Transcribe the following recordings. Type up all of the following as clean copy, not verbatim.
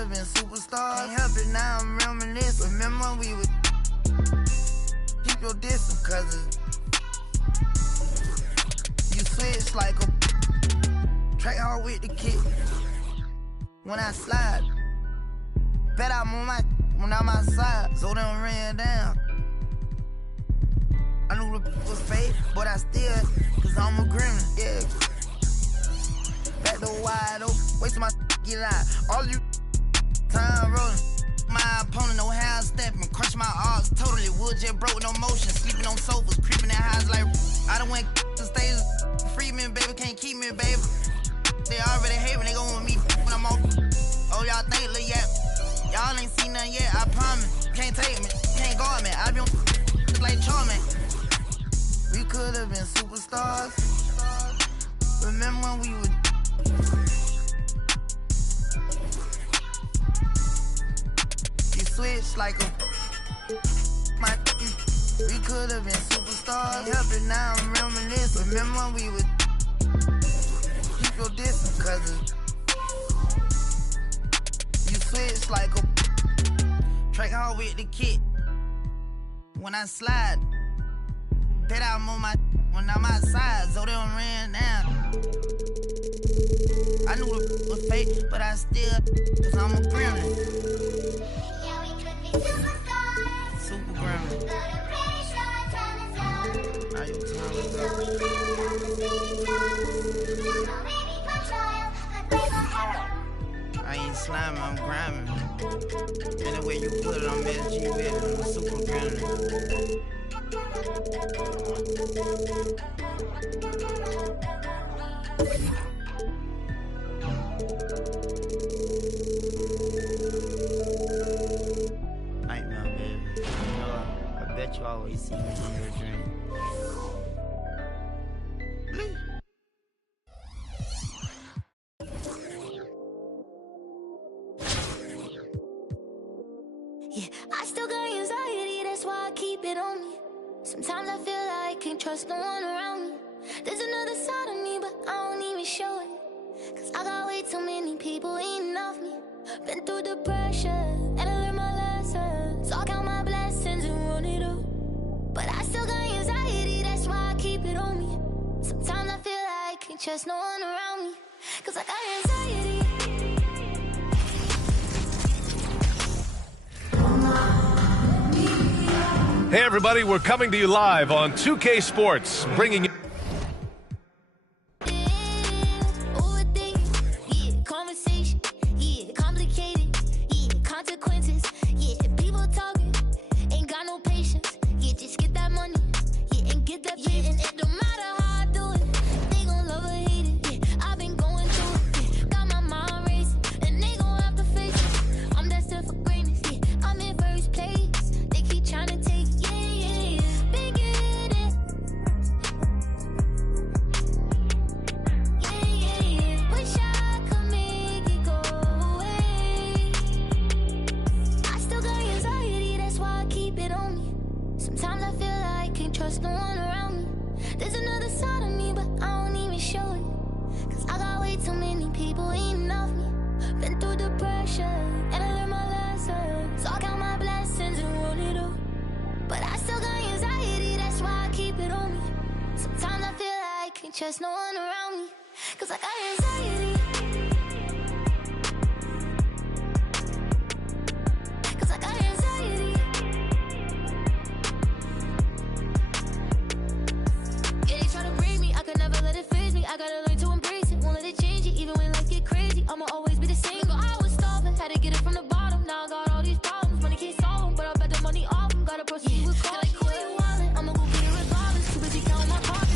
have been superstars. Can't help it, now I'm reminiscing. Remember when we would keep your distance, cause you switch like a track hard with the kick. When I slide, bet I'm on my when I'm outside, so them ran down. I knew the was fake, but I still, cause I'm a gremlin, yeah. Back door wide open, wait till my get out. All you time rolling. My opponent, no how stepping, crush my arms totally. Wood jet broke, no motion, sleeping on sofas, creeping in highs like I done went to stages. Free me, baby, can't keep me, baby. They already hate when they gon' want me when I'm on. Oh, y'all think, look, yeah. Y'all ain't seen nothing yet, I promise. Can't take me, can't guard me. I been like Charmin. We could have been superstars. Remember when we would you switch like a my we could have been superstars. Can't help it, now I'm reminiscing. Remember when we would keep your distance, cause you switch like a track hard with the kit. When I slide, bet I'm on my when I'm outside, so they don't ran down. I knew it was fake, but I still, cause I'm a gremlin. Yeah, we could be superstars. Super gremlin. But I'm pretty sure time is up. Now your time is So up. we found on the city top. Now my baby for trial, but play for error. I ain't sliming, I'm grinding. Any way you put it, I'm SG with it. I'm a super gremlin. Nightmare, baby. You know, I bet you always see me in your dream. Yeah, I still got anxiety, that's why I keep it on me. Sometimes I feel like I can't trust no one around me. There's another side of me, but I don't even show it. Cause I got way too many people eating off me. Been through the pressure, and I learned my lessons. So I count my blessings and run it up. But I still got anxiety, that's why I keep it on me. Sometimes I feel like I can't trust no one around me. Cause I got anxiety. Hey everybody, we're coming to you live on 2K Sports, bringing you Conversation, yeah, complicated, yeah, consequences, yeah, people talking, ain't got no patience, yeah, just get that money, yeah, and get that yeah, and it don't matter how I do it, they gon' love or hate it, yeah, I've been going through it, yeah, got my mind racing, and they gon' have to face it, I'm destined for greatness, yeah, I'm in first place, they keep trying to take it, yeah, yeah, yeah, been getting it, yeah, yeah, yeah, wish I could make it go away. I still got anxiety, that's why I keep it on me. Sometimes I feel like I can't trust no one around me. There's another side of me, but I don't even show it. Cause I got way too many people eating off me. Been through the pressure, and I learned my lessons. So I count my blessings and run it up. But I still got anxiety, that's why I keep it on me. Sometimes I feel like I can't trust no one around me. Cause I got anxiety. Cause I got anxiety. Yeah, they try to break me, I could never let it phase me. I gotta learn to embrace it, won't let it change it. Even when life get crazy, I'ma always be the same. But I was starving, had to get it from the bottom. Now I got all these problems, money can't solve them. But I bet the money off them, gotta proceed with caution. Like, who you wildin'? I'ma go get it regardless. Too busy counting my pockets.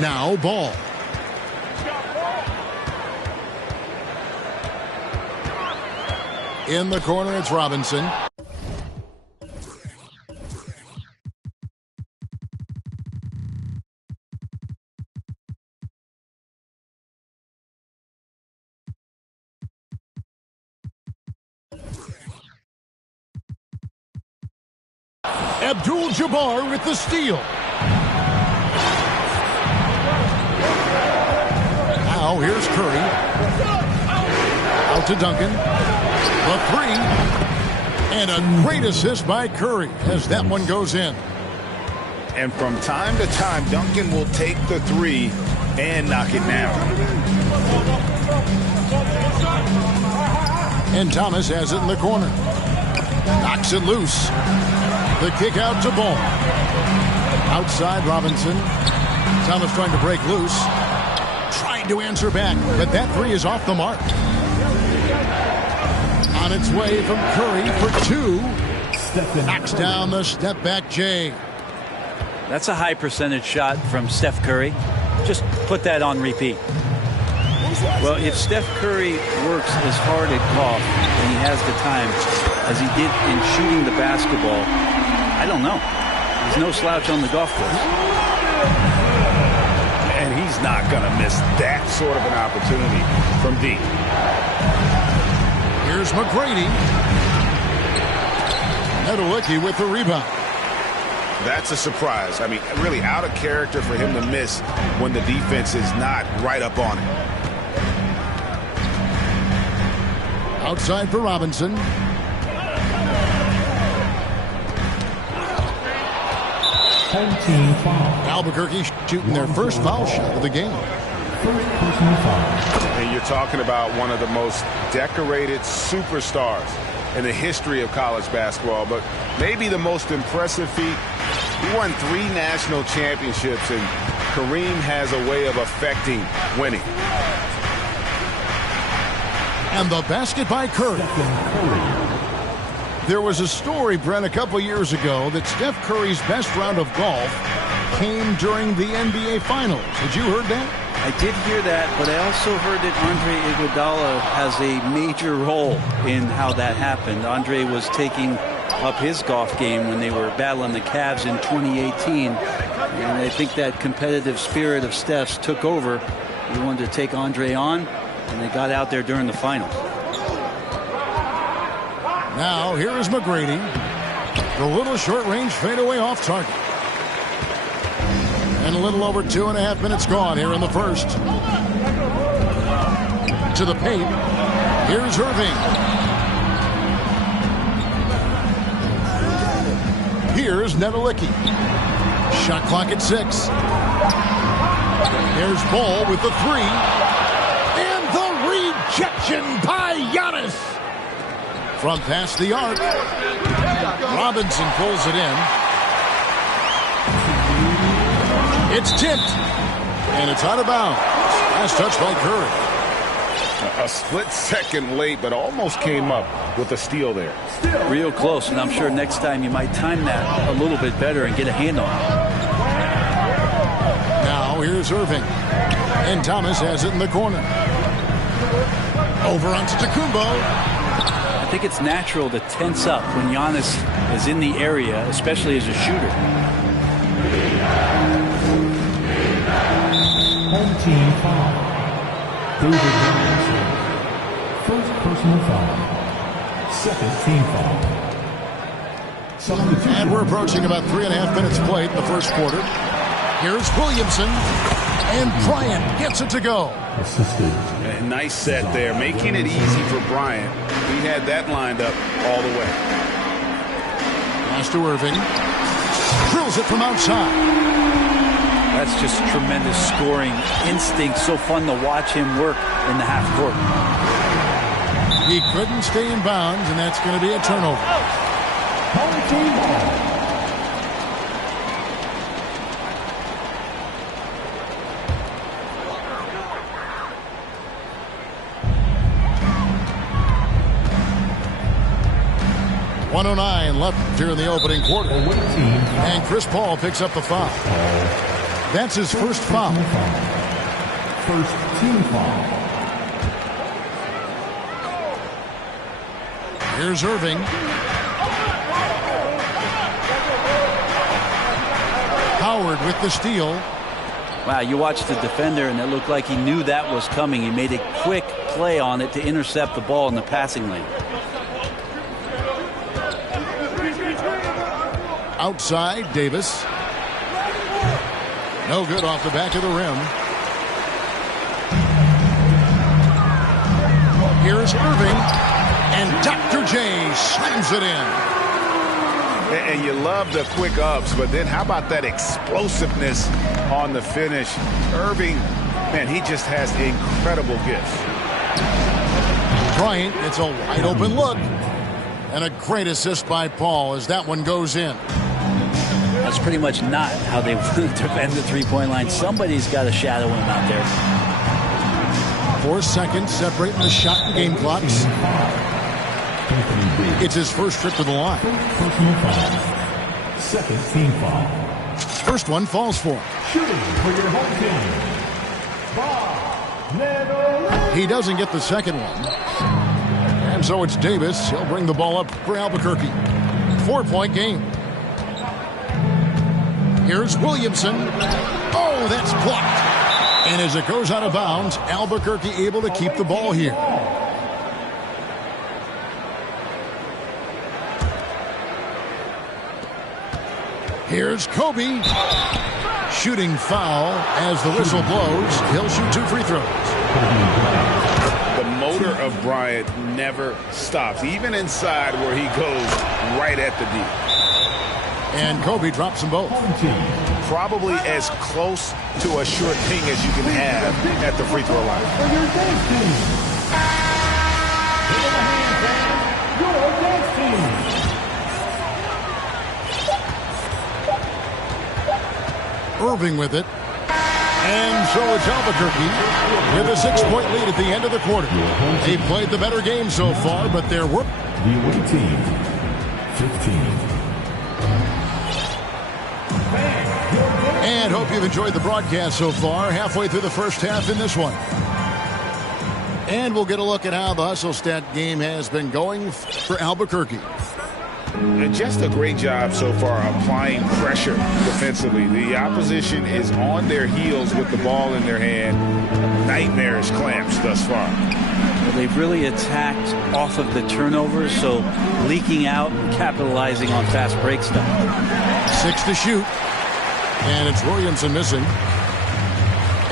Now ball. In the corner, it's Robinson. Abdul-Jabbar with the steal. Now here's Curry. Out to Duncan. The three. And a great assist by Curry as that one goes in. And from time to time, Duncan will take the three and knock it down. And Thomas has it in the corner. Knocks it loose. The kick out to Ball. Outside Robinson. Thomas trying to break loose. Trying to answer back, but that three is off the mark. On its way from Curry for two. Knocks down the step back Jay. That's a high percentage shot from Steph Curry. Just put that on repeat. Well, if Steph Curry works as hard at golf and he has the time as he did in shooting the basketball, I don't know. He's no slouch on the golf course. And he's not going to miss that sort of an opportunity from deep. Here's McGrady. Nedelicki with the rebound. That's a surprise. I mean, really out of character for him to miss when the defense is not right up on it. Outside for Robinson. Home team foul. Albuquerque shooting their first foul shot of the game. First personal foul. And you're talking about one of the most decorated superstars in the history of college basketball, but maybe the most impressive feat. He won 3 national championships, and Kareem has a way of affecting winning. And the basket by Curry. There was a story, Brent, a couple years ago that Steph Curry's best round of golf came during the NBA Finals. Had you heard that? I did hear that, but I also heard that Andre Iguodala has a major role in how that happened. Andre was taking up his golf game when they were battling the Cavs in 2018. And I think that competitive spirit of Steph's took over. He wanted to take Andre on, and they got out there during the finals. Now, here is McGrady. The little short-range fadeaway off target. And a little over 2.5 minutes gone here in the first. To the paint. Here's Irving. Here's Nedelicki. Shot clock at 6. Here's Ball with the 3. And the rejection by Giannis. From past the arc. Robinson pulls it in. It's tipped. And it's out of bounds. Last touch by Curry. A split second late, but almost came up with a steal there. Real close, and I'm sure next time you might time that a little bit better and get a hand on it. Now here's Irving. And Thomas has it in the corner. Over onto Tacumbo. I think it's natural to tense up when Giannis is in the area, especially as a shooter. Home team foul. David Robinson. First personal foul. Second team foul. And we're approaching about 3.5 minutes played in the first quarter. Here's Williamson. And Bryant gets it to go. Assisted. A nice set there, making it easy for Bryant. He had that lined up all the way. Pass to Irving. Drills it from outside. That's just tremendous scoring instinct. So fun to watch him work in the half court. He couldn't stay in bounds, and that's going to be a turnover. Home team ball. .109 left here in the opening quarter. And Chris Paul picks up the foul. That's his first foul. First team foul. Here's Irving. Howard with the steal. Wow, you watched the defender, and it looked like he knew that was coming. He made a quick play on it to intercept the ball in the passing lane. Outside, Davis. No good off the back of the rim. Here's Irving, and Dr. J slams it in. And you love the quick ups, but then how about that explosiveness on the finish? Irving, man, he just has incredible gifts. Bryant gets a wide open look. And a great assist by Paul as that one goes in. That's pretty much not how they defend the three-point line. Somebody's got to shadow him out there. 4 seconds separating the shot and game clocks. It's his first trip to the line. Personal foul. Second team foul. First one falls for him. Shooting for your home team. Bob Netherlands. He doesn't get the second one. And so it's Davis. He'll bring the ball up for Albuquerque. 4-point game. Here's Williamson. Oh, that's blocked. And as it goes out of bounds, Albuquerque able to keep the ball here. Here's Kobe. Shooting foul as the whistle blows. He'll shoot 2 free throws. The motor of Bryant never stops, even inside where he goes right at the D. And Kobe drops them both. Probably as close to a sure thing as you can have at the free throw line. Irving with it. And so it's Albuquerque with a 6-point lead at the end of the quarter. They played the better game so far, but there were... The away team, 15. And hope you've enjoyed the broadcast so far. Halfway through the first half in this one. And we'll get a look at how the Hustle Stat game has been going for Albuquerque. And just a great job so far applying pressure defensively. The opposition is on their heels with the ball in their hand. Nightmarish clamps thus far. Well, they've really attacked off of the turnovers, so leaking out and capitalizing on fast break stuff. 6 to shoot. And it's Williamson missing.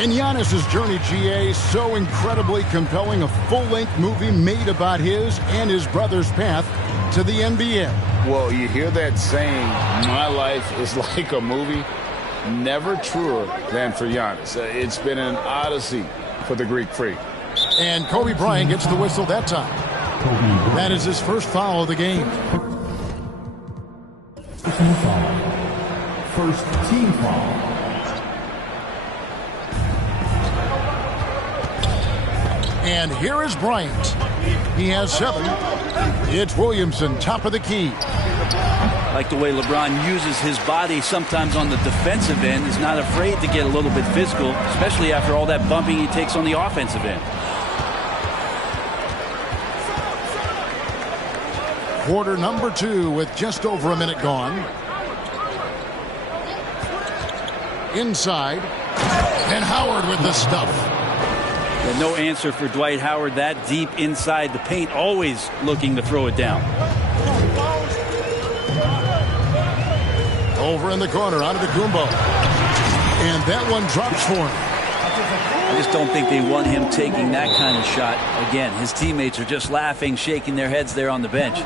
And Giannis's journey, GA, so incredibly compelling. A full-length movie made about his and his brother's path to the NBA. Well, you hear that saying, my life is like a movie. Never truer than for Giannis. It's been an odyssey for the Greek freak. And Kobe Bryant gets the whistle that time. That is his first foul of the game. Personal foul. First team foul. And here is Bryant. He has 7. It's Williamson, top of the key. Like the way LeBron uses his body sometimes on the defensive end. He's not afraid to get a little bit physical, especially after all that bumping he takes on the offensive end. Quarter number 2 with just over a minute gone. Inside. And Howard with the stuff. And no answer for Dwight Howard that deep inside the paint, always looking to throw it down. Over in the corner, out of the Kumbo. And that one drops for him. I just don't think they want him taking that kind of shot again. His teammates are just laughing, shaking their heads there on the bench.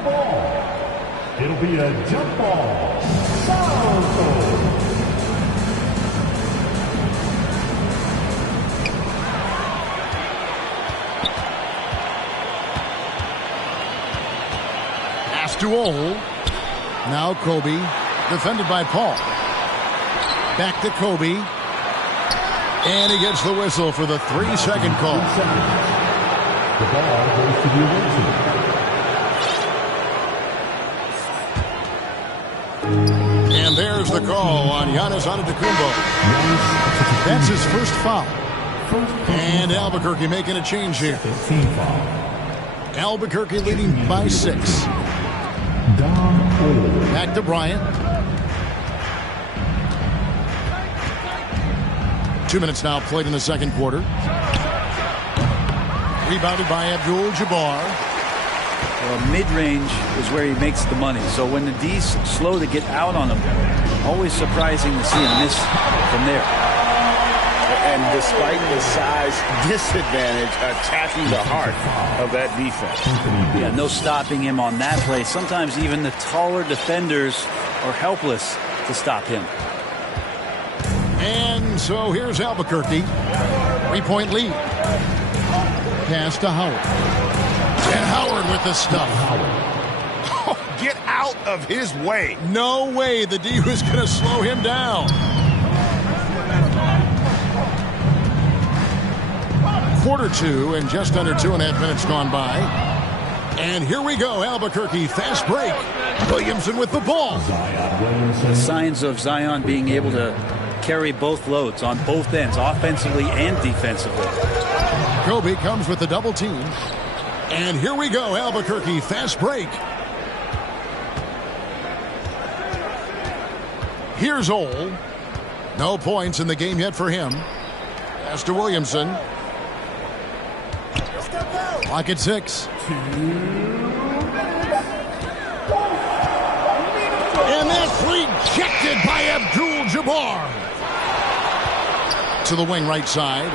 It'll be a jump ball. Foul. Duol. Now Kobe, defended by Paul. Back to Kobe. And he gets the whistle for the 3-second call. The ball goes to the away team. And there's there's the call on Giannis Antetokounmpo. That's his first foul. And Albuquerque making a change here. Albuquerque leading by 6. Back to Bryant. 2 minutes now played in the second quarter. Rebounded by Abdul-Jabbar. Well, mid-range is where he makes the money. So when the D's slow to get out on him, always surprising to see him miss from there. And despite the size disadvantage, attacking the heart of that defense. Yeah, no stopping him on that play. Sometimes even the taller defenders are helpless to stop him. And so here's Albuquerque. 3-point lead. Pass to Howard. And Howard with the stuff. Oh, get out of his way. No way the D was going to slow him down. Quarter 2 and just under 2.5 minutes gone by. And here we go. Albuquerque fast break. Williamson with the ball. The signs of Zion being able to carry both loads on both ends, offensively and defensively. Kobe comes with the double team. And here we go. Albuquerque fast break. Here's Ole. No points in the game yet for him. Pass to Williamson. Clock at 6. And that's rejected by Abdul-Jabbar. To the wing right side.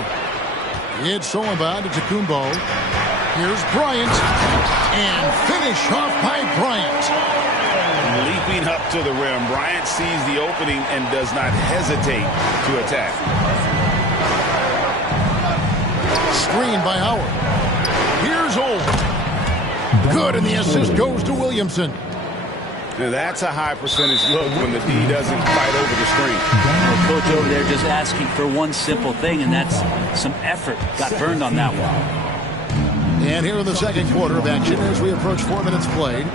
It's Sullivan to Antetokounmpo. Here's Bryant. And finish off by Bryant. Leaping up to the rim. Bryant sees the opening and does not hesitate to attack. Screen by Howard. Here's Ole. Good, and the assist goes to Williamson. Now that's a high percentage look when the D doesn't fight over the screen. Coach over there just asking for one simple thing, and that's some effort. Got burned on that one. And here in the second quarter of action as we approach 4 minutes played.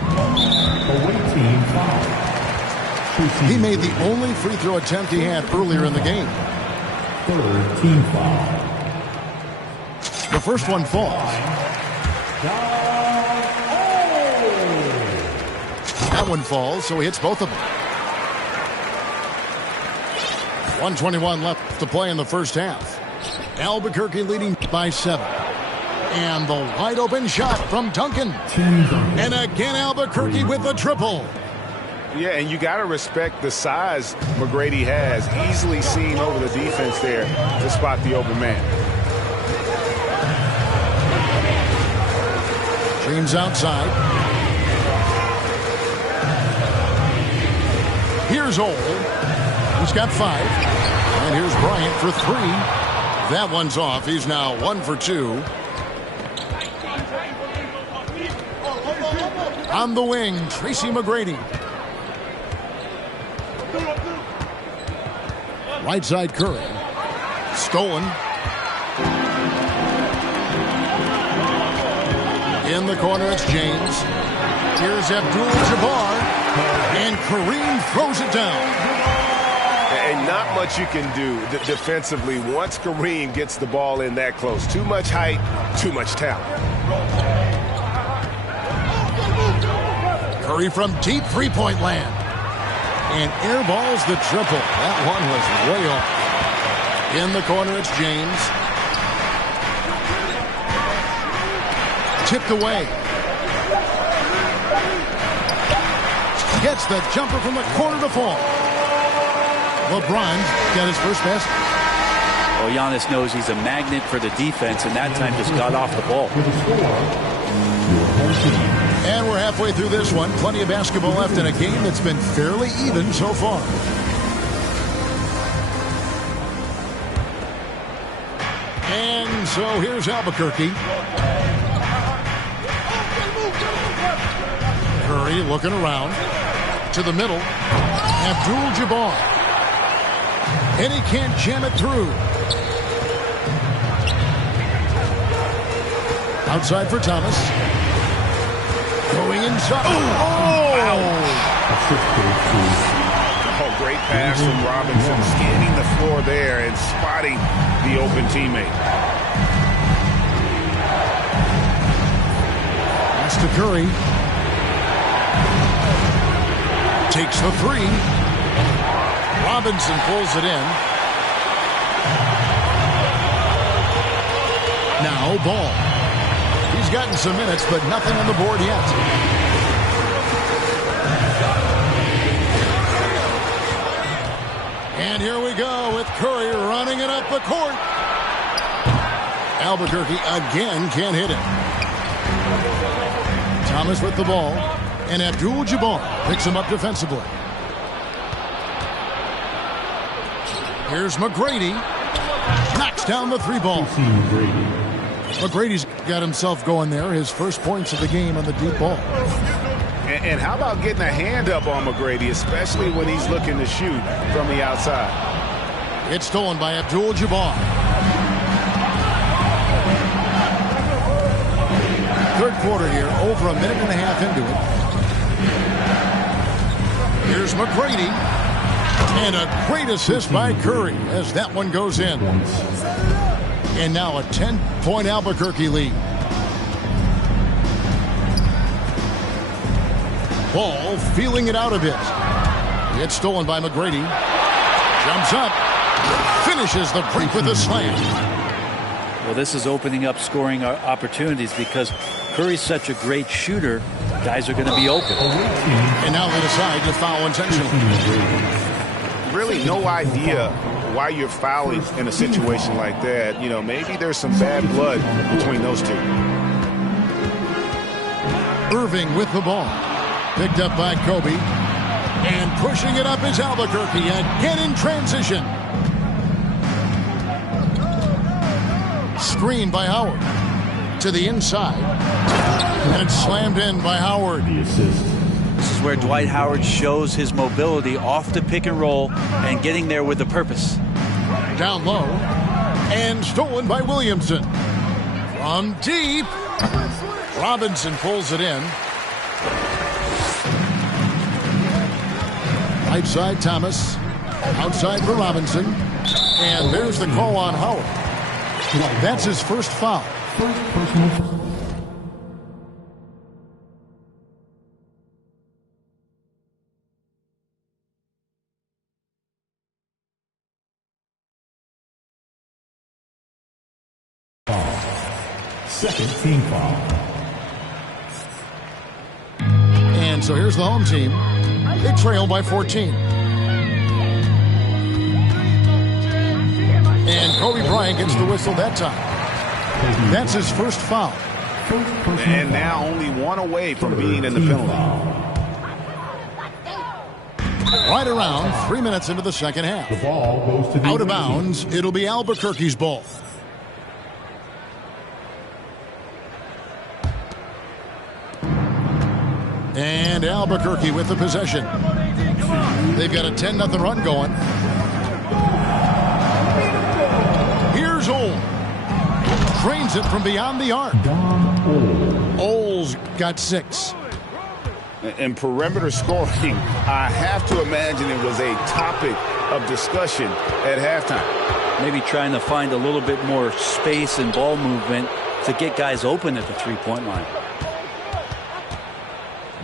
He made the only free throw attempt he had earlier in the game. Third team foul. The first one falls. That one falls, so he hits both of them. 1:21 left to play in the first half. Albuquerque leading by 7. And the wide open shot from Duncan. And again Albuquerque with the triple. Yeah, and you got to respect the size McGrady has. Easily seen over the defense there to spot the open man. James outside. Here's Ole. He's got 5. And here's Bryant for 3. That one's off. He's now 1 for 2. On the wing, Tracy McGrady. Right side Curry. Stolen. In the corner, it's James. Here's Abdul-Jabbar. And Kareem throws it down. And not much you can do defensively once Kareem gets the ball in that close. Too much height, too much talent. Curry from deep three-point land. And airballs the triple. That one was way off. In the corner, it's James. Tipped away. Gets the jumper from the corner to fall. LeBron's got his first basket. Well, Giannis knows he's a magnet for the defense, and that time just got off the ball. And we're halfway through this one. Plenty of basketball left in a game that's been fairly even so far. And so here's Albuquerque. Curry looking around. To the middle. Abdul-Jabbar. And he can't jam it through. Outside for Thomas. Going inside. Oh! Great pass from Robinson, scanning the floor there and spotting the open teammate. Pass to Curry. Takes the three. Robinson pulls it in. Now Ball. He's gotten some minutes, but nothing on the board yet. And here we go with Curry running it up the court. Albuquerque again can't hit it. Thomas with the ball. And Abdul-Jabbar picks him up defensively. Here's McGrady. Knocks down the three ball. McGrady's got himself going there. His first points of the game on the deep ball. And how about getting a hand up on McGrady, especially when he's looking to shoot from the outside? It's stolen by Abdul-Jabbar. Third quarter here, over a minute and a half into it. Here's McGrady. And a great assist by Curry as that one goes in. And now a 10-point Albuquerque lead. Ball feeling it out a bit. It's stolen by McGrady. Jumps up. Finishes the break with a slam. Well, this is opening up scoring opportunities because Curry's such a great shooter. Guys are going to be open. And now they decide to foul intentionally. Really no idea why you're fouling in a situation like that. You know, maybe there's some bad blood between those two. Irving with the ball. Picked up by Kobe. And pushing it up is Albuquerque again in transition. Screen by Howard. To the inside. And it's slammed in by Howard. The assist. This is where Dwight Howard shows his mobility off the pick and roll and getting there with a purpose. Down low. And stolen by Williamson. From deep. Robinson pulls it in. Right side Thomas. Outside for Robinson. And there's the call on Howard. That's his first foul. Second team foul. And so here's the home team. They trail by 14. And Kobe Bryant gets the whistle that time. That's his first foul. And now only one away from being in the penalty. Right around 3 minutes into the second half. The ball goes to the Out of bounds, it'll be Albuquerque's ball. And Albuquerque with the possession. They've got a 10-0 run going. Here's Ole. Drains it from beyond the arc. Ole's got 6. And perimeter scoring, I have to imagine it was a topic of discussion at halftime. Maybe trying to find a little bit more space and ball movement to get guys open at the three-point line.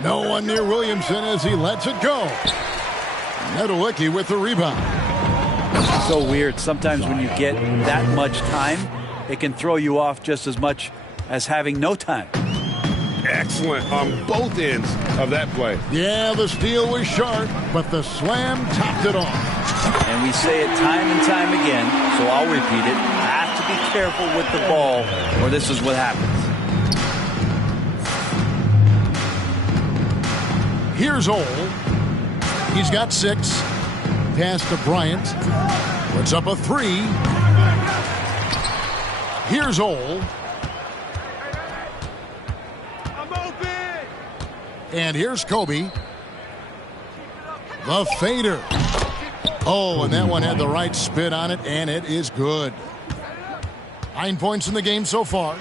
No one near Williamson as he lets it go. Nedolicki with the rebound. So weird. Sometimes when you get that much time, it can throw you off just as much as having no time. Excellent on both ends of that play. Yeah, the steal was sharp, but the slam topped it off. And we say it time and time again, so I'll repeat it. Have to be careful with the ball, or this is what happens. Here's Ole. He's got 6. Pass to Bryant. Puts up a 3. Here's Ole. And here's Kobe. The fader. Oh, and that one had the right spin on it, and it is good. 9 points in the game so far.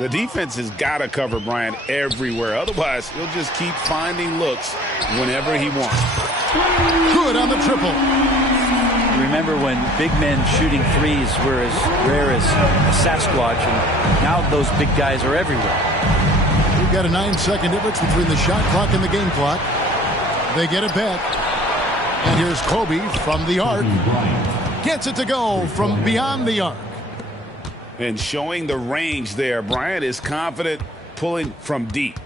The defense has got to cover Bryant everywhere. Otherwise, he'll just keep finding looks whenever he wants. Good on the triple. Remember when big men shooting threes were as rare as a Sasquatch, and now those big guys are everywhere. We've got a 9-second difference between the shot clock and the game clock. They get it back. And here's Kobe from the arc. Gets it to go from beyond the arc. And showing the range there, Bryant is confident pulling from deep.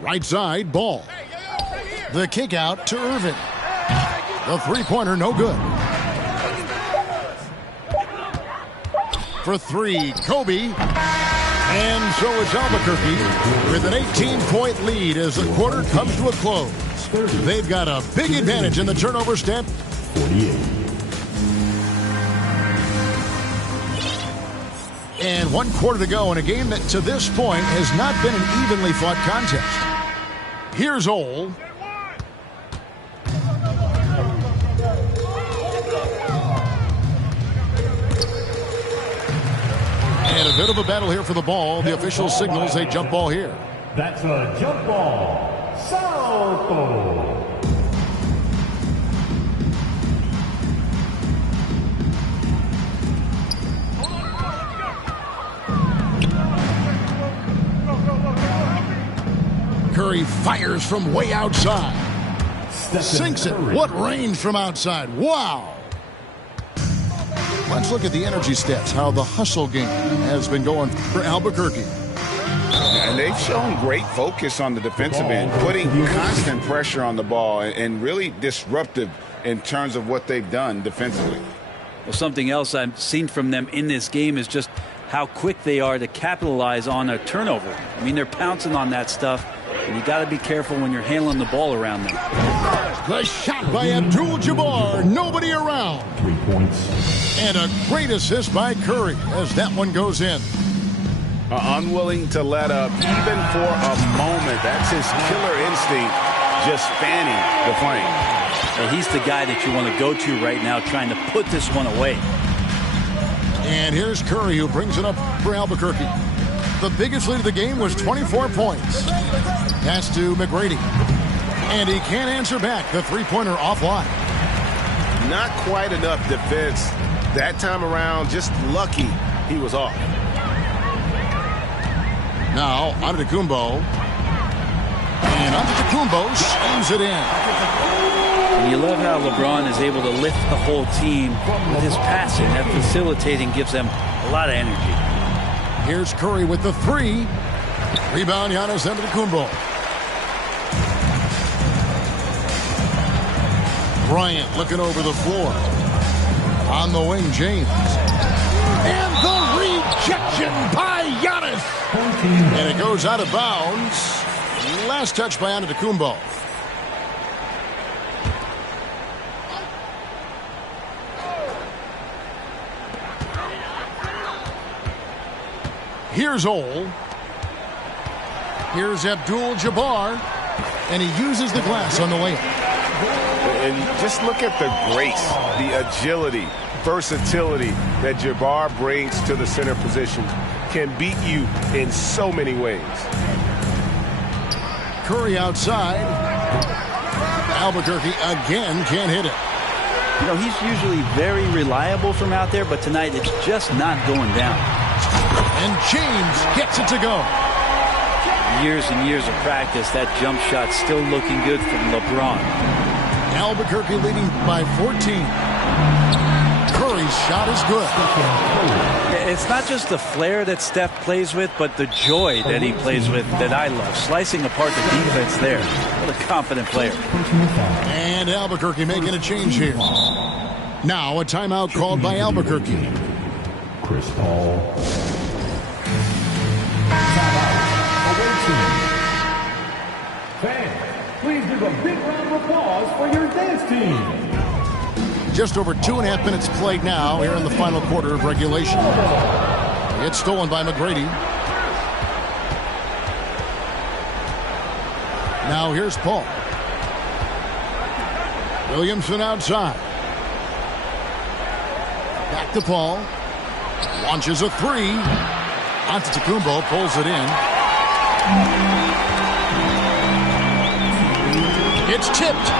Right side, Ball. The kick out to Irvin. The three-pointer, no good. For three, Kobe. And so it's Albuquerque with an 18-point lead as the quarter comes to a close. They've got a big advantage in the turnover step. 48. And 1 quarter to go in a game that to this point has not been an evenly fought contest. Here's Ole. And a bit of a battle here for the ball. The official signals a jump ball here. That's a jump ball. South ball. Curry fires from way outside. Sinks it. What range from outside. Wow. Let's look at the energy stats, how the hustle game has been going for Albuquerque. And they've shown great focus on the defensive end, putting constant pressure on the ball and really disruptive in terms of what they've done defensively. Well, something else I've seen from them in this game is just how quick they are to capitalize on a turnover. I mean, they're pouncing on that stuff, and you got to be careful when you're handling the ball around them. The shot by Abdul-Jabbar. Nobody around. 3 points. And a great assist by Curry as that one goes in. Unwilling to let up even for a moment. That's his killer instinct, just fanning the flame. And he's the guy that you want to go to right now, trying to put this one away. And here's Curry, who brings it up for Albuquerque. The biggest lead of the game was 24 points. Pass to McGrady. And he can't answer back. The three-pointer offline. Not quite enough defense that time around. Just lucky he was off. Now, Antetokounmpo. And Antetokounmpo slams it in. And you love how LeBron is able to lift the whole team with his passing. That facilitating gives them a lot of energy. Here's Curry with the three. Rebound, Giannis Antetokounmpo. Bryant looking over the floor. On the wing, James. And the rejection by Giannis. And it goes out of bounds. Last touch by Antetokounmpo. Here's Ole. Here's Abdul-Jabbar. And he uses the glass on the layup. And just look at the grace, the agility, versatility that Jabbar brings to the center position. Can beat you in so many ways. Curry outside. Albuquerque again can't hit it. You know, he's usually very reliable from out there, but tonight it's just not going down. And James gets it to go. Years and years of practice, that jump shot still looking good from LeBron. Albuquerque leading by 14. Curry's shot is good. It's not just the flair that Steph plays with, but the joy that he plays with that I love. Slicing apart the defense there. What a confident player. And Albuquerque making a change here. Now a timeout called by Albuquerque. Chris Paul. Timeout. Away team. Fans, please give a big round of applause for your dance team. Just over 2.5 minutes played now here in the final quarter of regulation. It's stolen by McGrady. Now here's Paul. Williamson outside. Back to Paul. Launches a three. Antetokounmpo pulls it in. It's tipped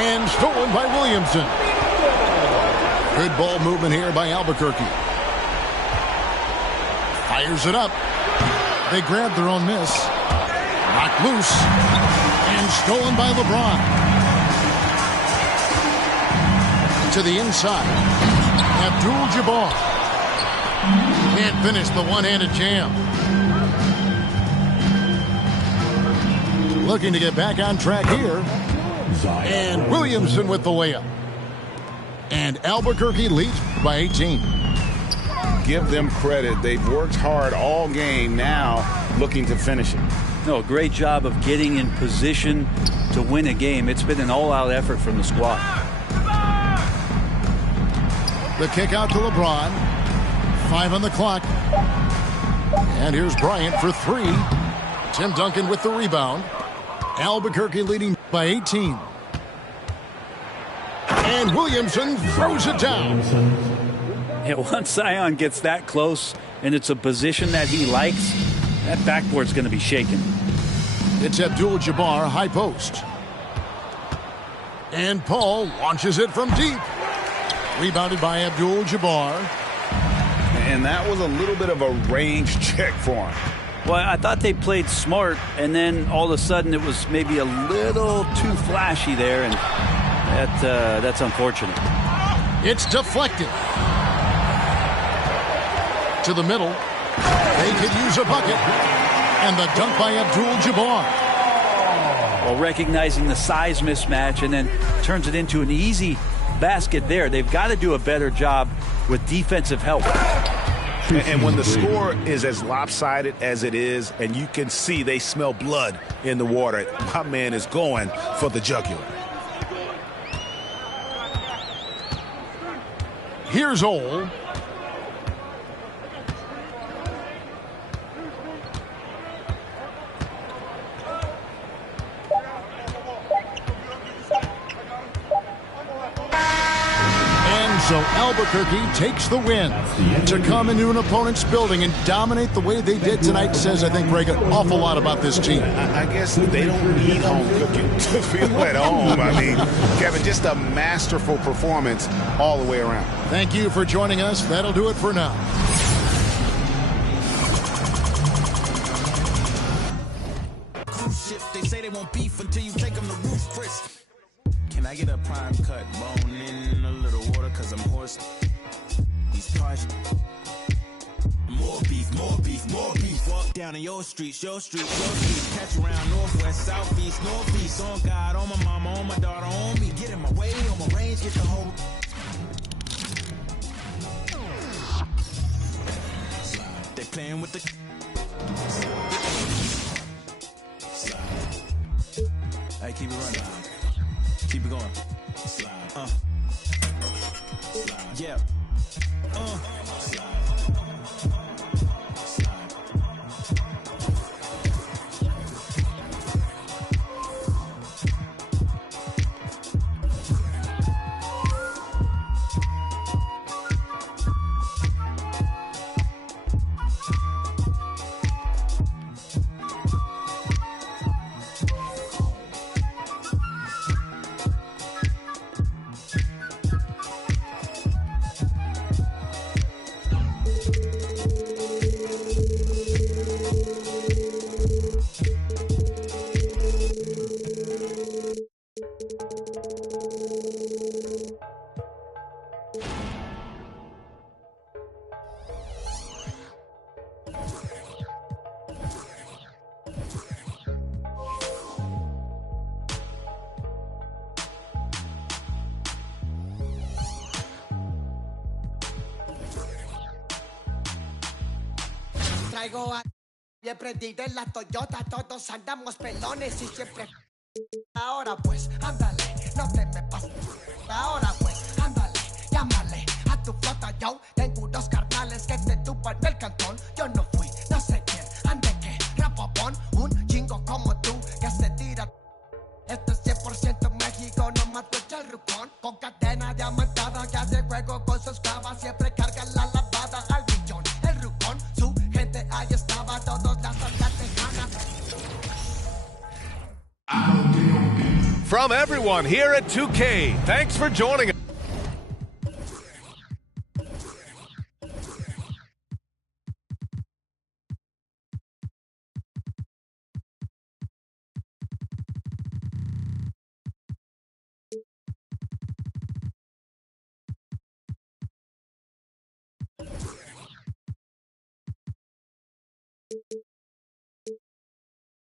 and stolen by Williamson. Good ball movement here by Albuquerque. Fires it up. They grab their own miss. Knocked loose and stolen by LeBron. To the inside. Abdul-Jabbar. Can't finish the one-handed jam. Looking to get back on track here. And Williamson with the layup. And Albuquerque leads by 18. Give them credit. They've worked hard all game, now looking to finish it. No, great job of getting in position to win a game. It's been an all-out effort from the squad. The kick out to LeBron. 5 on the clock. And here's Bryant for 3. Tim Duncan with the rebound. Albuquerque leading by 18. And Williamson throws it down. Yeah, once Zion gets that close and it's a position that he likes, that backboard's going to be shaken. It's Abdul-Jabbar, high post. And Paul launches it from deep. Rebounded by Abdul-Jabbar. And that was a little bit of a range check for him. Well, I thought they played smart, and then all of a sudden it was maybe a little too flashy there, and that's unfortunate. It's deflected. To the middle. They could use a bucket. And the dunk by Abdul-Jabbar. Well, recognizing the size mismatch and then turns it into an easy basket there. They've got to do a better job with defensive help. And when the score is as lopsided as it is, and you can see they smell blood in the water, my man is going for the jugular. Here's Ole. So Albuquerque takes the win. To come into an opponent's building and dominate the way they did tonight says, I think, Greg, an awful lot about this team. I guess they don't need home cooking to feel at home. I mean, Kevin, just a masterful performance all the way around. Thank you for joining us. That'll do it for now. Cruise ship, they say they won't beef until you take them to Ruth's Chris. Can I get a prime cut bone in a little water, cause I'm hoarse? These cars. More beef, more beef, more beef. Walk down in your streets, your streets, your streets. Catch around northwest, southeast, northeast. On God, on my mama, on my daughter, on me. Get in my way, on my range, get the whole. They playing with the. Hey, keep it running. Keep it going. Yeah. Traigo a... He prendido en la Toyota, todos andamos pelones y siempre... Ahora pues, ándale, no te me pases. Ahora pues, ándale, llámale a tu flota, yo. Tengo unos carnales que te tupan el cantón. Yo no fui, no sé quién, ande que, rapopón. Un chingo como tú, que se tira. Esto es 100% México, no mato el rucón. Con cadena diamantada, que hace juego con sus clavas. Siempre carga la lavada, todos las algas tejanas. From everyone here at 2K, thanks for joining us.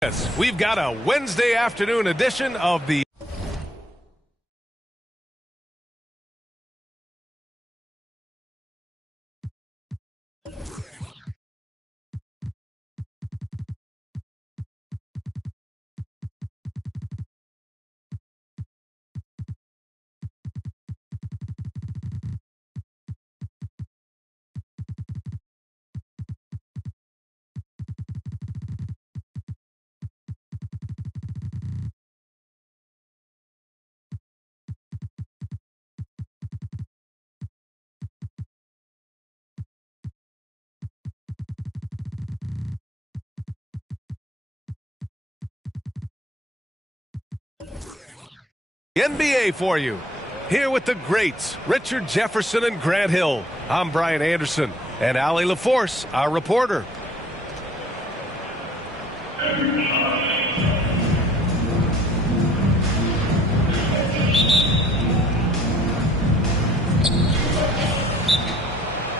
Yes, we've got a Wednesday afternoon edition of the NBA for you. Here with the greats, Richard Jefferson and Grant Hill. I'm Brian Anderson, and Allie LaForce, our reporter.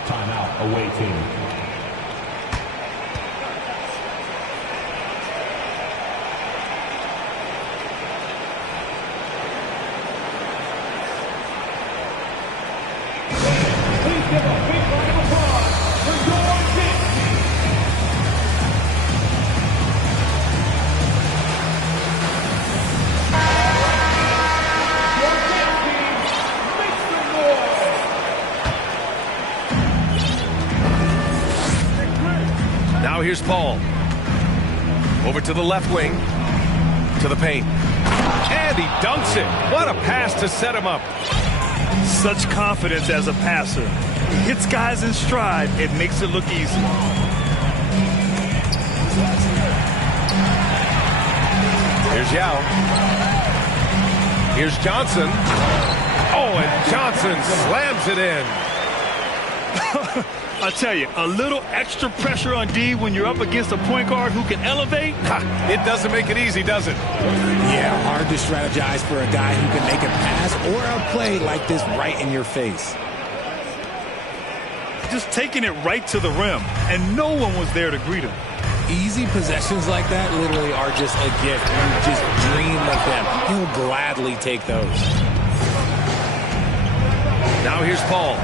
Timeout, away team. Now here's Paul. Over to the left wing. To the paint. And he dunks it. What a pass to set him up. Such confidence as a passer. He hits guys in stride. It makes it look easy. Here's Yao. Here's Johnson. Oh, and Johnson slams it in. I tell you, a little extra pressure on D when you're up against a point guard who can elevate. It doesn't make it easy, does it? Yeah, hard to strategize for a guy who can make a pass or a play like this right in your face. Just taking it right to the rim, and no one was there to greet him. Easy possessions like that literally are just a gift. You just dream of them. He'll gladly take those. Now here's Paul.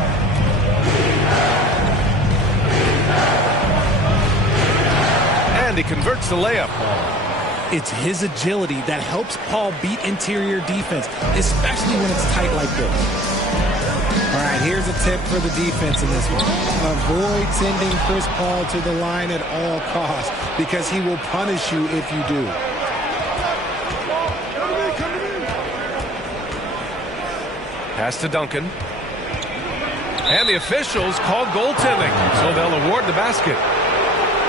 And he converts the layup. It's his agility that helps Paul beat interior defense, especially when it's tight like this. All right, here's a tip for the defense in this one. Avoid sending Chris Paul to the line at all costs because he will punish you if you do. Pass to Duncan. And the officials called goaltending, so they'll award the basket.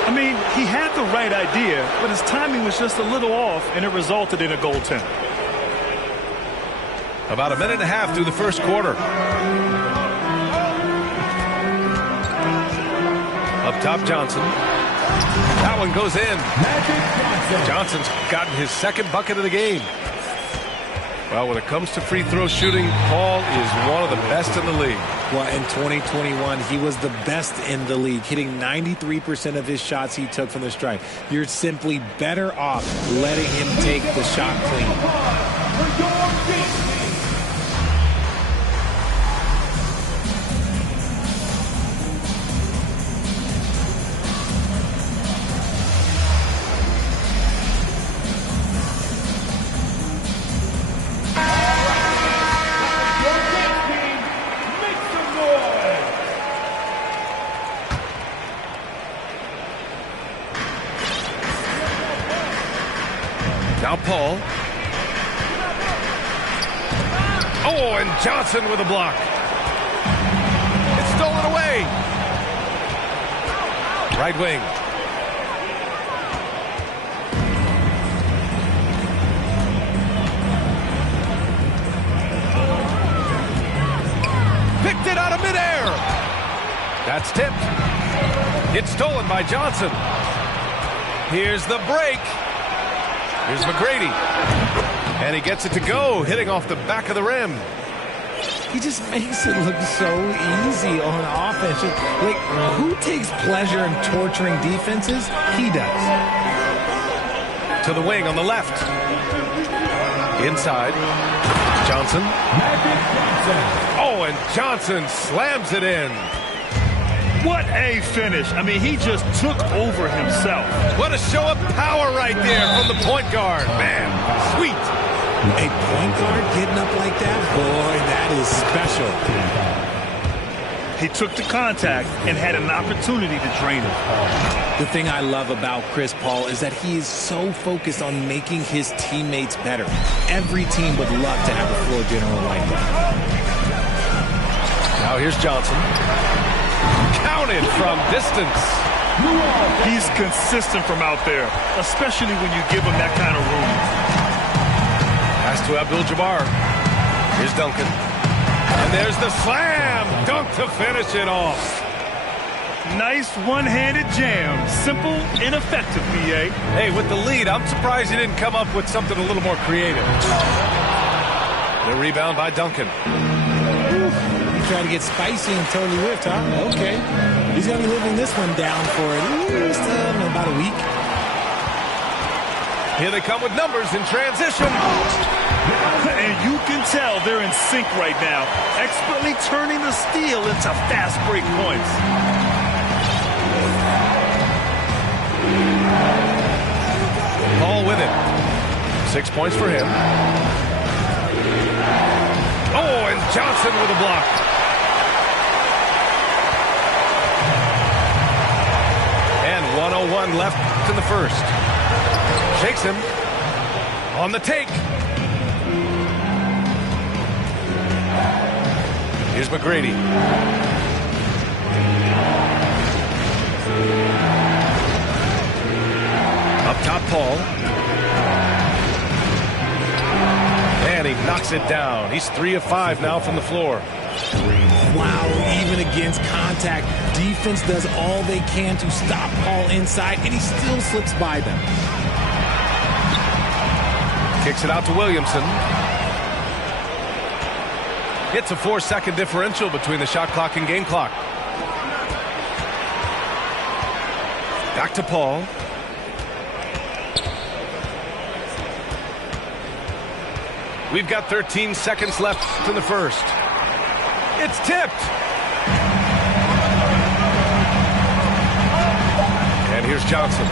I mean, he had the right idea, but his timing was just a little off, and it resulted in a goaltend. About a minute and a half through the first quarter. Up top, Johnson. That one goes in. Johnson's gotten his second bucket of the game. Well, when it comes to free throw shooting, Paul is one of the best in the league. Well, in 2021, he was the best in the league, hitting 93% of his shots he took from the stripe. You're simply better off letting him take the shot clean. Now Paul. Oh, and Johnson with a block. It's stolen away. Right wing. That's tipped. It's stolen by Johnson. Here's the break. Here's McGrady. And he gets it to go, hitting off the back of the rim. He just makes it look so easy on offense. Like, who takes pleasure in torturing defenses? He does. To the wing on the left. Inside. Johnson. Oh, and Johnson slams it in. What a finish. I mean, he just took over himself. What a show of power right there from the point guard. Man, sweet. A point guard getting up like that? Boy, that is special. He took the contact and had an opportunity to drain it. The thing I love about Chris Paul is that he is so focused on making his teammates better. Every team would love to have a floor general like that. Now here's Johnson. Counted from distance. He's consistent from out there, especially when you give him that kind of room. Pass to Abdul-Jabbar. Here's Duncan. And there's the slam dunk to finish it off. Nice one-handed jam. Simple and effective, BA. Hey, with the lead, I'm surprised he didn't come up with something a little more creative. The rebound by Duncan. He tried to get spicy and totally whipped, huh? Okay. He's going to be living this one down for at least about a week. Here they come with numbers in transition. And you can tell they're in sync right now, expertly turning the steal into fast break points. Paul with it. 6 points for him. Oh, and Johnson with a block. And 1:01 left in the first. Shakes him. On the take. Here's McGrady. Up top, Paul. And he knocks it down. He's 3 of 5 now from the floor. Wow, even against contact, defense does all they can to stop Paul inside, and he still slips by them. Kicks it out to Williamson. It's a 4-second differential between the shot clock and game clock. Back to Paul. We've got 13 seconds left in the first. It's tipped. And here's Johnson.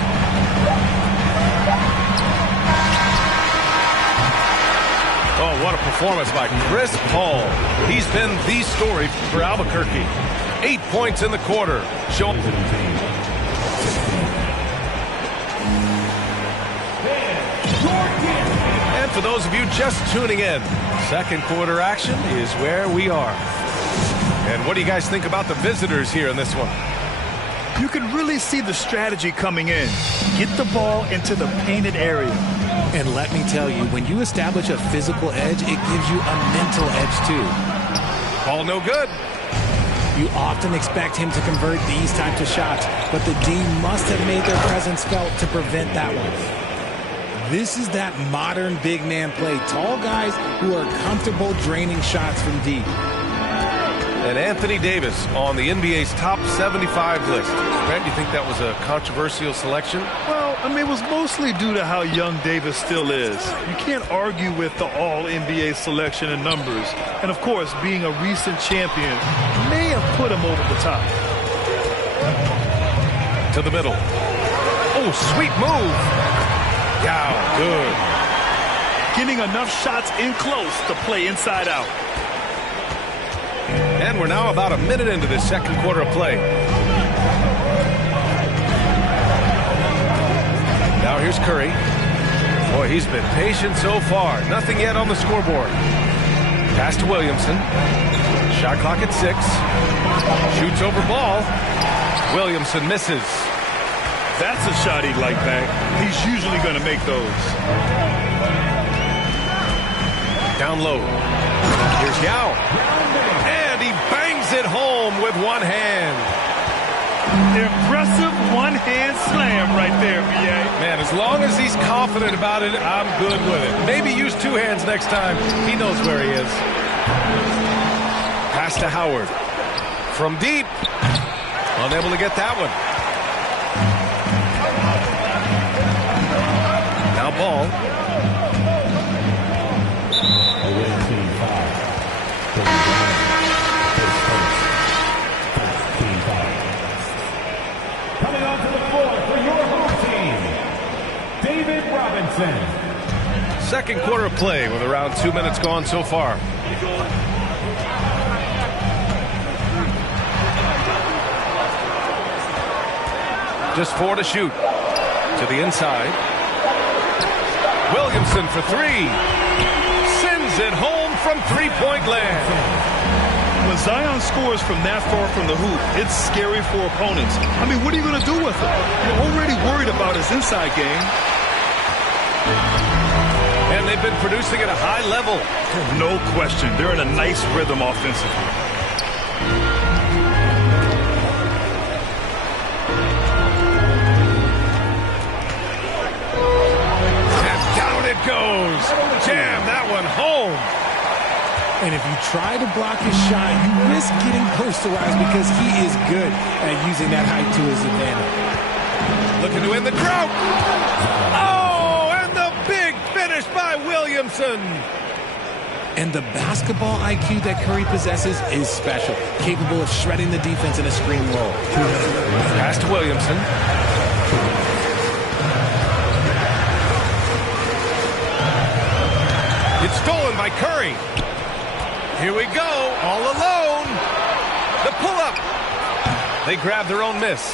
Oh, what a performance by Chris Paul. He's been the story for Albuquerque. 8 points in the quarter. And for those of you just tuning in, second quarter action is where we are. And what do you guys think about the visitors here in this one? You can really see the strategy coming in. Get the ball into the painted area. And let me tell you, when you establish a physical edge, it gives you a mental edge too. Ball no good. You often expect him to convert these types of shots, but the D must have made their presence felt to prevent that one. This is that modern big man play. Tall guys who are comfortable draining shots from deep. And Anthony Davis on the NBA's top 75 list. Grant, do you think that was a controversial selection? Well, I mean, it was mostly due to how young Davis still is. You can't argue with the all-NBA selection and numbers. And, of course, being a recent champion may have put him over the top. To the middle. Oh, sweet move. Yeah, good. Getting enough shots in close to play inside out. And we're now about a minute into this second quarter of play. Now here's Curry. Boy, he's been patient so far. Nothing yet on the scoreboard. Pass to Williamson. Shot clock at 6. Shoots over ball. Williamson misses. That's a shot he'd like back. He's usually going to make those. Down low. Here's Yao. And he bangs it home with one hand. Impressive one-hand slam right there, B.A. Man, as long as he's confident about it, I'm good with it. Maybe use two hands next time. He knows where he is. Pass to Howard. From deep. Unable to get that one. Now ball. Coming onto the floor for your home team, David Robinson. Second quarter of play with around 2 minutes gone so far. Just 4 to shoot. To the inside. Williamson for 3. Sends it home from three-point land. When Zion scores from that far from the hoop, it's scary for opponents. I mean, what are you going to do with him? You're already worried about his inside game. And they've been producing at a high level. No question. They're in a nice rhythm offensively. And down it goes. Jam that one home. And if you try to block his shot, you risk getting posterized because he is good at using that height to his advantage. Looking to win the drought. Oh, and the big finish by Williamson. And the basketball IQ that Curry possesses is special, capable of shredding the defense in a screen roll. Pass to Williamson. It's stolen by Curry. Here we go, all alone. The pull-up. They grab their own miss.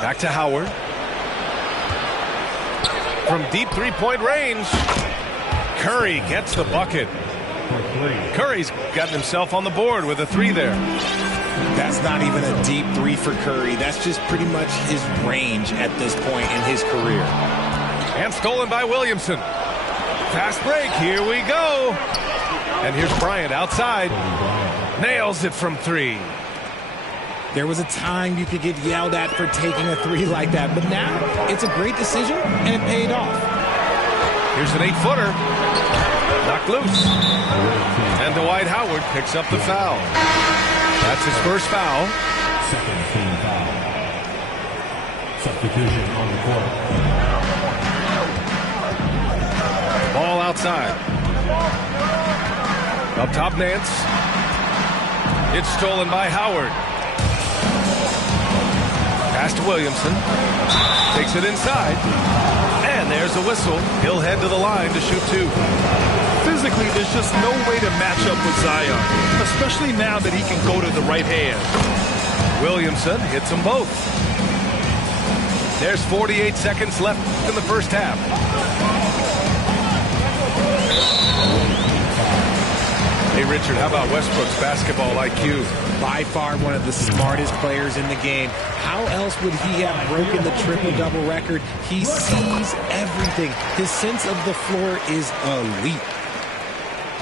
Back to Howard. From deep three-point range, Curry gets the bucket. Curry's gotten himself on the board with a 3 there. That's not even a deep 3 for Curry. That's just pretty much his range at this point in his career. And stolen by Williamson. Fast break, here we go. And here's Bryant outside. Nails it from 3. There was a time you could get yelled at for taking a 3 like that, but now it's a great decision, and it paid off. Here's an 8-footer. Knocked loose. And Dwight Howard picks up the foul. That's his first foul. Second team foul. Substitution on the court. Ball outside. Up top, Nance. It's stolen by Howard. Pass to Williamson. Takes it inside. And there's a whistle. He'll head to the line to shoot 2. Physically, there's just no way to match up with Zion, especially now that he can go to the right hand. Williamson hits them both. There's 48 seconds left in the first half. Hey, Richard, how about Westbrook's basketball IQ? By far one of the smartest players in the game. How else would he have broken the triple-double record? He sees everything. His sense of the floor is elite.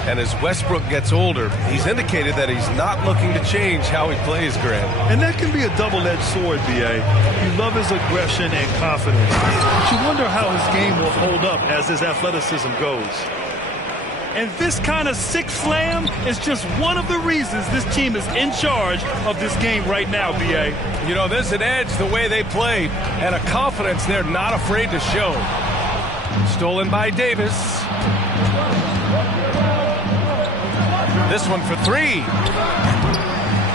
And as Westbrook gets older, he's indicated that he's not looking to change how he plays, Grant. And that can be a double-edged sword, B.A. You love his aggression and confidence, but you wonder how his game will hold up as his athleticism goes. And this kind of sick slam is just one of the reasons this team is in charge of this game right now, B.A. You know, there's an edge the way they play and a confidence they're not afraid to show. Stolen by Davis. This one for 3.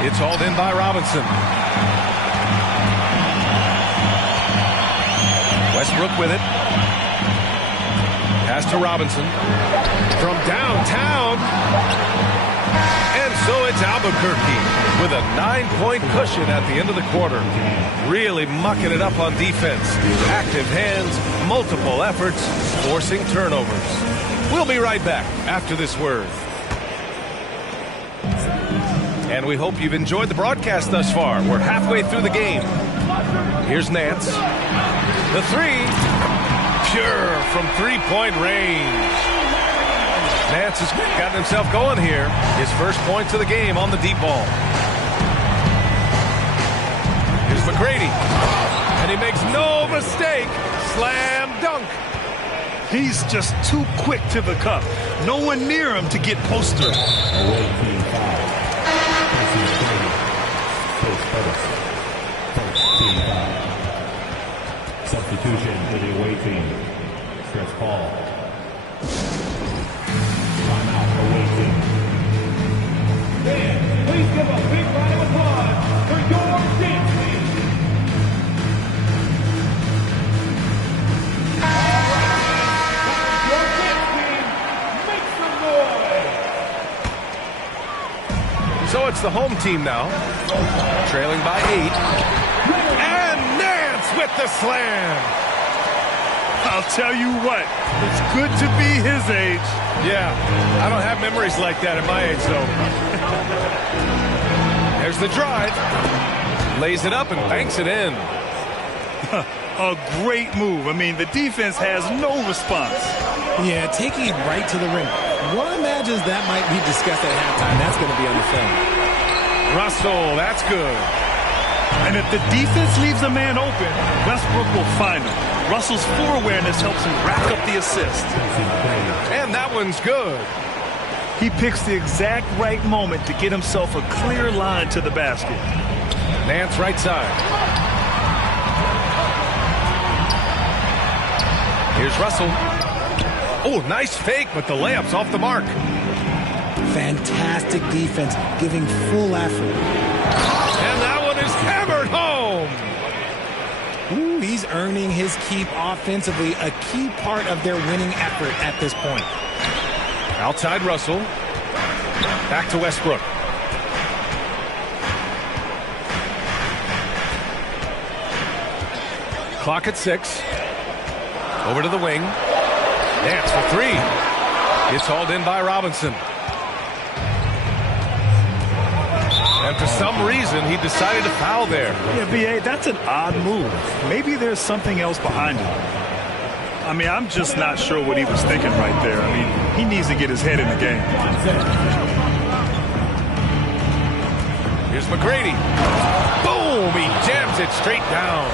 It's hauled in by Robinson. Westbrook with it. Pass to Robinson. From downtown. And so it's Albuquerque with a 9-point cushion at the end of the quarter. Really mucking it up on defense. Active hands, multiple efforts, forcing turnovers. We'll be right back after this word. And we hope you've enjoyed the broadcast thus far. We're halfway through the game. Here's Nance. The 3. Pure from three-point range. Nance has gotten himself going here. His first points of the game on the deep ball. Here's McGrady. And he makes no mistake. Slam dunk. He's just too quick to the cup. No one near him to get postered. Away team foul. This is Brady. First team foul. Substitution for the away team. Chris Paul. Timeout, away team. Fans, please give a big round of applause for your dance team. Your dance team, make some noise. So it's the home team now, trailing by 8. And Nance with the slam. I'll tell you what, it's good to be his age. Yeah, I don't have memories like that at my age, though. There's the drive. Lays it up and banks it in. A great move. I mean, the defense has no response. Yeah, taking it right to the rim. One imagines that might be discussed at halftime. That's going to be on the film. Russell, that's good. And if the defense leaves a man open, Westbrook will find him. Russell's floor awareness helps him rack up the assist. And that one's good. He picks the exact right moment to get himself a clear line to the basket. Nance right side. Here's Russell. Oh, nice fake, but the layup's off the mark. Fantastic defense, giving full effort. And that one is hammered home. Ooh, he's earning his keep offensively, a key part of their winning effort at this point. Outside Russell. Back to Westbrook. Clock at 6. Over to the wing. Nance for 3. It's hauled in by Robinson. And for some reason, he decided to foul there. Yeah, B.A., that's an odd move. Maybe there's something else behind it. I mean, I'm just not sure what he was thinking right there. I mean, he needs to get his head in the game. Here's McGrady. Boom! He jams it straight down.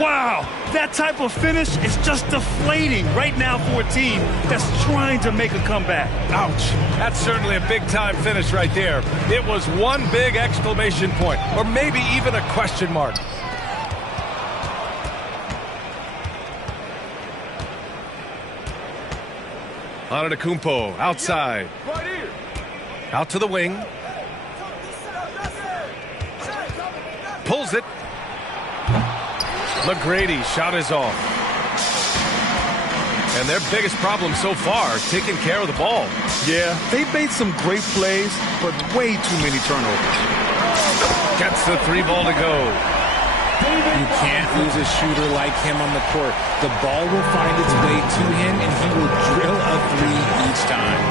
Wow, that type of finish is just deflating right now for a team that's trying to make a comeback. Ouch. That's certainly a big-time finish right there. It was one big exclamation point, or maybe even a question mark. Antetokounmpo outside. Out to the wing. Pulls it. McGrady shot is off. And their biggest problem so far, taking care of the ball. Yeah, they've made some great plays, but way too many turnovers. Gets the 3 ball to go. You can't lose a shooter like him on the court. The ball will find its way to him, and he will drill a 3 each time.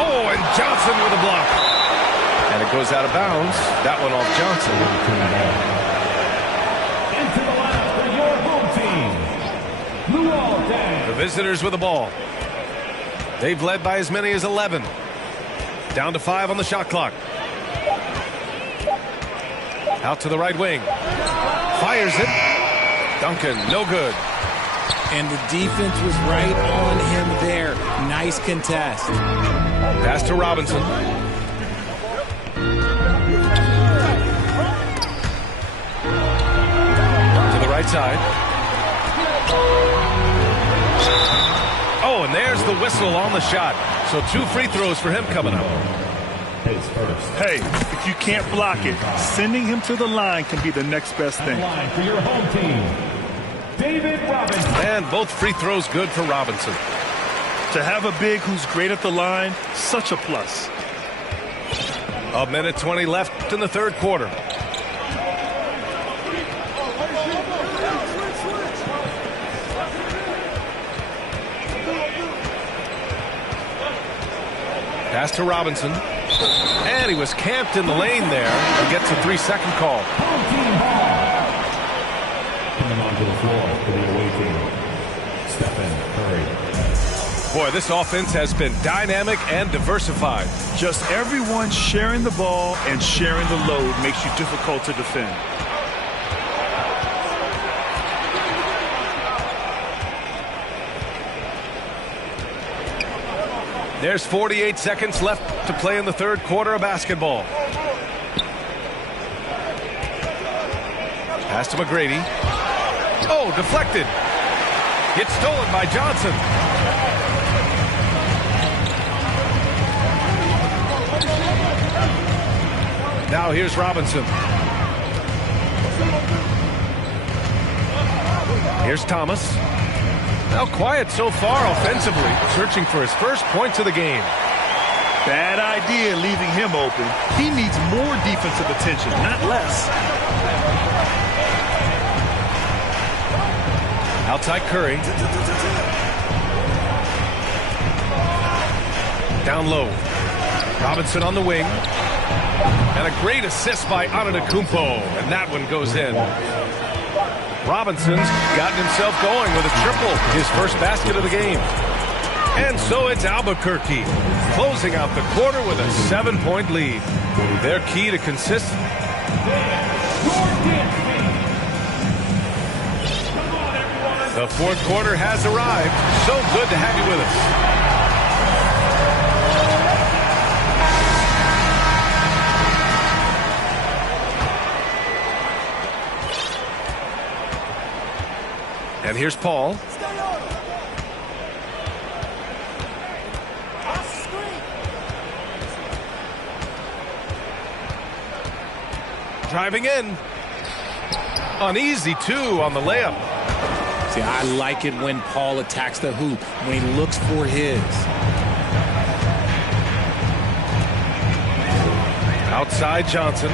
Oh, and Johnson with a block. And it goes out of bounds. That one off Johnson. Into the line for your home team. Luol Deng. The visitors with the ball. They've led by as many as 11. Down to 5 on the shot clock. Out to the right wing. Fires it. Duncan, no good. And the defense was right on him there. Nice contest. Pass to Robinson. To the right side. Oh, and there's the whistle on the shot. So 2 free throws for him coming up. Hey, if you can't block it, sending him to the line can be the next best thing. Line for your home team, David Robinson. And both free throws good for Robinson. To have a big who's great at the line, such a plus. A minute 20 left in the third quarter. Pass to Robinson. And he was camped in the lane there. He gets a 3-second call. Home team ball. Coming onto the floor for the away team. Boy, this offense has been dynamic and diversified. Just everyone sharing the ball and sharing the load makes you difficult to defend. There's 48 seconds left to play in the third quarter of basketball. Pass to McGrady. Oh, deflected. It's stolen by Johnson. Now here's Robinson. Here's Thomas. Now quiet so far offensively, searching for his first points of the game. Bad idea leaving him open. He needs more defensive attention, not less. Outside Curry. Down low. Robinson on the wing. And a great assist by Antetokounmpo. And that one goes in. Robinson's gotten himself going with a triple, his first basket of the game. And so it's Albuquerque closing out the quarter with a 7-point lead. Their key to consistency. The fourth quarter has arrived. So good to have you with us. And here's Paul. Driving in. Uneasy, too, on the layup. See, I like it when Paul attacks the hoop, when he looks for his. Outside Johnson.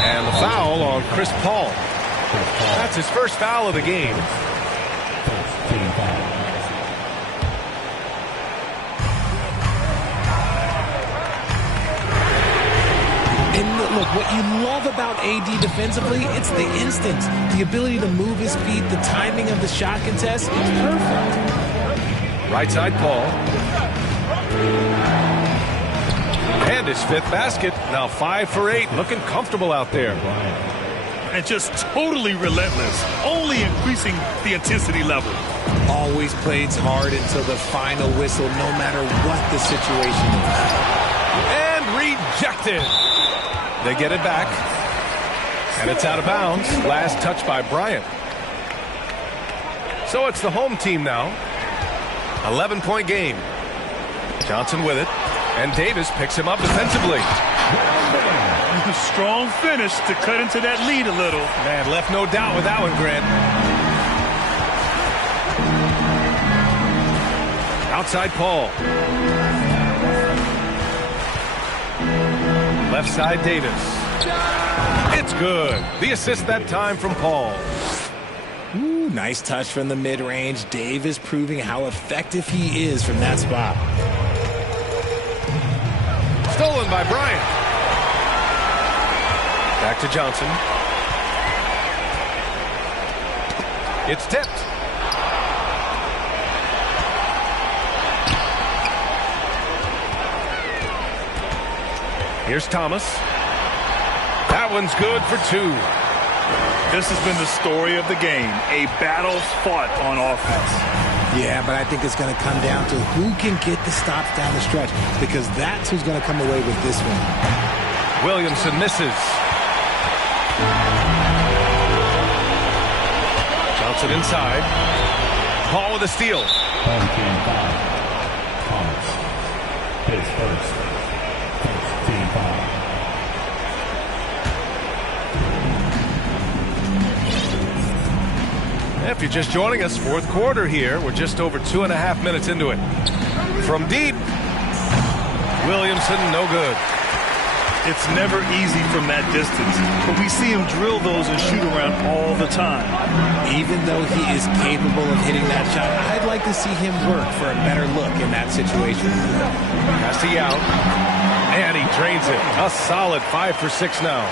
And the foul on Chris Paul. That's his first foul of the game. And look, what you love about AD defensively, it's the instincts, the ability to move his feet, the timing of the shot contest. It's perfect. Right side Paul. And his fifth basket. Now 5 for 8. Looking comfortable out there. And just totally relentless. Only increasing the intensity level. Always plays hard until the final whistle, no matter what the situation is. And rejected. They get it back. And it's out of bounds. Last touch by Bryant. So it's the home team now. 11-point game. Johnson with it. And Davis picks him up defensively. Strong finish to cut into that lead a little. Man, left no doubt with that one, Grant. Outside Paul. Left side Davis. It's good. The assist that time from Paul. Ooh, nice touch from the mid-range. Davis proving how effective he is from that spot. Stolen by Bryant. Back to Johnson. It's tipped. Here's Thomas. That one's good for 2. This has been the story of the game. A battle fought on offense. Yeah, but I think it's going to come down to who can get the stops down the stretch, because that's who's going to come away with this one. Williamson misses. Johnson inside. Paul with a steal. Team foul. Thomas. His first. Team foul. If you're just joining us, fourth quarter here. We're just over 2.5 minutes into it. From deep. Williamson, no good. It's never easy from that distance, but we see him drill those and shoot around all the time. Even though he is capable of hitting that shot, I'd like to see him work for a better look in that situation. Pass to Yao. And he drains it. A solid 5 for 6 now.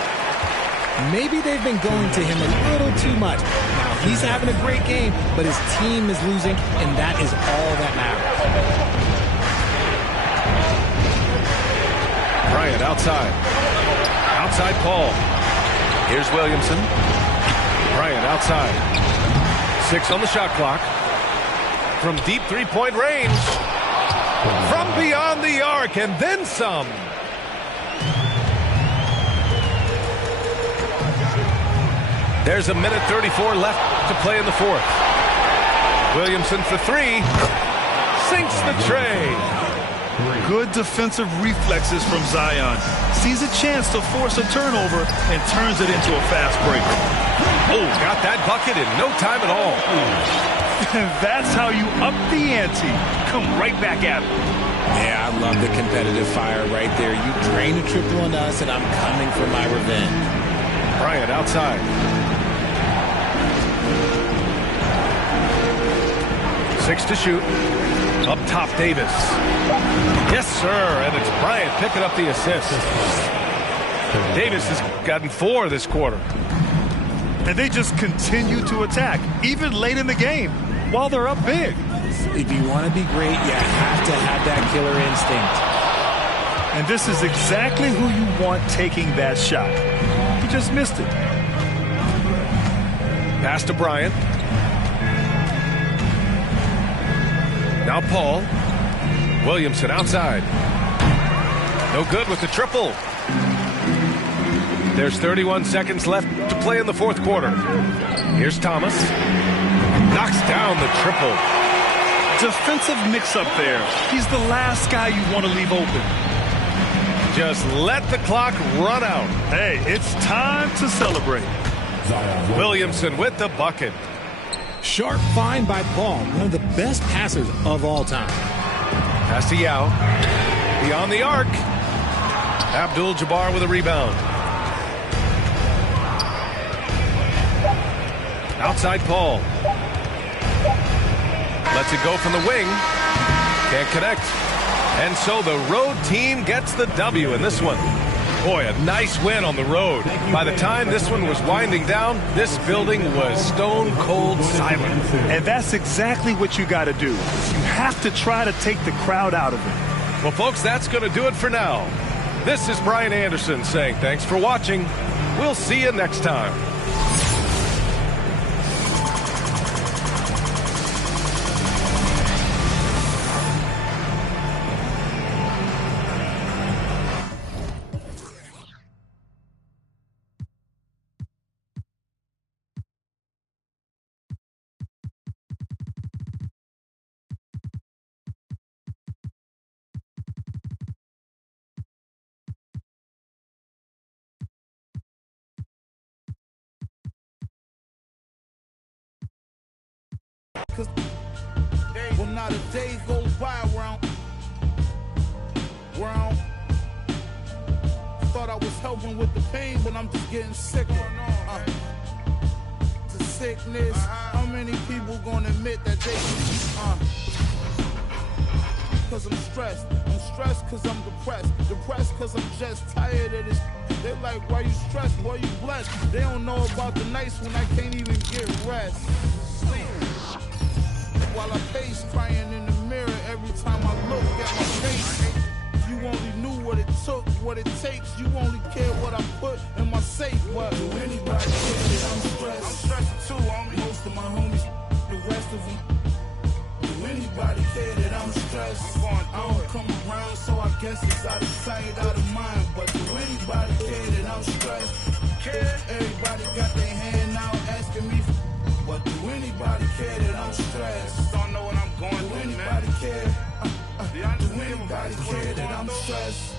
Maybe they've been going to him a little too much. Now, he's having a great game, but his team is losing, and that is all that matters. Bryant outside. Outside Paul. Here's Williamson. Bryant outside. 6 on the shot clock. From deep three-point range. From beyond the arc, and then some. There's a minute 34 left to play in the fourth. Williamson for 3. Sinks the tray. Good defensive reflexes from Zion. Sees a chance to force a turnover and turns it into a fast break. Oh, got that bucket in no time at all. And that's how you up the ante. Come right back at it. Yeah, I love the competitive fire right there. You drain a triple on us, and I'm coming for my revenge. Bryant outside. 6 to shoot. Up top, Davis. Yes, sir. And it's Bryant picking up the assist. Davis has gotten 4 this quarter. And they just continue to attack, even late in the game, while they're up big. If you want to be great, you have to have that killer instinct. And this is exactly who you want taking that shot. He just missed it. Pass to Bryant. Now Paul. Williamson outside. No good with the triple. There's 31 seconds left to play in the fourth quarter. Here's Thomas. Knocks down the triple. Defensive mix-up there. He's the last guy you want to leave open. Just let the clock run out. Hey, it's time to celebrate. Williamson with the bucket. Sharp find by Paul, one of the best passers of all time. Pass to Yao. Beyond the arc. Abdul-Jabbar with a rebound. Outside Paul. Lets it go from the wing. Can't connect. And so the road team gets the W in this one. Boy, a nice win on the road. By the time this one was winding down, this building was stone cold silent. And that's exactly what you got to do. You have to try to take the crowd out of it. Well, folks, that's going to do it for now. This is Brian Anderson saying thanks for watching. We'll see you next time. Cause well, not a day goes by where I thought I was helping with the pain, but I'm just getting sicker. To sickness, how many people gonna admit that they cause I'm stressed. I'm stressed cause I'm depressed. Depressed cause I'm just tired of this. They like, why you stressed? Boy, you blessed. They don't know about the nights when I can't even get rest. While I face crying in the mirror every time I look at my face. You only knew what it took, what it takes. You only care what I put in my safe. But do anybody care that I'm stressed? I'm stressed too, homie. Most of my homies, the rest of them. Do anybody care that I'm stressed? I don't come around, so I guess it's out of sight, out of mind. But do anybody care that I'm stressed? Everybody got their hand out asking me. But do anybody care that I'm stressed? Don't know what I'm going through, man. Do anybody care? Do anybody care that I'm stressed?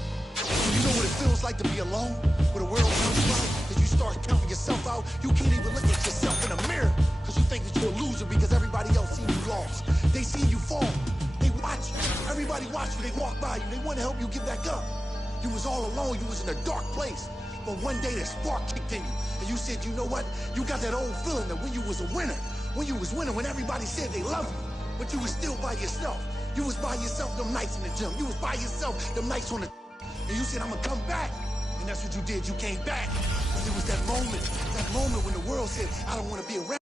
You know what it feels like to be alone? Where the world comes from? Because you start counting yourself out, you can't even look at yourself in a mirror. Because you think that you're a loser because everybody else seen you lost. They see you fall. They watch you. Everybody watch you. They walk by you. They want to help you get back up. You was all alone. You was in a dark place. But one day that spark kicked in you. And you said, you know what? You got that old feeling that when you was a winner, when you was winning, when everybody said they love you, but you was still by yourself. You was by yourself them nights in the gym. You was by yourself them nights on the... And you said, I'm going to come back. And that's what you did. You came back. Because it was that moment when the world said, I don't want to be around.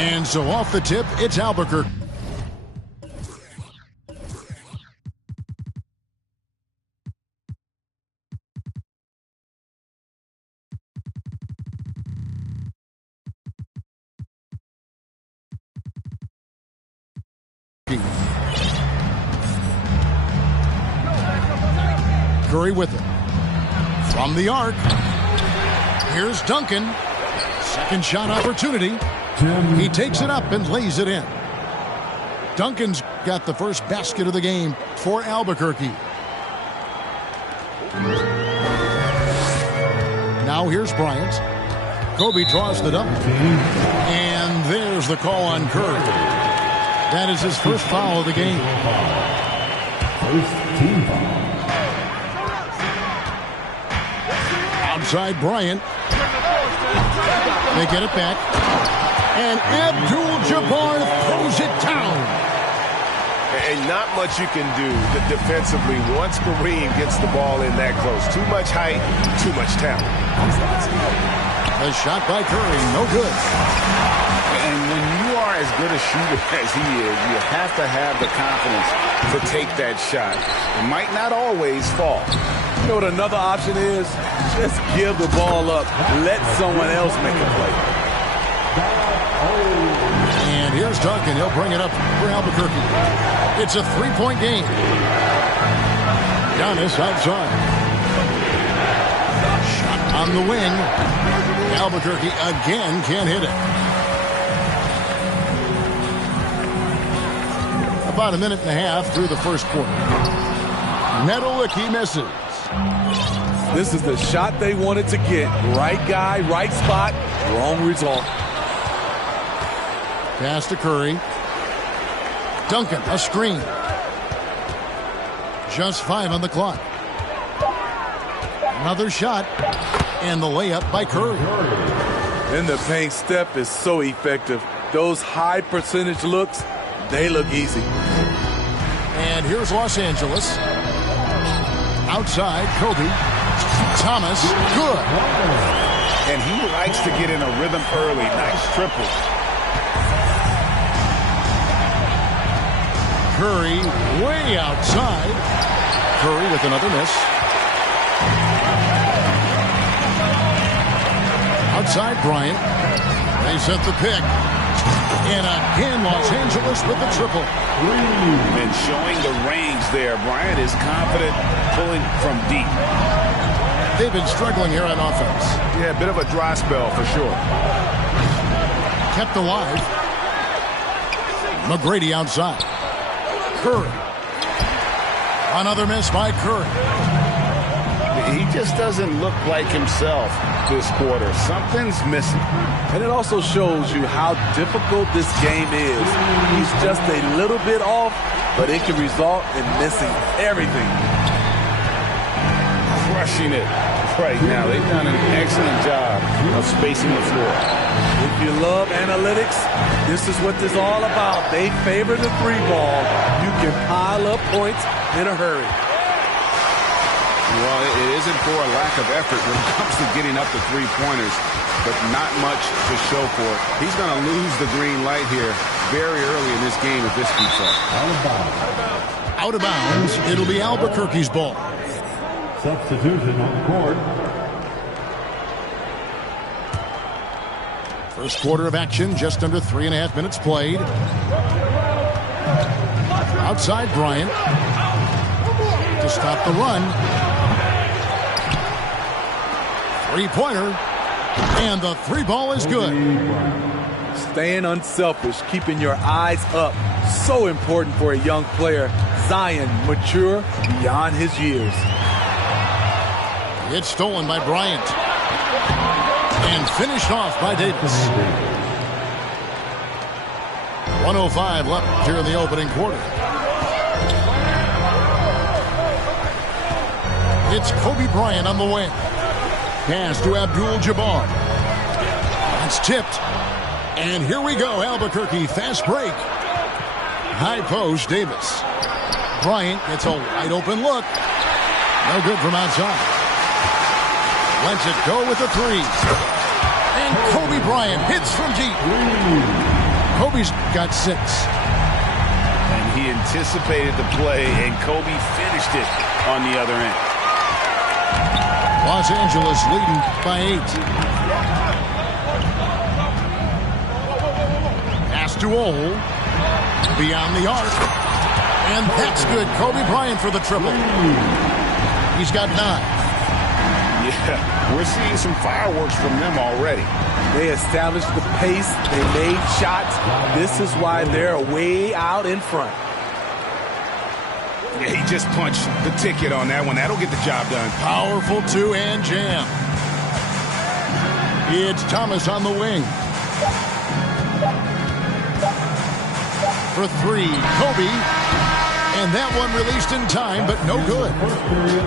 And so off the tip, it's Albuquerque. Curry with it. From the arc. Here's Duncan. Second shot opportunity. He takes it up and lays it in. Duncan's got the first basket of the game for Albuquerque. Now here's Bryant. Kobe draws the double. And there's the call on Curry. That is his first foul of the game. First team foul. Outside Bryant. They get it back. And Abdul-Jabbar throws it down. And not much you can do defensively once Kareem gets the ball in that close. Too much height, too much talent. The shot by Curry, no good. And when you are as good a shooter as he is, you have to have the confidence to take that shot. It might not always fall. You know what another option is? Just give the ball up. Let someone else make a play. And here's Duncan. He'll bring it up for Albuquerque. It's a three-point game. Giannis outside. Shot on the wing. Albuquerque again can't hit it. About a minute and a half through the first quarter. Nedolicki misses. This is the shot they wanted to get. Right guy, right spot, wrong result. Pass to Curry. Duncan, a screen. Just 5 on the clock. Another shot. And the layup by Curry. And the paint step is so effective. Those high percentage looks, they look easy. And here's Los Angeles. Outside, Kobe. Thomas, good. And he likes to get in a rhythm early. Nice triple. Curry way outside. Curry with another miss. Outside Bryant. They set the pick. And again, Los Angeles with the triple. And showing the range there. Bryant is confident pulling from deep. They've been struggling here on offense. Yeah, a bit of a dry spell for sure. Kept alive. McGrady outside. Curry. Another miss by Curry. He just doesn't look like himself this quarter. Something's missing. And it also shows you how difficult this game is. He's just a little bit off, but it can result in missing everything. Crushing it right now. They've done an excellent job of spacing the floor. If you love analytics, this is what this is all about. They favor the three ball. You can pile up points in a hurry. Well, it isn't for a lack of effort when it comes to getting up the three-pointers, but not much to show for it. He's going to lose the green light here very early in this game if this keeps up. Out of bounds. It'll be Albuquerque's ball. Substitution on the court. First quarter of action, just under 3.5 minutes played. Outside Bryant. To stop the run. Three-pointer. And the three ball is good. Staying unselfish, keeping your eyes up. So important for a young player. Zion, mature beyond his years. It's stolen by Bryant. And finished off by Davis. 1:05 left here in the opening quarter. It's Kobe Bryant on the wing. Pass to Abdul-Jabbar. It's tipped. And here we go, Albuquerque, fast break. High post, Davis. Bryant gets a wide open look. No good from outside. Lets it go with a three. And Kobe Bryant hits from deep. Kobe's got 6. And he anticipated the play, and Kobe finished it on the other end. Los Angeles leading by 8. Pass to Ole. Beyond the arc. And that's good. Kobe Bryant for the triple. He's got 9. Yeah, we're seeing some fireworks from them already. They established the pace. They made shots. This is why they're way out in front. Yeah, he just punched the ticket on that one. That'll get the job done. Powerful two-hand jam. It's Thomas on the wing. For 3, Kobe. And that one released in time, but no good.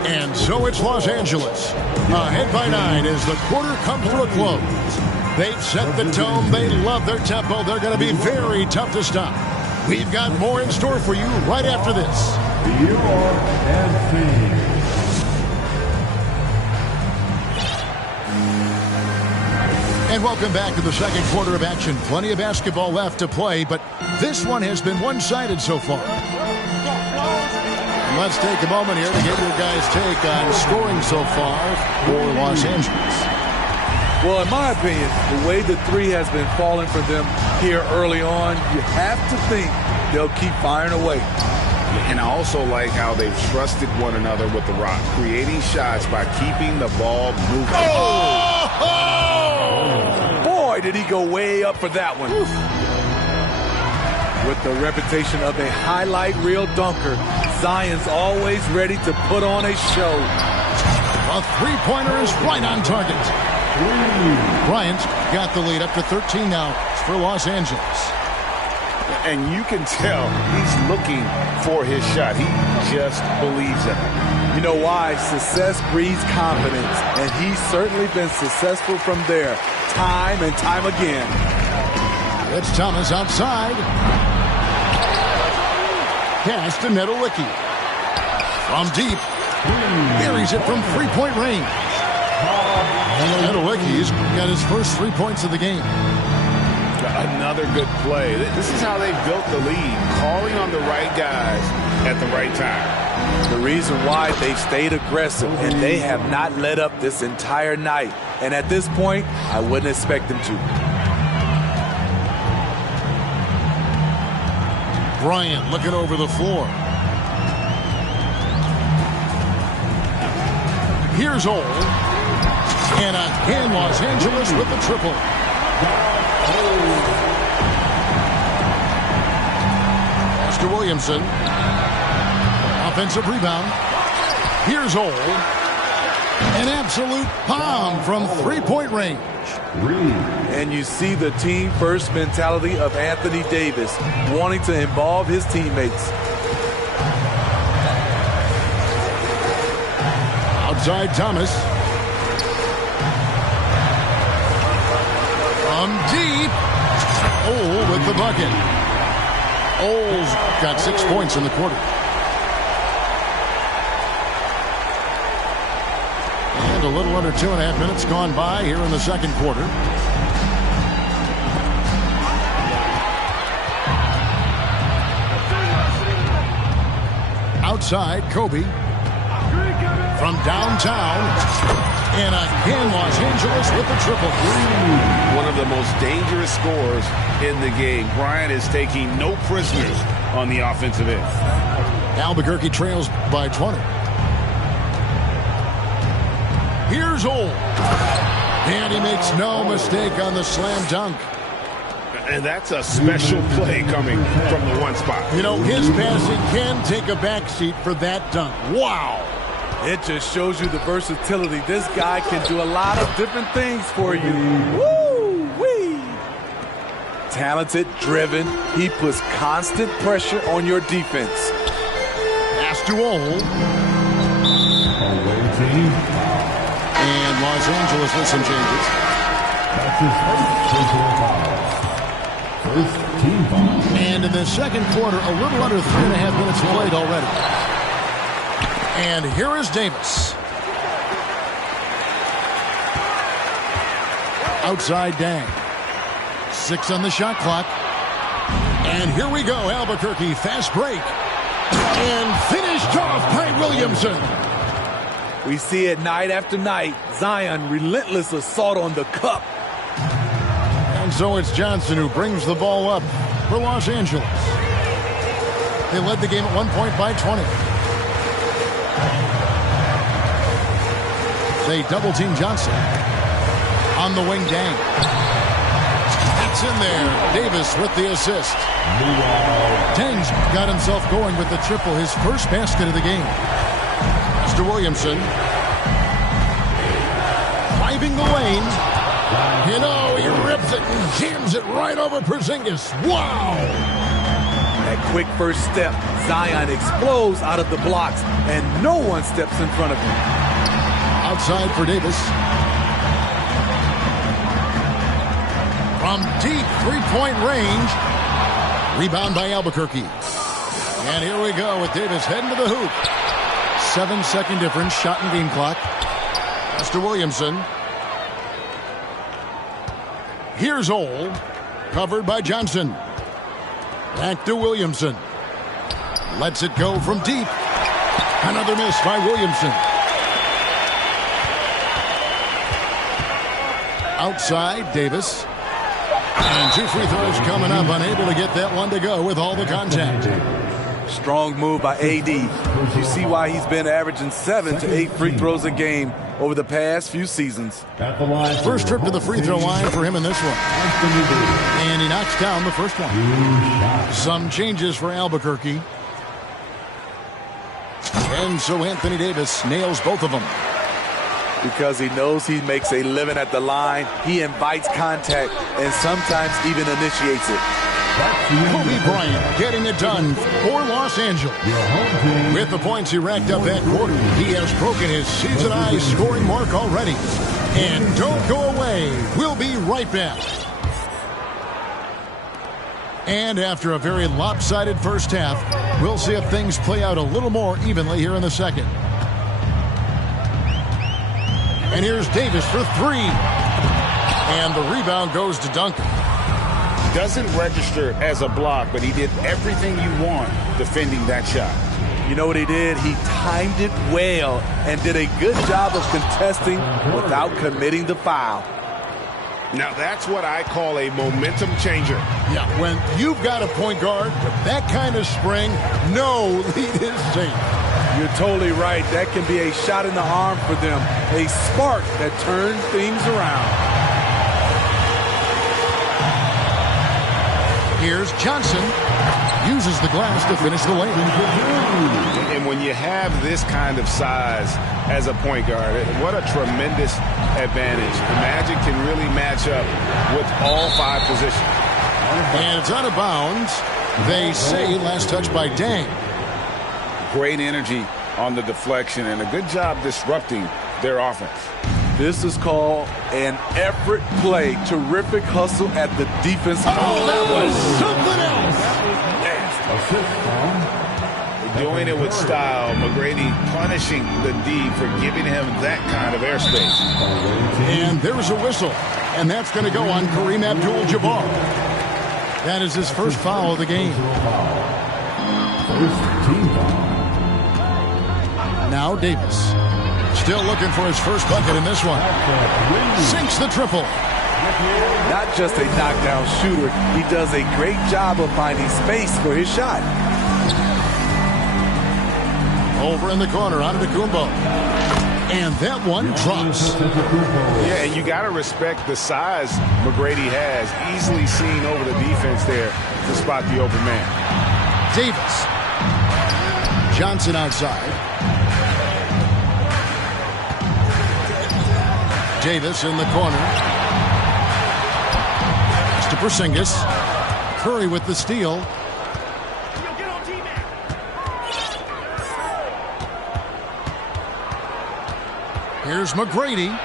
And so it's Los Angeles. Ahead by 9 as the quarter comes to a close. They've set the tone. They love their tempo. They're going to be very tough to stop. We've got more in store for you right after this. And welcome back to the second quarter of action. Plenty of basketball left to play, but this one has been one-sided so far. And let's take a moment here to get your guys' take on scoring so far for Los Angeles. Well, in my opinion, the way the 3 has been falling for them here early on, you have to think they'll keep firing away. And I also like how they've trusted one another with the rock, creating shots by keeping the ball moving. Oh! Boy, did he go way up for that one. Oof. With the reputation of a highlight reel dunker, Zion's always ready to put on a show. A three-pointer is right on target. Bryant's got the lead up to 13 now for Los Angeles. And you can tell he's looking for his shot. He just believes in it. You know why? Success breeds confidence, and he's certainly been successful from there, time and time again. It's Thomas outside. Pass to Nedolicki. From deep. Buries it from three-point range. Nedolicki's got his first 3 points of the game. Another good play. This is how they built the lead, calling on the right guys at the right time. The reason why they've stayed aggressive, and they have not let up this entire night. And at this point, I wouldn't expect them to. Bryant looking over the floor. Here's Ole. And again, Los Angeles with the triple. Mr. Williamson. Offensive rebound. Here's Ole. An absolute bomb from three-point range. And you see the team-first mentality of Anthony Davis, wanting to involve his teammates. Outside Thomas. From deep. Ole with the bucket. Ole's got 6 points in the quarter. And a little under 2.5 minutes gone by here in the second quarter. Outside, Kobe. From downtown. And again, Los Angeles with the triple. One of the most dangerous scorers in the game. Bryant is taking no prisoners on the offensive end. Albuquerque trails by 20. Here's Ole. And he makes no mistake on the slam dunk. And that's a special play coming from the one spot. You know, his passing can take a backseat for that dunk. Wow. It just shows you the versatility. This guy can do a lot of different things for you. Woo-wee! Talented, driven. He puts constant pressure on your defense. Pass to Ole. And Los Angeles with some changes. That's his first team foul. And in the second quarter, a little under 3.5 minutes played already. And here is Davis. Outside Dang. 6 on the shot clock. And here we go, Albuquerque. Fast break. And finished off by Williamson. We see it night after night. Zion, relentless assault on the cup. And so it's Johnson who brings the ball up for Los Angeles. They led the game at 1 point by 20. They double-team Johnson. On the wing, Dang. It's in there. Davis with the assist. Dang's got himself going with the triple, his first basket of the game. Mr. Williamson. Driving the lane. You know, he rips it and jams it right over Porzingis. Wow! That quick first step, Zion explodes out of the blocks, and no one steps in front of him. Outside for Davis. From deep three-point range. Rebound by Albuquerque. And here we go with Davis heading to the hoop. 7-second difference, shot and game clock. Mr. Williamson. Here's Ole. Covered by Johnson. Back to Williamson. Lets it go from deep. Another miss by Williamson. Outside, Davis. And 2 free throws coming up. Unable to get that one to go with all the contact. Strong move by AD. You see why he's been averaging 7 to 8 free throws a game over the past few seasons. First trip to the free throw line for him in this one. And he knocks down the first one. Some changes for Albuquerque. And so Anthony Davis nails both of them. Because he knows he makes a living at the line, he invites contact and sometimes even initiates it. Kobe Bryant getting it done for Los Angeles. With the points he racked up that quarter, he has broken his season-high scoring mark already. And don't go away. We'll be right back. And after a very lopsided first half, we'll see if things play out a little more evenly here in the second. And here's Davis for 3. And the rebound goes to Duncan. Doesn't register as a block, but he did everything you want defending that shot. You know what he did? He timed it well and did a good job of contesting without committing the foul. Now that's what I call a momentum changer. Yeah, when you've got a point guard with that kind of spring, no lead is safe. You're totally right. That can be a shot in the arm for them. A spark that turns things around. Here's Johnson. Uses the glass to finish the lane. And when you have this kind of size as a point guard, what a tremendous advantage. The Magic can really match up with all 5 positions. And it's out of bounds. They say last touch by Dang. Great energy on the deflection and a good job disrupting their offense. This is called an effort play. Terrific hustle at the defensive. Oh, that was something else. Doing it with style. McGrady punishing the D for giving him that kind of airspace. And there's a whistle. And that's going to go on Kareem Abdul-Jabbar. That is his first foul of the game. First team foul. Now Davis. Still looking for his first bucket in this one. Sinks the triple. Not just a knockdown shooter, he does a great job of finding space for his shot. Over in the corner, Antetokounmpo. And that one drops. Yeah, and you got to respect the size McGrady has. Easily seen over the defense there to spot the open man. Davis. Johnson outside. Davis in the corner. Pass to Porzingis. Curry with the steal. Here's McGrady.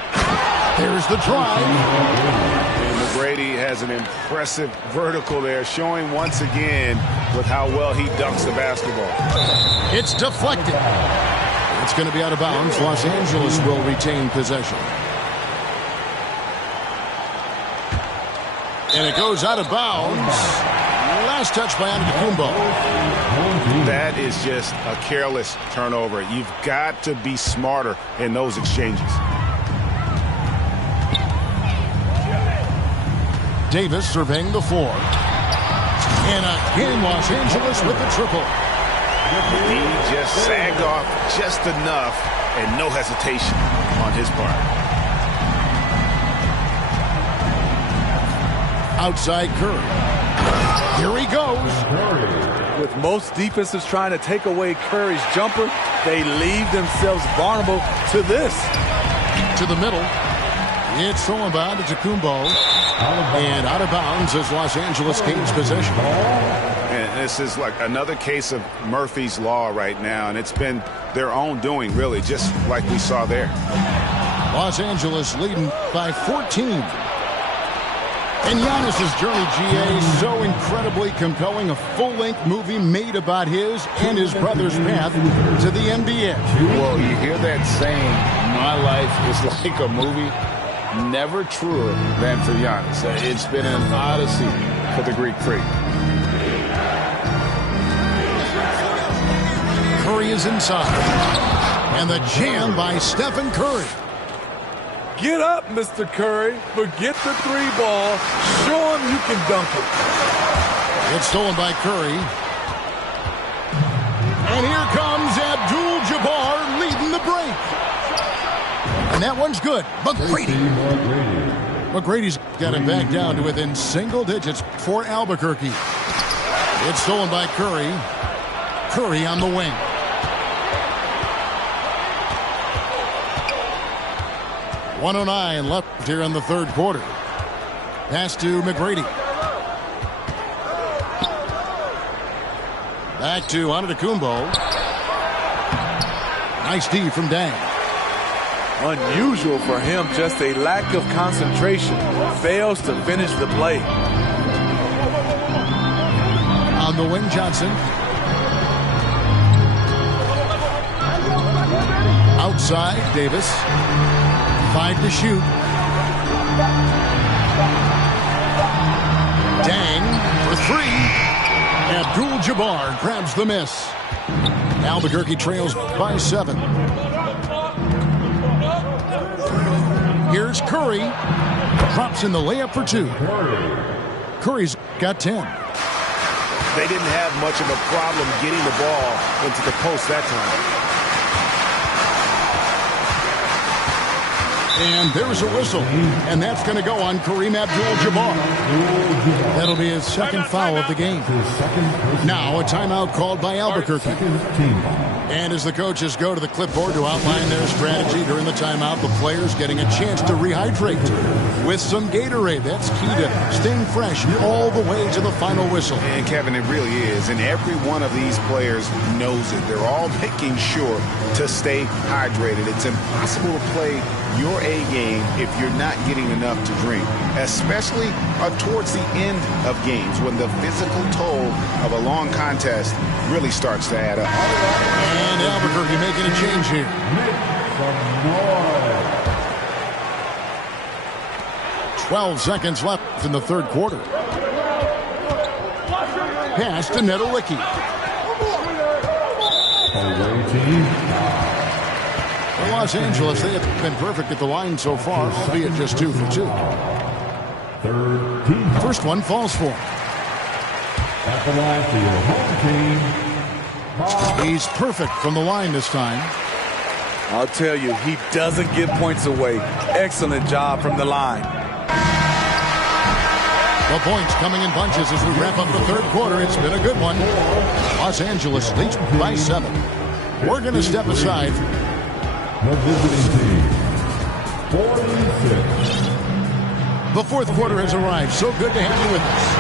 Here's the drive. And McGrady has an impressive vertical there, showing once again with how well he dunks the basketball. It's deflected. It's going to be out of bounds. Los Angeles will retain possession. And it goes out of bounds. Last touch by Antetokounmpo. That is just a careless turnover. You've got to be smarter in those exchanges. Davis surveying the floor. And again, Los Angeles with the triple. He just sagged off just enough and no hesitation on his part. Outside Curry. Here he goes. With most defenses trying to take away Curry's jumper, they leave themselves vulnerable to this. To the middle. It's stolen by Antetokounmpo. And out of bounds as Los Angeles gains possession. And this is like another case of Murphy's Law right now, and it's been their own doing, really, just like we saw there. Los Angeles leading by 14. And Giannis's journey, GA, so incredibly compelling. A full-length movie made about his and his brother's path to the NBA. Well, you hear that saying, my life is like a movie. Never truer than for Giannis. It's been an odyssey for the Greek freak. Curry is inside. And the jam by Stephen Curry. Get up, Mr. Curry. Forget the three ball. Show him you can dunk it. It's stolen by Curry. And here comes Abdul-Jabbar leading the break. And that one's good. McGrady's got it back down to within single digits for Albuquerque. It's stolen by Curry. Curry on the wing. .109 left here in the third quarter. Pass to McGrady. Back to Antetokounmpo. Nice D from Dang. Unusual for him, just a lack of concentration. Fails to finish the play. On the wing, Johnson. Outside, Davis. 5 to shoot. Dang for 3. Abdul-Jabbar grabs the miss. Albuquerque trails by 7. Here's Curry. Drops in the layup for 2. Curry's got 10. They didn't have much of a problem getting the ball into the post that time. And there's a whistle. And that's going to go on Kareem Abdul-Jabbar. That'll be his second foul of the game. Now a timeout called by Albuquerque. And as the coaches go to the clipboard to outline their strategy during the timeout, the players getting a chance to rehydrate with some Gatorade. That's key to staying fresh all the way to the final whistle. And Kevin, it really is. And every one of these players knows it. They're all making sure to stay hydrated. It's impossible to play your A game if you're not getting enough to drink, especially towards the end of games when the physical toll of a long contest really starts to add up. And Albuquerque making a change here. 12 seconds left in the third quarter. Pass to Nedolicki. Los Angeles, they have been perfect at the line so far, albeit just 2 for 2. First one falls for him. At the line for your home team. He's perfect from the line this time. I'll tell you, he doesn't give points away. Excellent job from the line. The points coming in bunches as we wrap up the third quarter. It's been a good one. Los Angeles leads by 7. We're going to step aside. The visiting team. 46. The fourth quarter has arrived. So good to have you with us.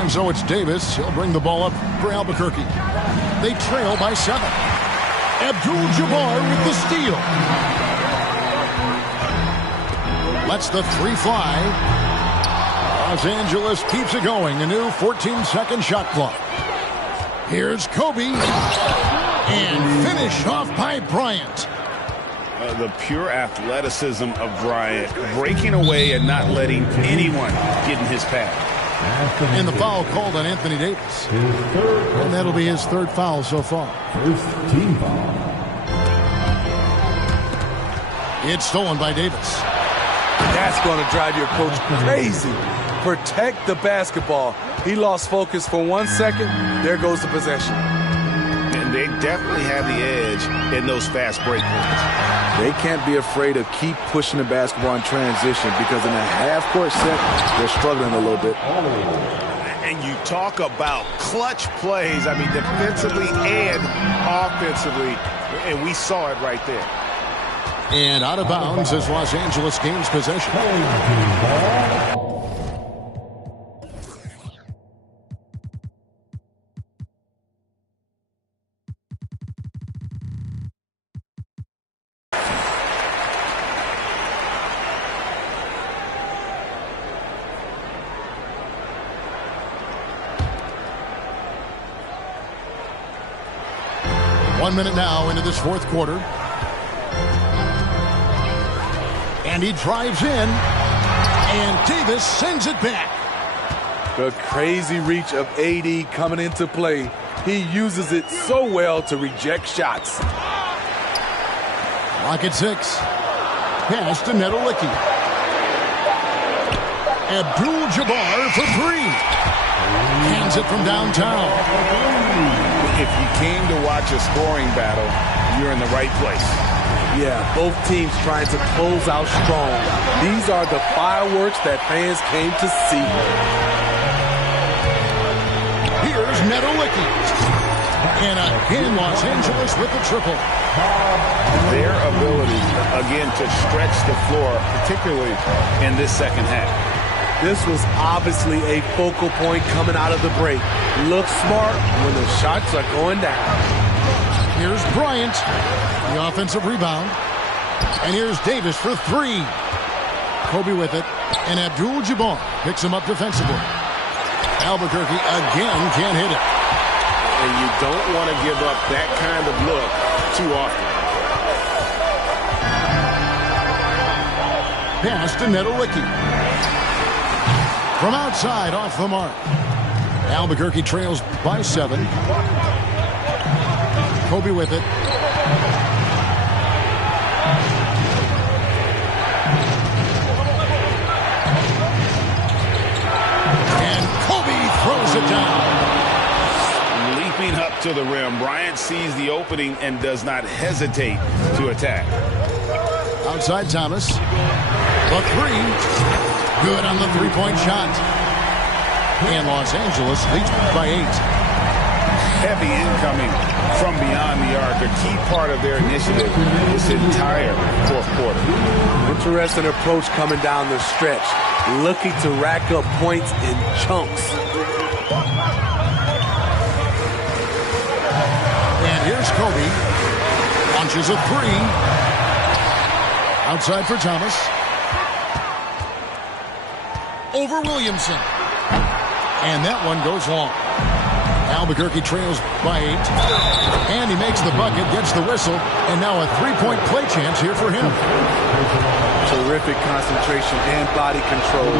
And so it's Davis. He'll bring the ball up for Albuquerque. They trail by 7. Abdul-Jabbar with the steal. Lets the 3 fly. Los Angeles keeps it going. A new 14-second shot clock. Here's Kobe. And finish off by Bryant. The pure athleticism of Bryant, breaking away and not letting anyone get in his path. And the foul called on Anthony Davis. And that'll be his 3rd foul so far. First team foul. It's stolen by Davis. That's going to drive your coach crazy. Protect the basketball. He lost focus for 1 second. There goes the possession. And they definitely have the edge in those fast break points. They can't be afraid of keep pushing the basketball in transition because in a half-court set, they're struggling a little bit. And you talk about clutch plays, I mean, defensively and offensively, and we saw it right there. And out of bounds as Los Angeles gains possession. One minute now into this fourth quarter. And he drives in. And Davis sends it back. The crazy reach of AD coming into play. He uses it so well to reject shots. Rocket 6. Pass to Nedolicki. Abdul-Jabbar for 3. Hands it from downtown. If you came to watch a scoring battle, you're in the right place. Yeah, both teams trying to close out strong. These are the fireworks that fans came to see. Here's Nedolicki. And again, Los Angeles with the triple. Their ability, again, to stretch the floor, particularly in this second half. This was obviously a focal point coming out of the break. Look smart when the shots are going down. Here's Bryant, the offensive rebound. And here's Davis for 3. Kobe with it. And Abdul-Jabbar picks him up defensively. Albuquerque again can't hit it. And you don't want to give up that kind of look too often. Pass to Nedolicki. From outside, off the mark. Albuquerque trails by 7. Kobe with it. And Kobe throws it down. Leaping up to the rim, Bryant sees the opening and does not hesitate to attack. Outside Thomas. The 3. Good on the 3-point shot. And Los Angeles leads by 8. Heavy incoming from beyond the arc, a key part of their initiative this entire fourth quarter. Interesting approach coming down the stretch, looking to rack up points in chunks. And here's Kobe. Launches a 3. Outside for Thomas. Over Williamson. And that one goes long. Albuquerque trails by 8. And he makes the bucket, gets the whistle, and now a 3-point play chance here for him. Terrific concentration and body control.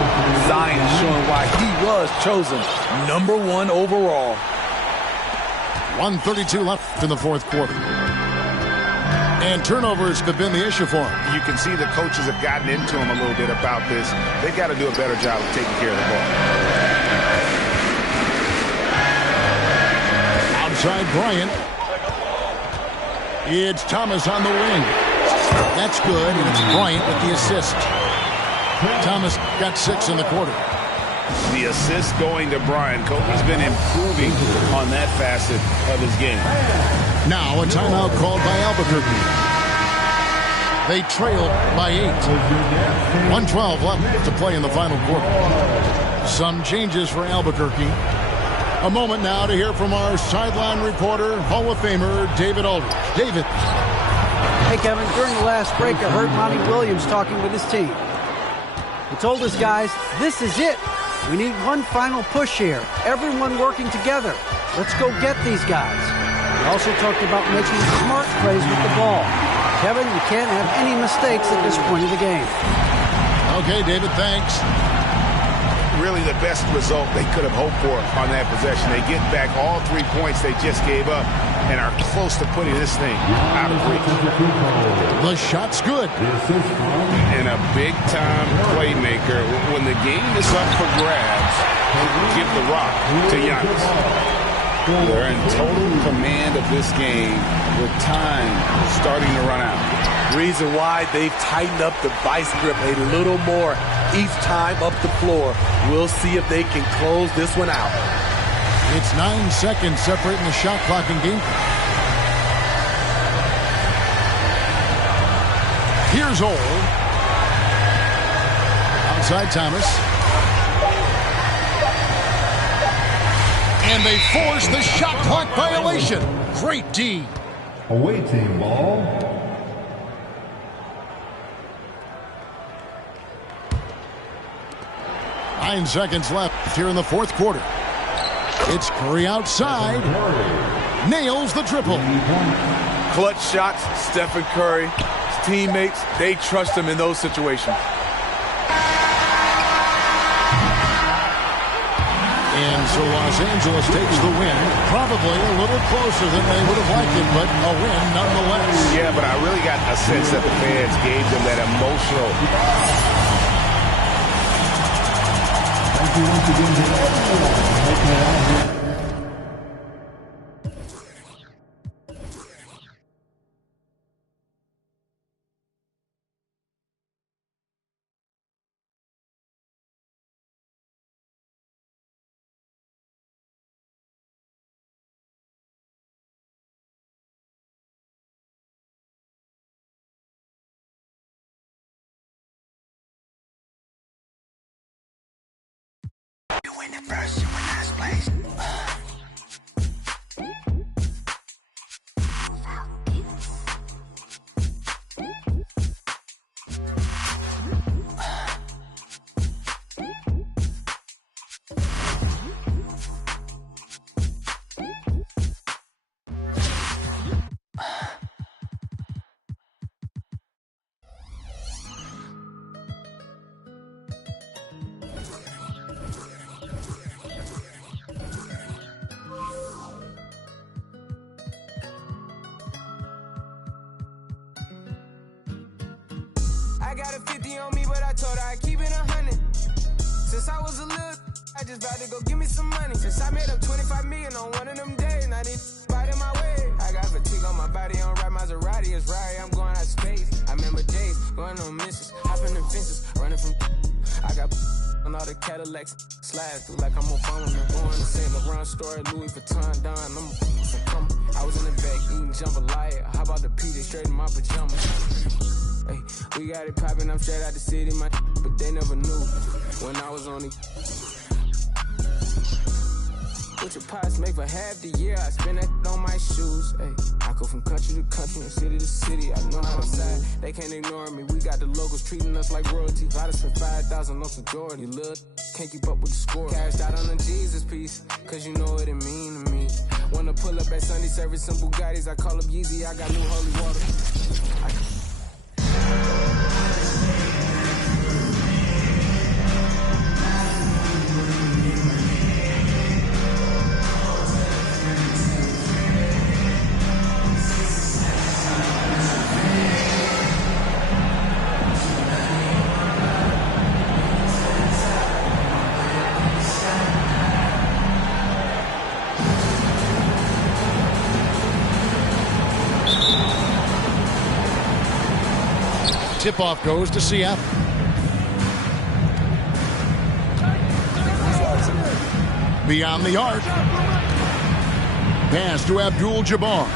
Zion showing why he was chosen #1 overall. 1:32 left in the fourth quarter. And turnovers have been the issue for him. You can see the coaches have gotten into him a little bit about this. They've got to do a better job of taking care of the ball. Outside Bryant. It's Thomas on the wing. That's good, and it's Bryant with the assist. Thomas got 6 in the quarter. The assist going to Brian. Kobe's been improving on that facet of his game. Now a timeout called by Albuquerque. They trail by 8. 1:12 left to play in the final quarter. Some changes for Albuquerque. A moment now to hear from our sideline reporter, Hall of Famer David Aldridge. David. Hey, Kevin, during the last break, I heard Monty Williams talking with his team. He told us guys, this is it. We need one final push here. Everyone working together. Let's go get these guys. He also talked about making smart plays with the ball. Kevin, you can't have any mistakes at this point of the game. Okay, David, thanks. Really the best result they could have hoped for on that possession. They get back all 3 points they just gave up and are close to putting this thing out of reach. The shot's good. And a big-time playmaker. When the game is up for grabs, give the rock to Giannis. They're in total command of this game with time starting to run out. Reason why they've tightened up the vice grip a little more each time up the floor. We'll see if they can close this one out. It's 9 seconds separating the shot clock and game. Here's Ole. Outside Thomas. And they force the shot clock violation. Great D. Away team ball. Nine seconds left here in the fourth quarter. It's Curry outside. Nails the triple. Clutch shots, Stephen Curry. His teammates, they trust him in those situations. And so Los Angeles takes the win. Probably a little closer than they would have liked it, but a win nonetheless. Yeah, but I really got a sense that the fans gave them that emotional. Thank you once again to everyone making it out here. First, you win last place. I got a 50 on me, but I told her I'd keep it 100. Since I was a little, I just vowed to go give me some money. Since I made up 25 million on one of them days, now they fight in my way. I got fatigue on my body, on right Maserati, it's right, I'm going out of space. I remember days, going on missions, hopping in fences, running from I got on all the Cadillacs, slides through like I'm Obama, man. Going to St. Laurent store, Louis Vuitton, Don, I was in the back eating jambalaya. How about the P, they straight in my pajamas. Hey, we got it poppin', I'm straight out the city, my but they never knew when I was on the. What your pots make for half the year, I spend that on my shoes. Hey, I go from country to country and city to city. I know how I'm sad, they can't ignore me. We got the locals treating us like royalty. I just spent 5,000 on some Jordan. Look, can't keep up with the score. Cashed out on the Jesus piece, cause you know what it mean to me. Wanna pull up at Sunday service, some Bugattis. I call up Yeezy, I got new holy water. Tip-off goes to Seattle. Beyond the arc. Pass to Abdul-Jabbar.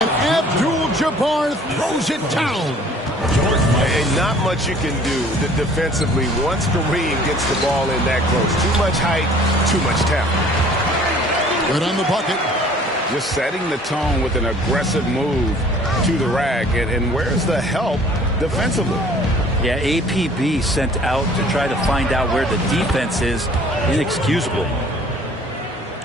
Abdul-Jabbar throws it down. And not much you can do defensively once Kareem gets the ball in that close. Too much height, too much talent. Good on the bucket. Just setting the tone with an aggressive move to the rack. And where's the help defensively? Yeah, APB sent out to try to find out where the defense is. Inexcusable.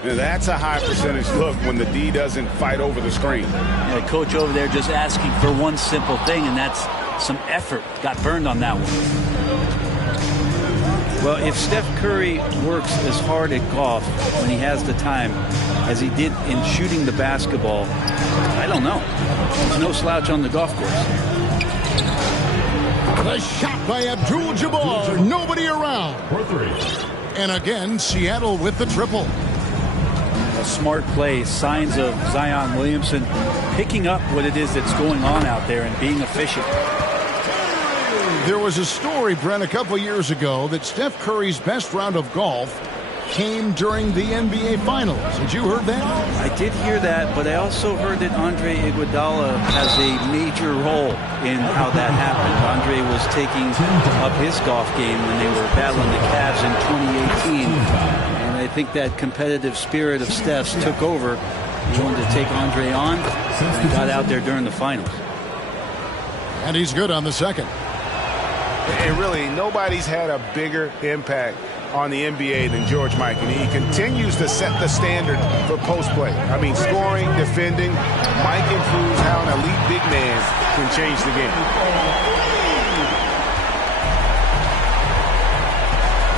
That's a high percentage look when the D doesn't fight over the screen. Yeah, coach over there just asking for one simple thing, and that's some effort. Got burned on that one. Well, if Steph Curry works as hard at golf when he has the time as he did in shooting the basketball, I don't know. There's no slouch on the golf course. The shot by Abdul-Jabbar. Nobody around. For three. And again, Seattle with the triple. A smart play, signs of Zion Williamson picking up what it is that's going on out there and being efficient. There was a story, Brent, a couple years ago that Steph Curry's best round of golf came during the NBA Finals. Had you heard that? I did hear that, but I also heard that Andre Iguodala has a major role in how that happened. Andre was taking up his golf game when they were battling the Cavs in 2018. I think that competitive spirit of Steph's took over. He wanted to take Andre on and got out there during the finals. And he's good on the second. And really, nobody's had a bigger impact on the NBA than George Mikan. And he continues to set the standard for post play. I mean, scoring, defending. Mike improves how an elite big man can change the game.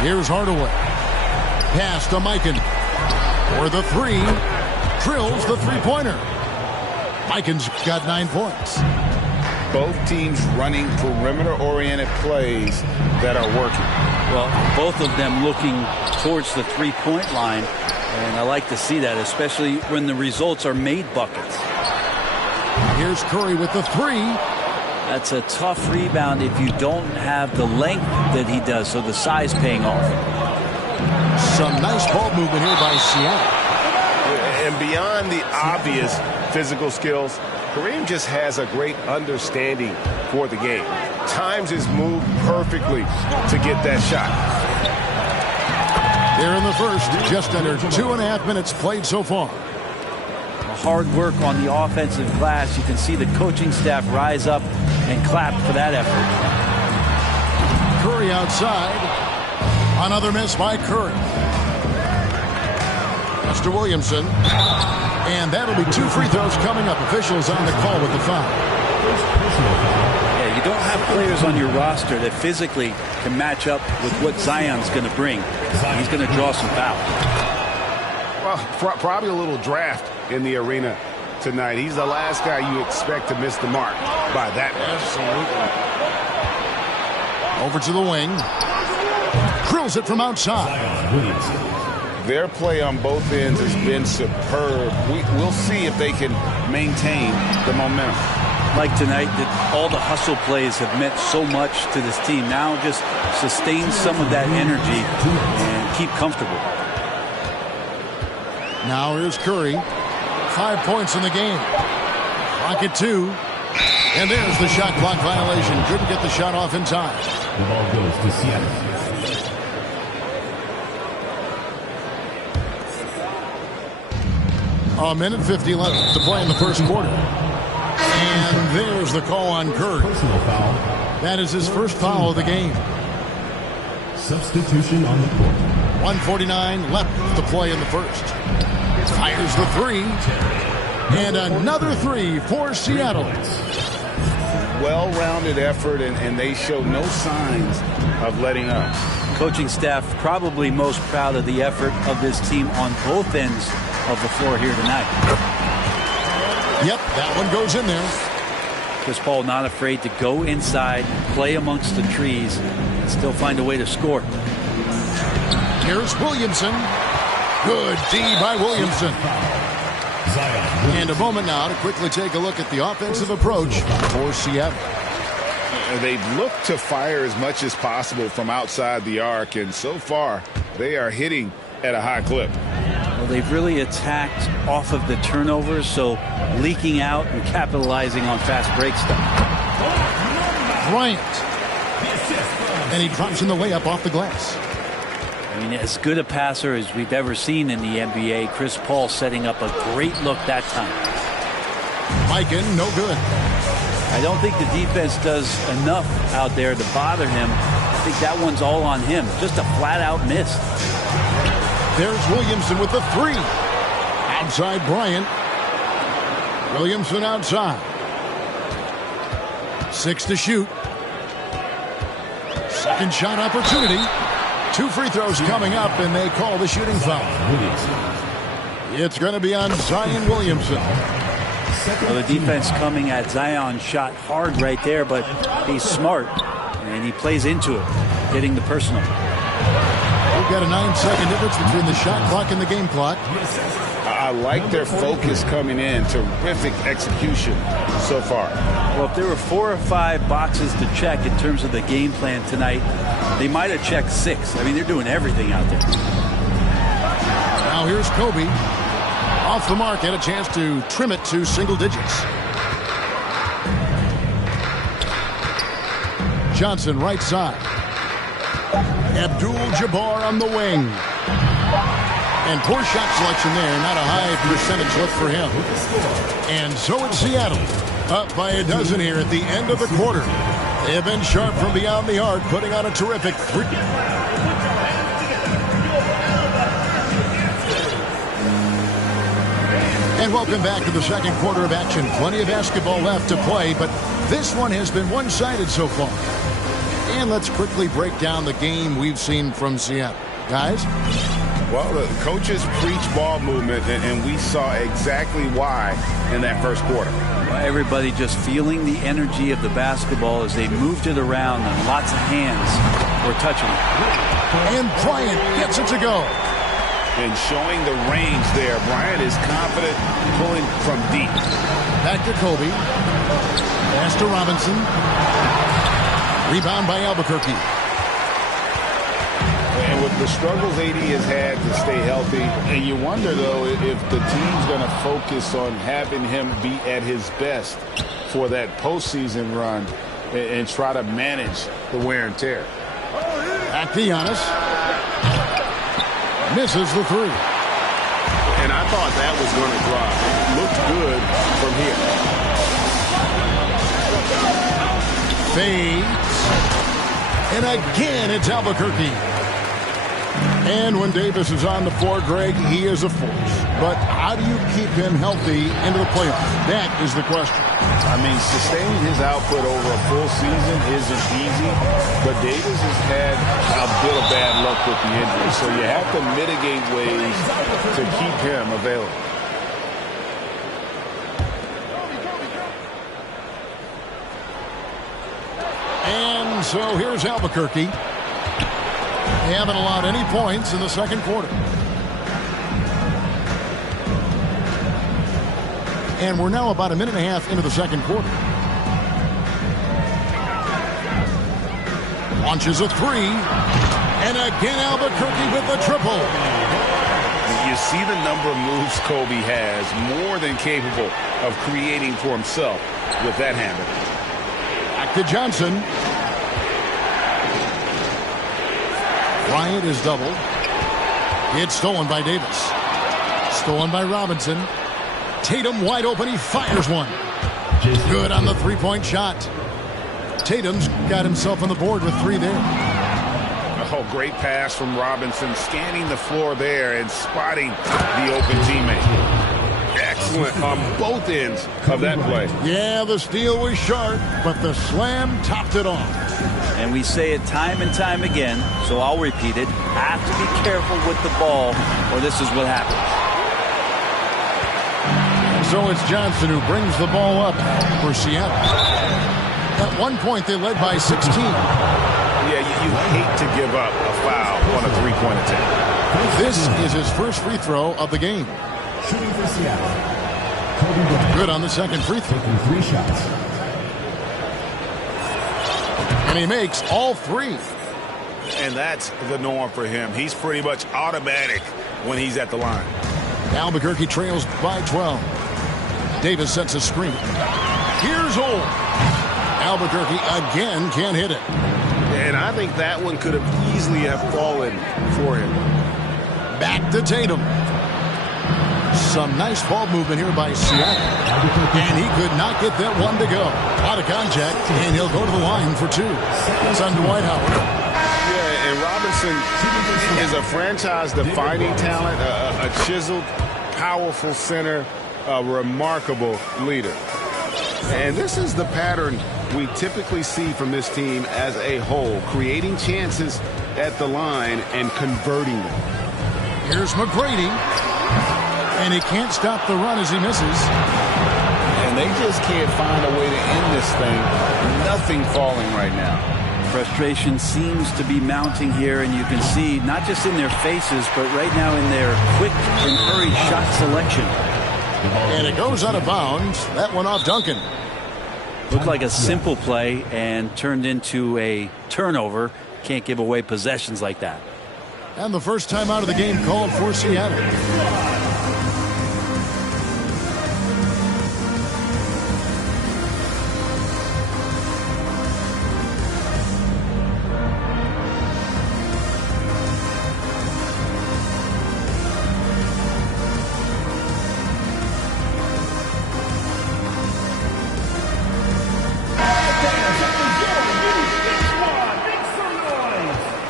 Here's Hardaway. Pass to Mikan. For the three. Drills the three-pointer. Mikan's got 9 points. Both teams running perimeter-oriented plays that are working. Well, both of them looking towards the three-point line, and I like to see that, especially when the results are made buckets. Here's Curry with the three. That's a tough rebound if you don't have the length that he does, so the size paying off. Some nice ball movement here by Seattle. And beyond the obvious physical skills, Kareem just has a great understanding for the game. Times his move perfectly to get that shot. Here in the first, just under 2.5 minutes played so far. Hard work on the offensive glass. You can see the coaching staff rise up and clap for that effort. Curry outside. Another miss by Curry. Mr. Williamson. And that'll be 2 free throws coming up. Officials on the call with the foul. Yeah, you don't have players on your roster that physically can match up with what Zion's going to bring. He's going to draw some fouls. Well, probably a little draft in the arena tonight. He's the last guy you expect to miss the mark by that much. Over to the wing. Drills it from outside. Their play on both ends has been superb. We'll see if they can maintain the momentum. Like tonight, that all the hustle plays have meant so much to this team. Now just sustain some of that energy and keep comfortable. Now here's Curry. 5 points in the game. Clock at 2. And there's the shot clock violation. Couldn't get the shot off in time. The ball goes to Seattle. A minute 50 left to play in the first quarter. And there's the call on Curry. Personal foul. That is his first foul of the game. Substitution on the court. 1:49 left to play in the first. Fires the three. And another three for Seattle. Well-rounded effort, and they show no signs of letting up. Coaching staff probably most proud of the effort of this team on both ends of the floor here tonight. Yep, that one goes in there. Chris Paul not afraid to go inside, play amongst the trees, and still find a way to score. Here's Williamson. Good D by Williamson. And a moment now to quickly take a look at the offensive approach for Seattle. They've looked to fire as much as possible from outside the arc, and so far they are hitting at a high clip. Well, they've really attacked off of the turnovers, so leaking out and capitalizing on fast break stuff. Bryant. And he drops in the layup off the glass. I mean, as good a passer as we've ever seen in the NBA. Chris Paul setting up a great look that time. Mikan, no good. I don't think the defense does enough out there to bother him. I think that one's all on him. Just a flat-out miss. There's Williamson with the three. Outside Bryant. Williamson outside. 6 to shoot. Second shot opportunity. 2 free throws coming up, and they call the shooting foul. It's going to be on Zion Williamson. Well, the defense coming at Zion shot hard right there, but he's smart, and he plays into it, getting the personal. We've got a 9-second difference between the shot clock and the game clock. I like their focus coming in. Terrific execution so far. Well, if there were 4 or 5 boxes to check in terms of the game plan tonight, they might have checked 6. I mean, they're doing everything out there. Now here's Kobe. Off the mark, had a chance to trim it to single digits. Johnson right side. Abdul-Jabbar on the wing. And poor shot selection there. Not a high percentage look for him. And so it's Seattle. Up by a dozen here at the end of the quarter. They have been sharp from beyond the arc, putting on a terrific 3. And welcome back to the second quarter of action. Plenty of basketball left to play, but this one has been one-sided so far. And let's quickly break down the game we've seen from Seattle. Guys? Well, the coaches preach ball movement, and we saw exactly why in that first quarter. Everybody just feeling the energy of the basketball as they moved it around, and lots of hands were touching it. And Bryant gets it to go. And showing the range there. Bryant is confident pulling from deep. Back to Kobe. Pass to Robinson. Rebound by Albuquerque. And with the struggles AD has had to stay healthy, and you wonder, though, if the team's going to focus on having him be at his best for that postseason run and try to manage the wear and tear. Back to Giannis. Misses the 3. And I thought that was going to drop. It looked good from here. Fades. And again, it's Albuquerque. And when Davis is on the floor, Greg, he is a force. But how do you keep him healthy into the playoffs? That is the question. I mean, sustaining his output over a full season isn't easy, but Davis has had a bit of bad luck with the injury, so you have to mitigate ways to keep him available. And so here's Albuquerque. They haven't allowed any points in the second quarter. And we're now about a minute and a half into the second quarter. Launches a 3. And again, Albuquerque with the triple. You see the number of moves Kobe has, more than capable of creating for himself with that handle. Back to Johnson. Bryant is doubled. It's stolen by Davis. Stolen by Robinson. Tatum wide open. He fires one. Good on the three-point shot. Tatum's got himself on the board with 3 there. Oh, great pass from Robinson, scanning the floor there and spotting the open teammate. Excellent on both ends of that play. Yeah, the steal was sharp, but the slam topped it off. And we say it time and time again, so I'll repeat it. Have to be careful with the ball, or this is what happens. So it's Johnson who brings the ball up for Seattle. At one point, they led by 16. Yeah, you hate to give up a foul on a three-point attempt. This is his first free throw of the game. Shooting for Seattle. Good on the second free throw. Taking 3 shots. And he makes all 3. And that's the norm for him. He's pretty much automatic when he's at the line. Albuquerque trails by 12. Davis sets a screen. Here's Ole. Albuquerque again can't hit it. And I think that one could have easily have fallen for him. Back to Tatum. Some nice ball movement here by Seattle. And he could not get that one to go. Out of contact, and he'll go to the line for 2. It's on Dwight Howard. Yeah, and Robinson is a franchise-defining talent, a chiseled, powerful center, a remarkable leader. And this is the pattern we typically see from this team as a whole, creating chances at the line and converting them. Here's McGrady. And he can't stop the run as he misses. And they just can't find a way to end this thing. Nothing falling right now. Frustration seems to be mounting here, and you can see not just in their faces, but right now in their quick and hurried shot selection. And it goes out of bounds. That one off Duncan. Looked like a simple play and turned into a turnover. Can't give away possessions like that. And the first time out of the game called for Seattle.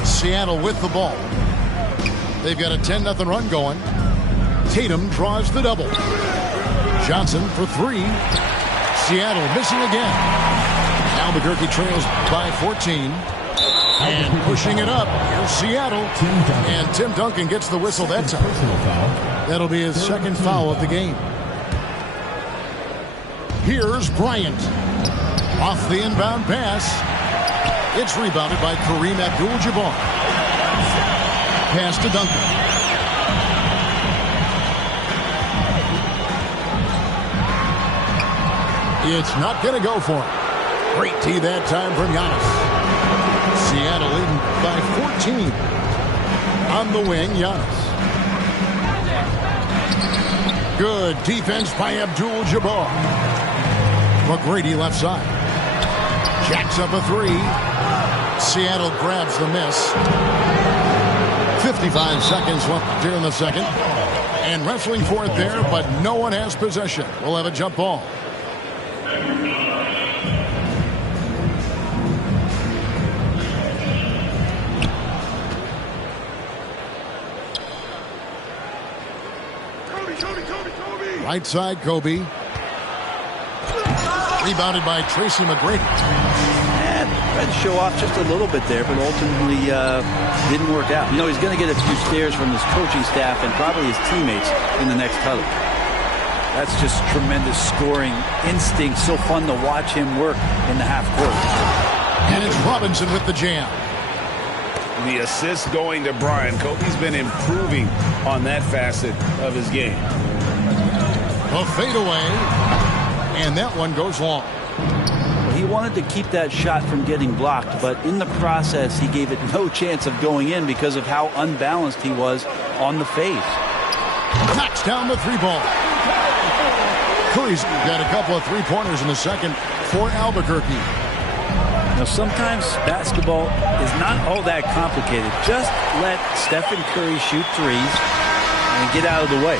Seattle with the ball. They've got a 10-0 run going. Tatum draws the double. Johnson for 3. Seattle missing again. Albuquerque trails by 14. And pushing it up. Here's Seattle. And Tim Duncan gets the whistle that time. That'll be his second foul of the game. Here's Bryant. Off the inbound pass. It's rebounded by Kareem Abdul-Jabbar. Pass to Duncan. It's not going to go for him. Great tee that time from Giannis. Seattle leading by 14. On the wing, Giannis. Good defense by Abdul-Jabbar. McGrady left side. Jacks up a 3. Seattle grabs the miss. 55 seconds left here in the second. And wrestling for it there, but no one has possession. We'll have a jump ball. Right side, Kobe. Rebounded by Tracy McGrady. Tried to show off just a little bit there, but ultimately didn't work out. You know, he's going to get a few stares from his coaching staff and probably his teammates in the next huddle. That's just tremendous scoring instinct. So fun to watch him work in the half court. And it's Robinson with the jam. The assist going to Brian. Kobe's been improving on that facet of his game. A fadeaway. And that one goes long. He wanted to keep that shot from getting blocked, but in the process, he gave it no chance of going in because of how unbalanced he was on the face. Knocks down the 3-ball. Curry's got a couple of 3-pointers in the second for Albuquerque. Now, sometimes basketball is not all that complicated. Just let Stephen Curry shoot threes and get out of the way.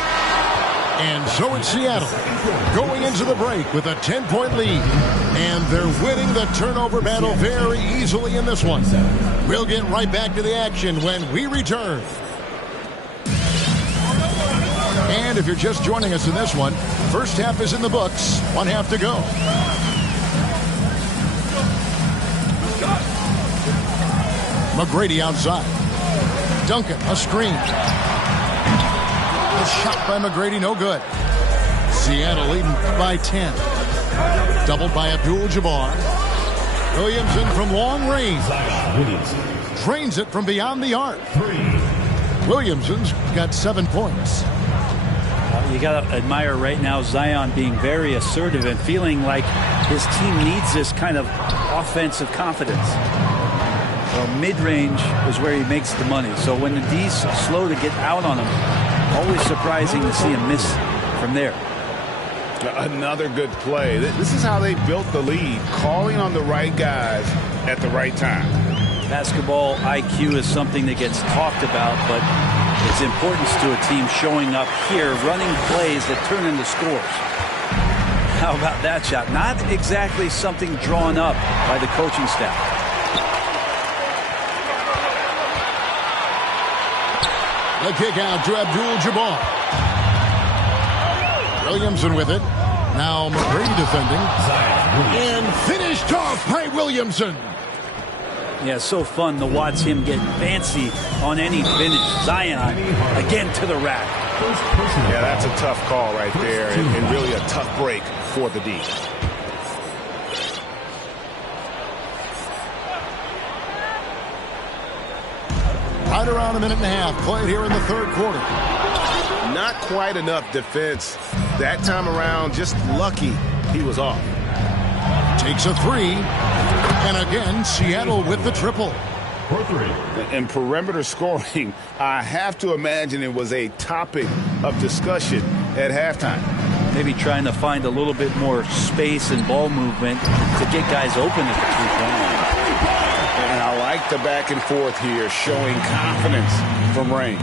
And so it's Seattle going into the break with a 10-point lead. And they're winning the turnover battle very easily in this one. We'll get right back to the action when we return. And if you're just joining us in this one, first half is in the books. 1 half to go. McGrady outside. Duncan, a screen. A shot by McGrady, no good. Seattle leading by 10. Doubled by Abdul-Jabbar. Williamson from long range. Drains it from beyond the arc. Williamson's got 7 points. You got to admire right now Zion being very assertive and feeling like his team needs this kind of offensive confidence. Well, mid-range is where he makes the money. So when the D's slow to get out on him, always surprising to see him miss from there. Another good play. This is how they built the lead, calling on the right guys at the right time. Basketball IQ is something that gets talked about, but its importance to a team showing up here, running plays that turn into scores. How about that shot? Not exactly something drawn up by the coaching staff. The kick out to Abdul-Jabbar. Williamson with it. Now McGrady defending. And finished off by Williamson. Yeah, so fun to watch him get fancy on any finish. Zion again to the rack. Yeah, that's a tough call right there, and really a tough break for the D. Right around a minute and a half played here in the third quarter. Not quite enough defense that time around. Just lucky he was off. Takes a three. And again, Seattle with the triple. And perimeter scoring, I have to imagine it was a topic of discussion at halftime. Maybe trying to find a little bit more space and ball movement to get guys open at the three-point line. And I like the back and forth here, showing confidence from Rain.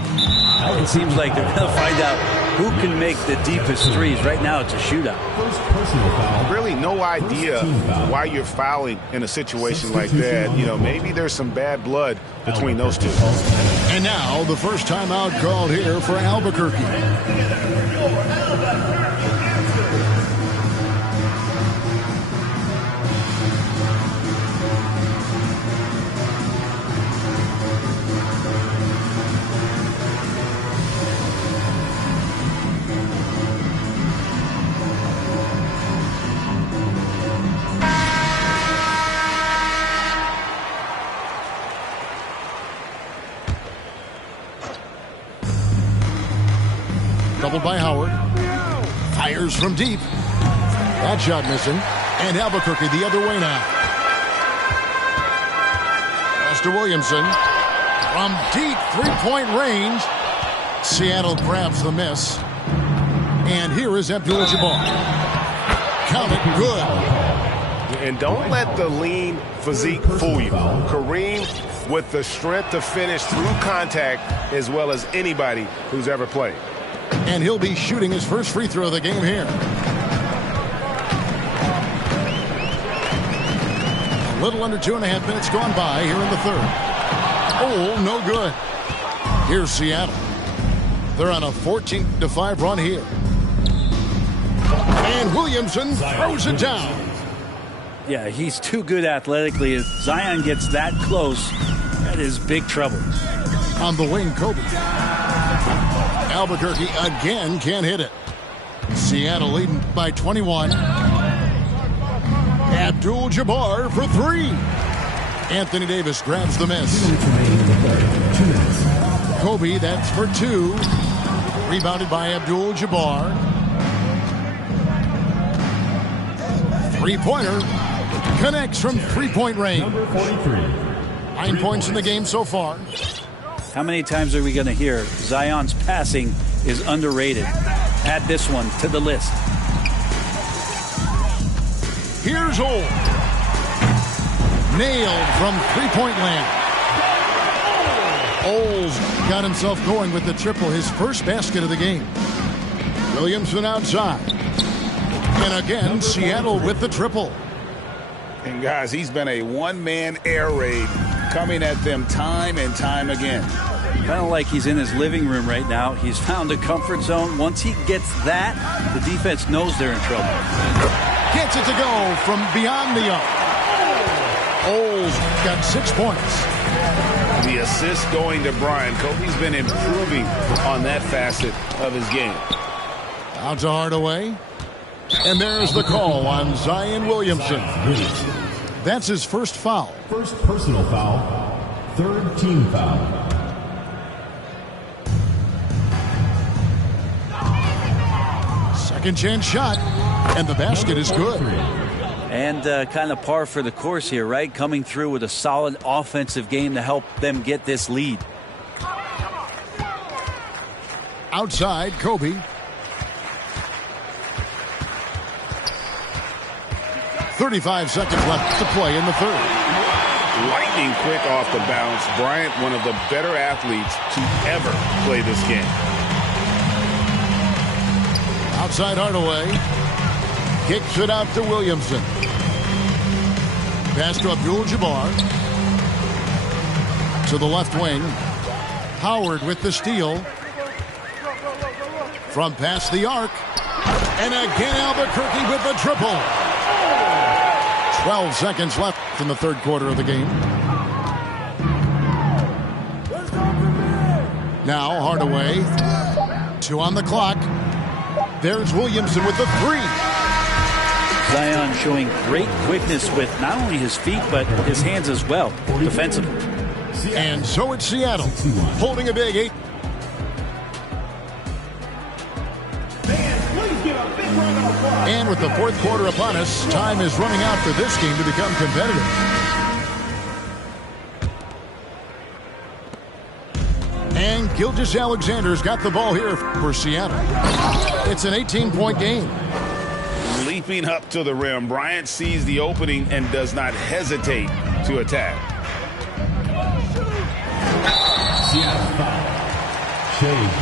It seems like they're going to find out who can make the deepest threes. Right now, it's a shootout. Really no idea why you're fouling in a situation like that. You know, maybe there's some bad blood between those two. And now the first timeout called here for Albuquerque. Doubled by Howard. Fires from deep. That shot missing. And Albuquerque the other way now. Pass to Williamson. From deep three-point range. Seattle grabs the miss. And here is Abdul-Jabbar. Count it good. And don't let the lean physique fool you. Kareem with the strength to finish through contact as well as anybody who's ever played. And he'll be shooting his first free throw of the game here. A little under 2.5 minutes gone by here in the third. Oh, no good. Here's Seattle. They're on a 14-5 run here. And Williamson throws it down. Yeah, he's too good athletically. If Zion gets that close, that is big trouble. On the wing, Kobe. Albuquerque again can't hit it. Seattle leading by 21. Abdul-Jabbar for three. Anthony Davis grabs the miss. Kobe, that's for two. Rebounded by Abdul-Jabbar. Three-pointer connects from three-point range. 9 points in the game so far. How many times are we going to hear Zion's passing is underrated? Add this one to the list. Here's Ole. Nailed from three-point land. Ole's got himself going with the triple, his first basket of the game. Williamson outside. And again, Seattle with the triple. And guys, he's been a one-man air raid coming at them time and time again. Kind of like he's in his living room right now. He's found a comfort zone. Once he gets that, the defense knows they're in trouble. Gets it to go from beyond the arc. Ole's got 6 points. The assist going to Brian. Kobe's been improving on that facet of his game. Out to Hardaway. And there's the call on Zion Williamson. That's his first foul. First personal foul, third team foul. Second chance shot, and the basket is good. And kind of par for the course here, right? Coming through with a solid offensive game to help them get this lead. Outside, Kobe. .35 seconds left to play in the third. Lightning quick off the bounce. Bryant, one of the better athletes to ever play this game. Outside Hardaway. Kicks it out to Williamson. Pass to Abdul-Jabbar. To the left wing. Howard with the steal. From past the arc. And again Albuquerque with the triple. 12 seconds left in the third quarter of the game. Now Hardaway. 2 on the clock. There's Williamson with the 3. Zion showing great quickness with not only his feet, but his hands as well, defensively. And so it's Seattle, holding a big 8. And with the fourth quarter upon us, time is running out for this game to become competitive. And Gilgeous-Alexander's got the ball here for Seattle. It's an 18-point game. Leaping up to the rim, Bryant sees the opening and does not hesitate to attack.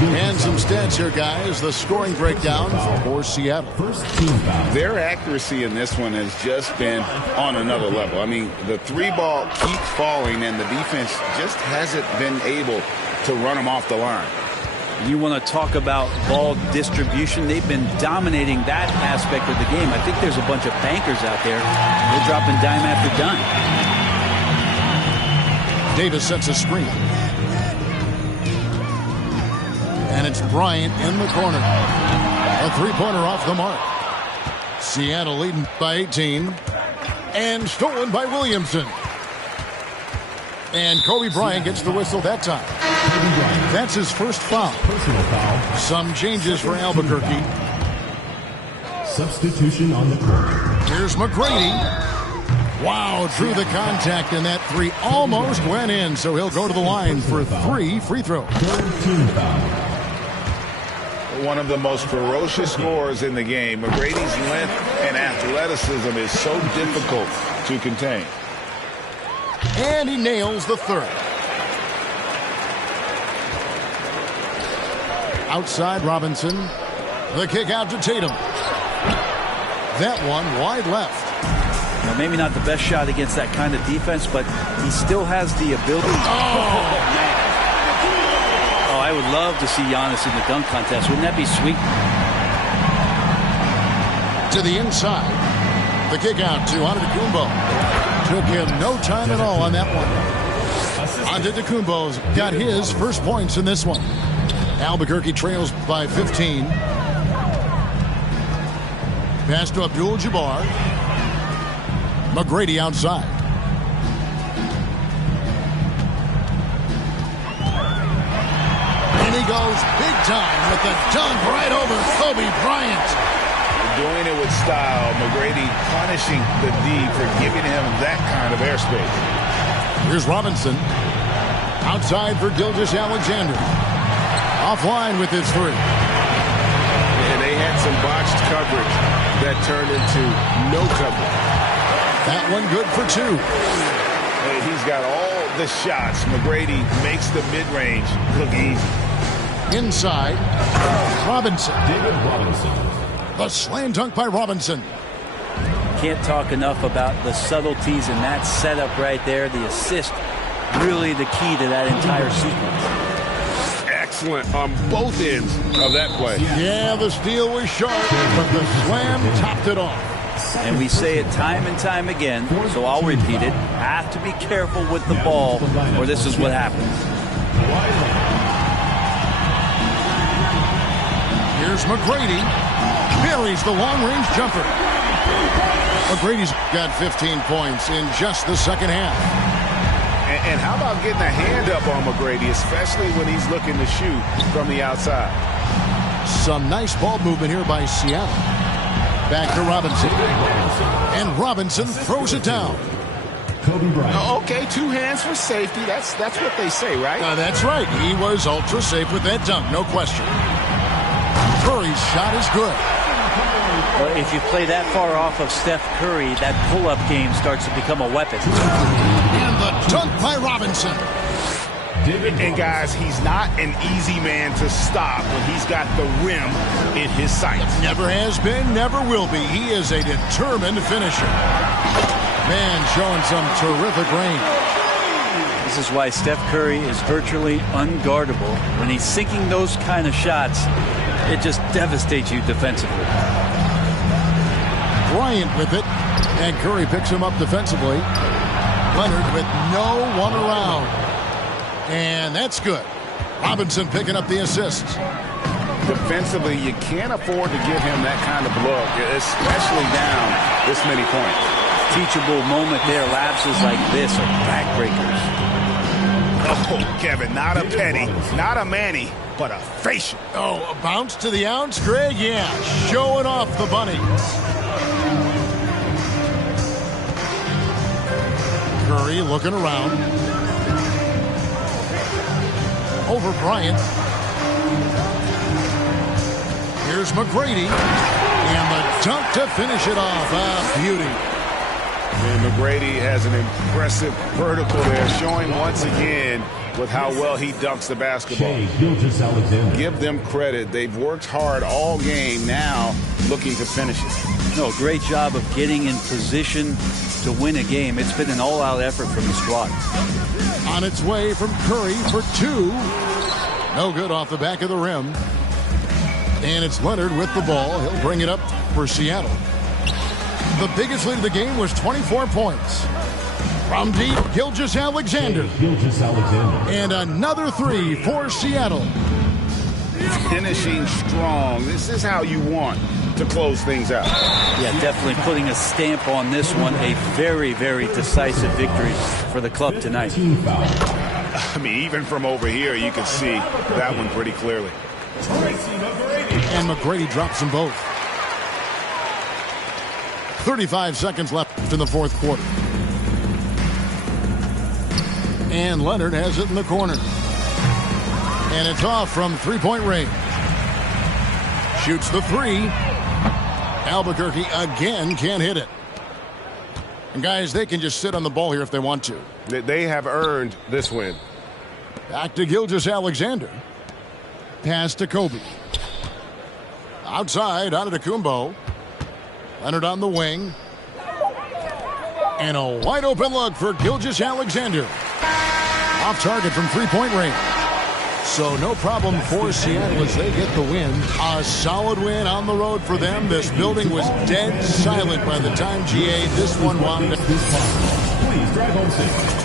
And some stats here, guys. The scoring breakdown for Seattle. Their accuracy in this one has just been on another level. I mean, the 3-ball keeps falling, and the defense just hasn't been able to run them off the line. You want to talk about ball distribution. They've been dominating that aspect of the game. I think there's a bunch of bankers out there. They're dropping dime after dime. Davis sets a screen. And it's Bryant in the corner. A 3-pointer off the mark. Seattle leading by 18. And stolen by Williamson. And Kobe Bryant gets the whistle that time. That's his first foul. Some changes for Albuquerque. Substitution on the court. Here's McGrady. Wow, drew the contact, and that 3 almost went in, so he'll go to the line for 3 free throws. One of the most ferocious scorers in the game. McGrady's length and athleticism is so difficult to contain. And he nails the third. Outside Robinson. The kick out to Tatum. That one wide left. Well, maybe not the best shot against that kind of defense, but he still has the ability. Oh, I would love to see Giannis in the dunk contest. Wouldn't that be sweet? To the inside. The kick out to Antetokounmpo. Took him no time at all on that one. Antetokounmpo's got his first points in this one. Albuquerque trails by 15. Pass to Abdul-Jabbar. McGrady outside. And he goes big time with the dunk right over Kobe Bryant. Doing it with style. McGrady punishing the D for giving him that kind of airspace. Here's Robinson. Outside for Gilgeous-Alexander. Offline with his 3. And they had some botched coverage that turned into no coverage. That one good for 2. And he's got all the shots. McGrady makes the mid-range look easy. Inside, Robinson. David Robinson. The slam dunk by Robinson. Can't talk enough about the subtleties in that setup right there. The assist, really the key to that entire sequence. Excellent on both ends of that play. Yeah, the steal was sharp, but the slam topped it off. And we say it time and time again, so I'll repeat it. Have to be careful with the ball, or this is what happens. Here's McGrady. Buries the long-range jumper. McGrady's got 15 points in just the second half. And how about getting a hand up on McGrady, especially when he's looking to shoot from the outside? Some nice ball movement here by Seattle. Back to Robinson. And Robinson throws it down. Okay, 2 hands for safety. That's what they say, right? That's right. He was ultra safe with that dunk, no question. Curry's shot is good. Well, if you play that far off of Steph Curry, that pull-up game starts to become a weapon. And the dunk by Robinson. And guys, he's not an easy man to stop when he's got the rim in his sights. Never has been, never will be. He is a determined finisher. Man, showing some terrific range. This is why Steph Curry is virtually unguardable. When he's sinking those kind of shots, it just devastates you defensively. Bryant with it, and Curry picks him up defensively. Leonard with no one around. And that's good. Robinson picking up the assists. Defensively, you can't afford to give him that kind of look, especially down this many points. Teachable moment there. Lapses like this are backbreakers. Oh, Kevin, not a penny, not a Manny, but a facial. Oh, a bounce to the ounce, Greg? Yeah, showing off the bunny. Curry looking around. Over Bryant. Here's McGrady. And the dunk to finish it off. A beauty. And McGrady has an impressive vertical there, showing once again with how well he dunks the basketball. Give them credit. They've worked hard all game, now looking to finish it. No, great job of getting in position to win a game. It's been an all-out effort from the squad. On its way from Curry for 2. No good off the back of the rim. And it's Leonard with the ball. He'll bring it up for Seattle. The biggest lead of the game was 24 points. From deep, Gilgeous-Alexander. And another 3 for Seattle. Finishing strong. This is how you want to close things out. Yeah, definitely putting a stamp on this one. A very, very decisive victory for the club tonight. I mean, even from over here, you can see that one pretty clearly. And McGrady drops them both. 35 seconds left in the fourth quarter. And Leonard has it in the corner. And it's off from three-point range. Shoots the 3. Albuquerque again can't hit it. And guys, they can just sit on the ball here if they want to. They have earned this win. Back to Gilgeous-Alexander. Pass to Kobe. Outside, Antetokounmpo. Leonard on the wing. And a wide open look for Gilgeous-Alexander. Off target from three-point range. So no problem for Seattle as they get the win. A solid win on the road for them. This building was dead silent by the time GA this one wound up. Please drive home safe.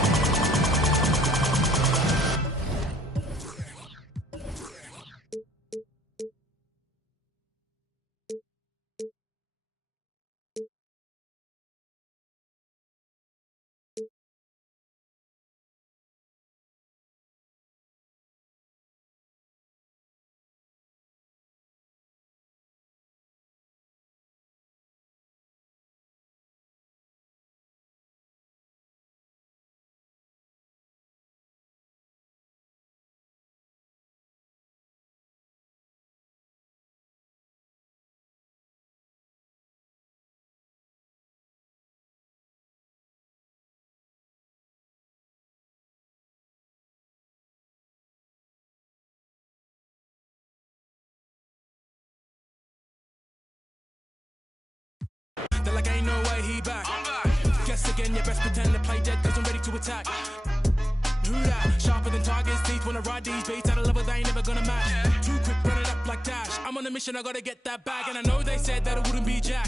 They're like, ain't no way he back. Guess again, you best pretend to play dead, cause I'm ready to attack. Who that? Sharper than tigers' teeth. Wanna ride these beats at a level they ain't never gonna match. Too quick, run it up like Dash. I'm on a mission, I gotta get that bag. And I know they said that it wouldn't be Jack.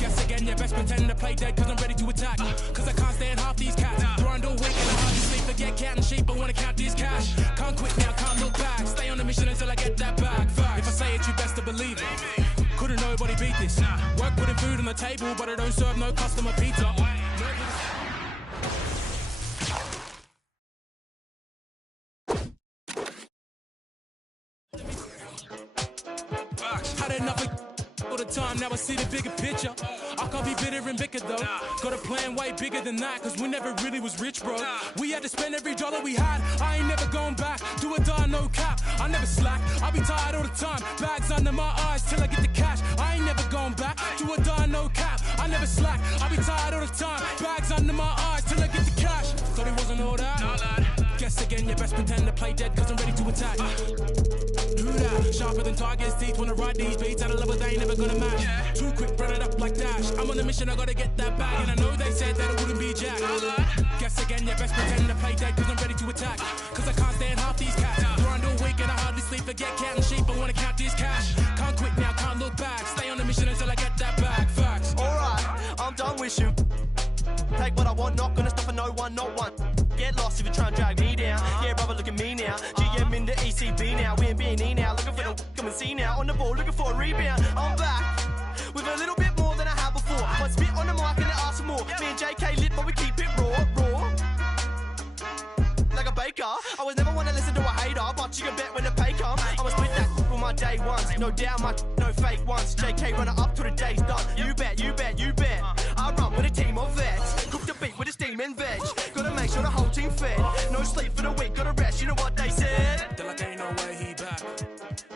Guess again, you best pretend to play dead, cause I'm ready to attack. Cause I can't stand half these cats. Grind all week and I'm hard to sleep. Forget cat and sheep, I wanna count this cash. Can't quit now, can't look back. Stay on a mission until I get that bag. If I say it, you best to believe it. Couldn't know putting food on the table, but I don't serve no customer pizza. Had enough of all the time, now I see the bigger picture. I can't be bitter and bicker though. Got a plan way bigger than that, cause we never really was rich, bro. We had to spend every dollar we had. I ain't never going back. Do or die, no cap. I never slack. I be tired all the time. Bags under my eyes till I get the cash. I ain't never going back. Do or die, no cap. I never slack. I be tired all the time. Bags under my eyes till I get the cash. Thought it wasn't all that. No, lad. Guess again, you best pretend to play dead, cause I'm ready to attack. Who that? Sharper than Tiger's teeth. Wanna ride these beats at a level they ain't never gonna match. Too quick, run it up like Dash. I'm on a mission, I gotta get that bag. And I know they said that it wouldn't be Jack. Guess again, you best pretend to play dead, cause I'm ready to attack. Cause I can't stand half these cats. Grind all week and I hardly sleep. Forget cat and sheep, I wanna count this cash. Can't quit now, can't look back. Stay on the mission until I get that bag. Facts. Alright, I'm done with you. Take what I want, not gonna stop for no one, not one. Get lost if you try and drag me down. Yeah, brother, look at me now. GM in the ECB now. We in B&E now. Looking for the come and see now. On the ball, looking for a rebound. I'm back with a little bit more than I had before. One spit on the mic and they ask for more. Me and JK lit, but we keep it raw. Like a baker. I was never one to listen to a hater, but you can bet when the pay come. I'ma split that for my day ones. No doubt, no fake ones. JK running up till the day's done. You bet. I run with a team of vets. Cook the beat with a steam and veg. Gotta make sure the whole team fed. No sleep for the week, gotta rest. You know what they said? They're like, ain't no way he back.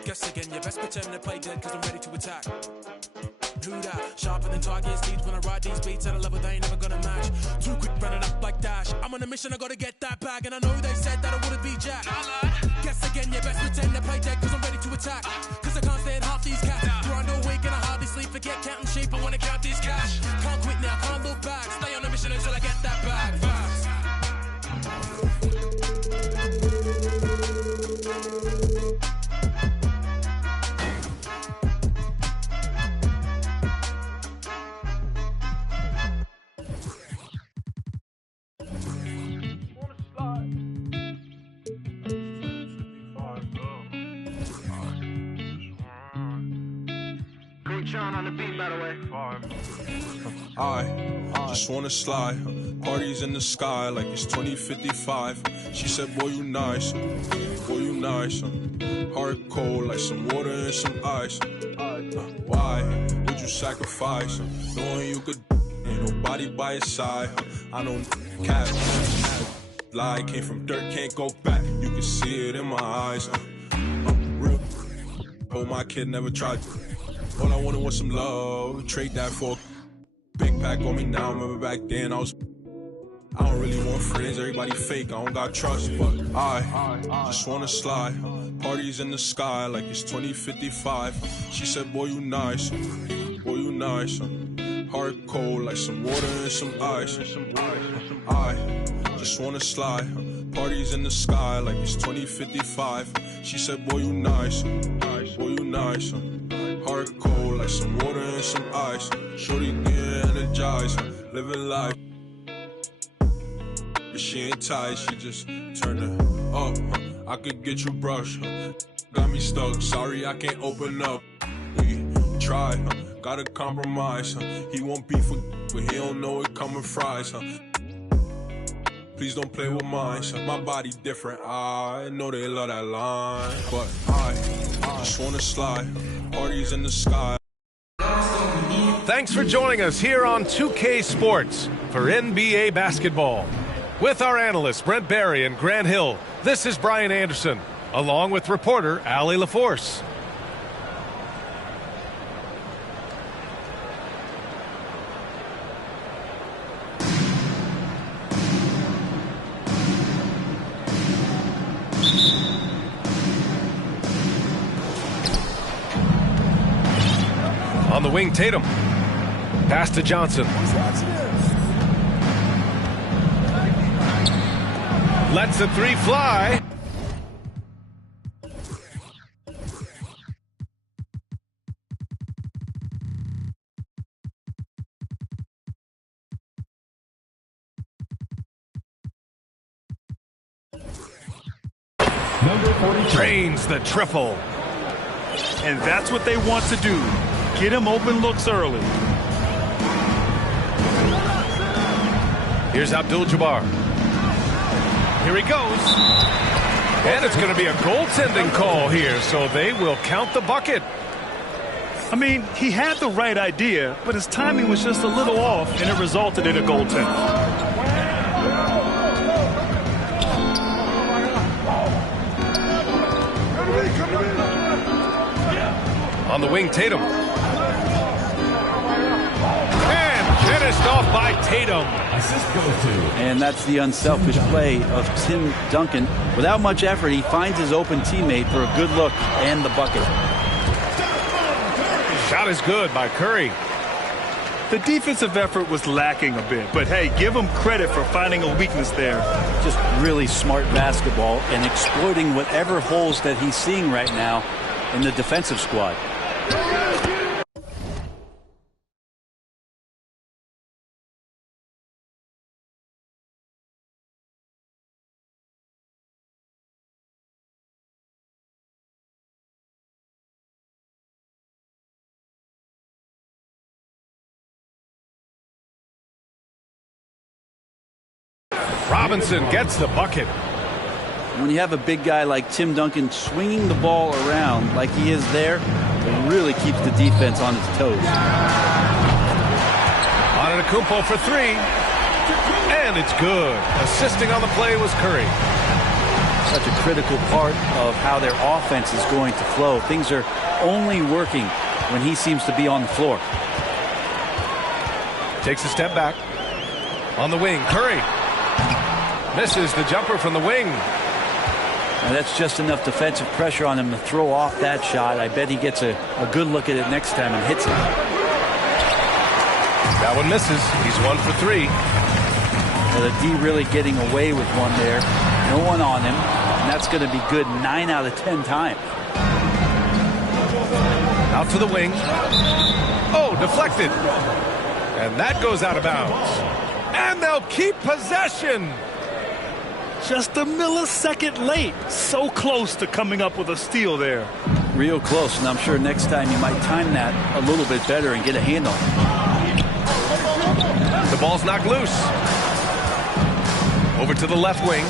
Guess again, you best pretend to play dead, cause I'm ready to attack. Who that? Sharper than Tiger's teeth. When I ride these beats at a level they ain't never gonna match. Too quick, running up like Dash. I'm on a mission, I gotta get that bag. And I know they said that I wouldn't be Jack. Guess again, you best pretend to play dead, cause I'm ready to attack. Cause I can't stand half these cats. Grind all week and I hardly sleep. Forget counting sheep, I wanna count this cash. Can't quit now, can't look back. Stay on a mission until I get that bag. Facts. On the beat, by the way. I just wanna slide. Parties in the sky like it's 2055. She said, boy, you nice. Boy, you nice. Heart cold like some water and some ice. Why would you sacrifice? Knowing you could, ain't nobody by your side. I don't cat. Lie came from dirt, can't go back. You can see it in my eyes. Real. Oh, my kid never tried. All I wanted was some love. Trade that for a big pack on me now. Remember back then I don't really want friends. Everybody fake. I don't got trust, but I just wanna slide. Parties in the sky like it's 2055. She said, boy, you nice. Boy, you nice. Heart cold like some water and some ice. I just wanna slide. Parties in the sky like it's 2055. She said, boy, you nice. Boy, you nice. Heart cold like some water and some ice. Shorty get energized, living life. But she ain't tight, she just turn it up. I could get you brushed. Got me stuck, sorry I can't open up. We try, gotta compromise. He won't beef with, but he don't know it coming fries. Please don't play with mine. My body different, I know they love that line. But I just wanna slide. Parties in the sky. Thanks for joining us here on 2K Sports for NBA basketball. With our analysts Brent Barry and Grant Hill, this is Brian Anderson, along with reporter Allie LaForce. On the wing, Tatum. Pass to Johnson. Lets the three fly. Number 40 drains the triple. And that's what they want to do. Get him open looks early. Here's Abdul-Jabbar. Here he goes. And it's going to be a goaltending call here, so they will count the bucket. I mean, he had the right idea, but his timing was just a little off, and it resulted in a goaltend. On the wing, Tatum. And finished off by Tatum. And that's the unselfish play of Tim Duncan. Without much effort, he finds his open teammate for a good look and the bucket. Shot is good by Curry. The defensive effort was lacking a bit, but hey, give him credit for finding a weakness there. Just really smart basketball and exploiting whatever holes that he's seeing right now in the defensive squad. Robinson gets the bucket. When you have a big guy like Tim Duncan swinging the ball around like he is there, it really keeps the defense on its toes. Antetokounmpo for three. And it's good. Assisting on the play was Curry. Such a critical part of how their offense is going to flow. Things are only working when he seems to be on the floor. Takes a step back. On the wing, Curry. Misses the jumper from the wing. And that's just enough defensive pressure on him to throw off that shot. I bet he gets a good look at it next time and hits it. That one misses. He's 1 for 3. Well, the D really getting away with one there. No one on him. And that's going to be good 9 out of 10 times. Out to the wing. Oh, deflected. And that goes out of bounds. And they'll keep possession. Just a millisecond late. So close to coming up with a steal there. Real close, and I'm sure next time you might time that a little bit better and get a handle. The ball's knocked loose. Over to the left wing.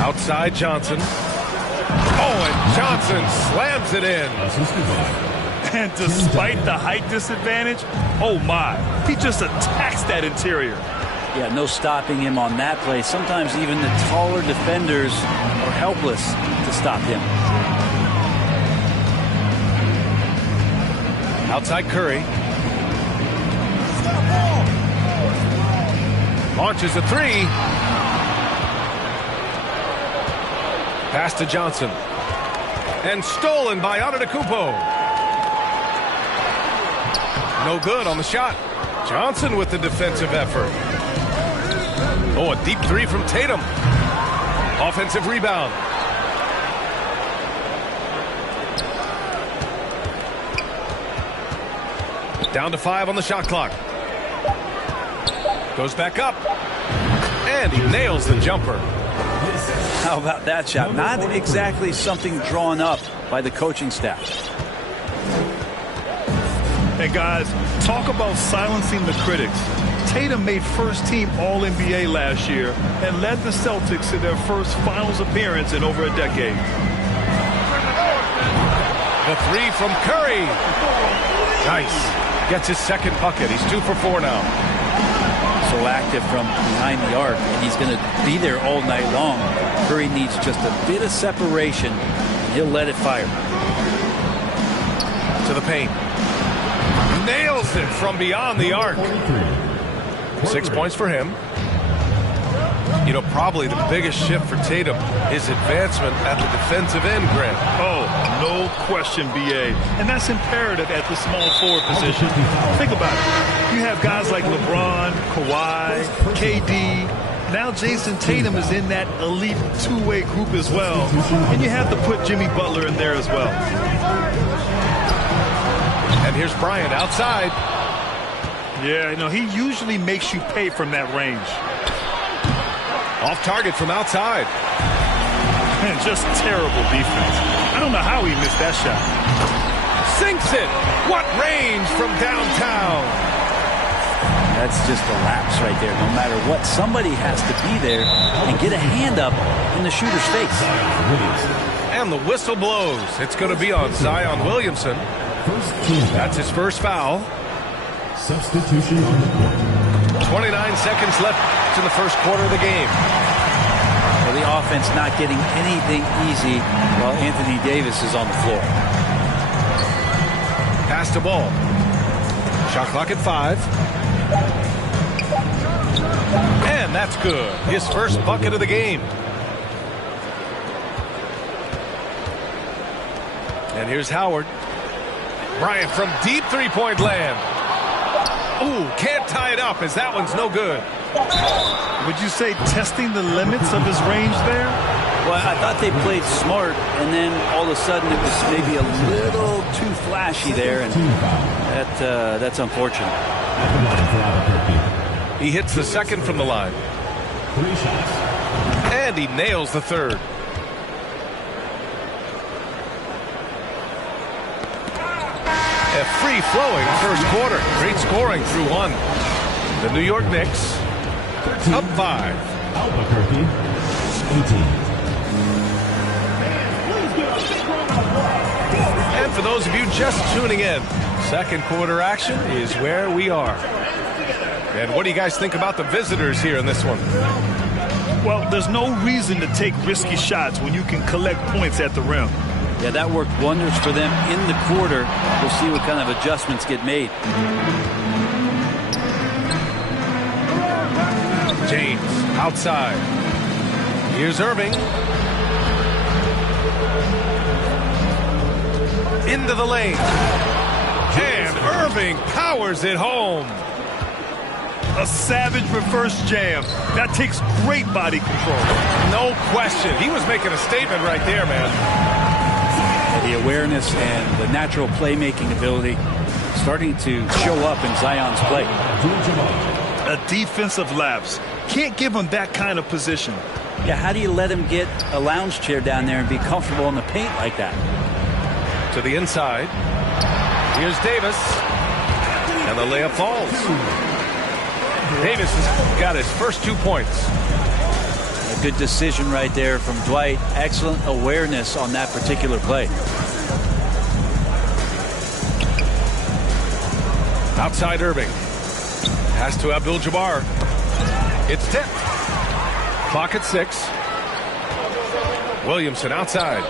Outside Johnson. Oh, and Johnson slams it in. And despite the height disadvantage, oh my, he just attacks that interior. Yeah, no stopping him on that play. Sometimes even the taller defenders are helpless to stop him. Outside Curry. Launches a three. Pass to Johnson. And stolen by Antetokounmpo. No good on the shot. Johnson with the defensive effort. Oh, a deep three from Tatum. Offensive rebound. Down to 5 on the shot clock. Goes back up. And he nails the jumper. How about that shot? Not exactly something drawn up by the coaching staff. Hey guys, talk about silencing the critics. Tatum made first-team All-NBA last year and led the Celtics to their first finals appearance in over a decade. The three from Curry. Nice. Gets his second bucket. He's 2 for 4 now. So active from behind the arc, and he's going to be there all night long. Curry needs just a bit of separation, and he'll let it fire. To the paint. Nails it from beyond the arc. 6 points for him. You know, probably the biggest shift for Tatum is advancement at the defensive end, Grant. Oh, no question, B.A. And that's imperative at the small forward position. Think about it. You have guys like LeBron, Kawhi, KD. Now Jason Tatum is in that elite two-way group as well. And you have to put Jimmy Butler in there as well. And here's Bryant outside. Yeah, you know, he usually makes you pay from that range. Off target from outside. And just terrible defense. I don't know how he missed that shot. Sinks it. What range from downtown. That's just a lapse right there. No matter what, somebody has to be there and get a hand up in the shooter's face. And the whistle blows. It's going to be on Zion Williamson. That's his first foul. Substitution on the court. 29 seconds left in the first quarter of the game. Well, the offense not getting anything easy while Anthony Davis is on the floor. Pass to Ball. Shot clock at 5. And that's good. His first bucket of the game. And here's Howard. Bryant from deep three-point land. Ooh, can't tie it up as that one's no good. Would you say testing the limits of his range there? Well, I thought they played smart, and then all of a sudden it was maybe a little too flashy there, and that's unfortunate. He hits the second from the line. 3 shots. And he nails the third. A free-flowing first quarter. Great scoring through one. The New York Knicks up 5. Albuquerque 18. And for those of you just tuning in, second quarter action is where we are. And what do you guys think about the visitors here in this one? Well, there's no reason to take risky shots when you can collect points at the rim. Yeah, that worked wonders for them in the quarter. We'll see what kind of adjustments get made. James outside. Here's Irving. Into the lane. And Irving powers it home. A savage reverse jam. That takes great body control. No question. He was making a statement right there, man. The awareness and the natural playmaking ability starting to show up in Zion's play. A defensive lapse. Can't give him that kind of position. Yeah, how do you let him get a lounge chair down there and be comfortable in the paint like that? To the inside. Here's Davis. And the layup falls. Davis has got his first 2 points. A good decision right there from Dwight. Excellent awareness on that particular play. Outside Irving. Pass to Abdul-Jabbar. It's tipped. Clock at 6. Williamson outside.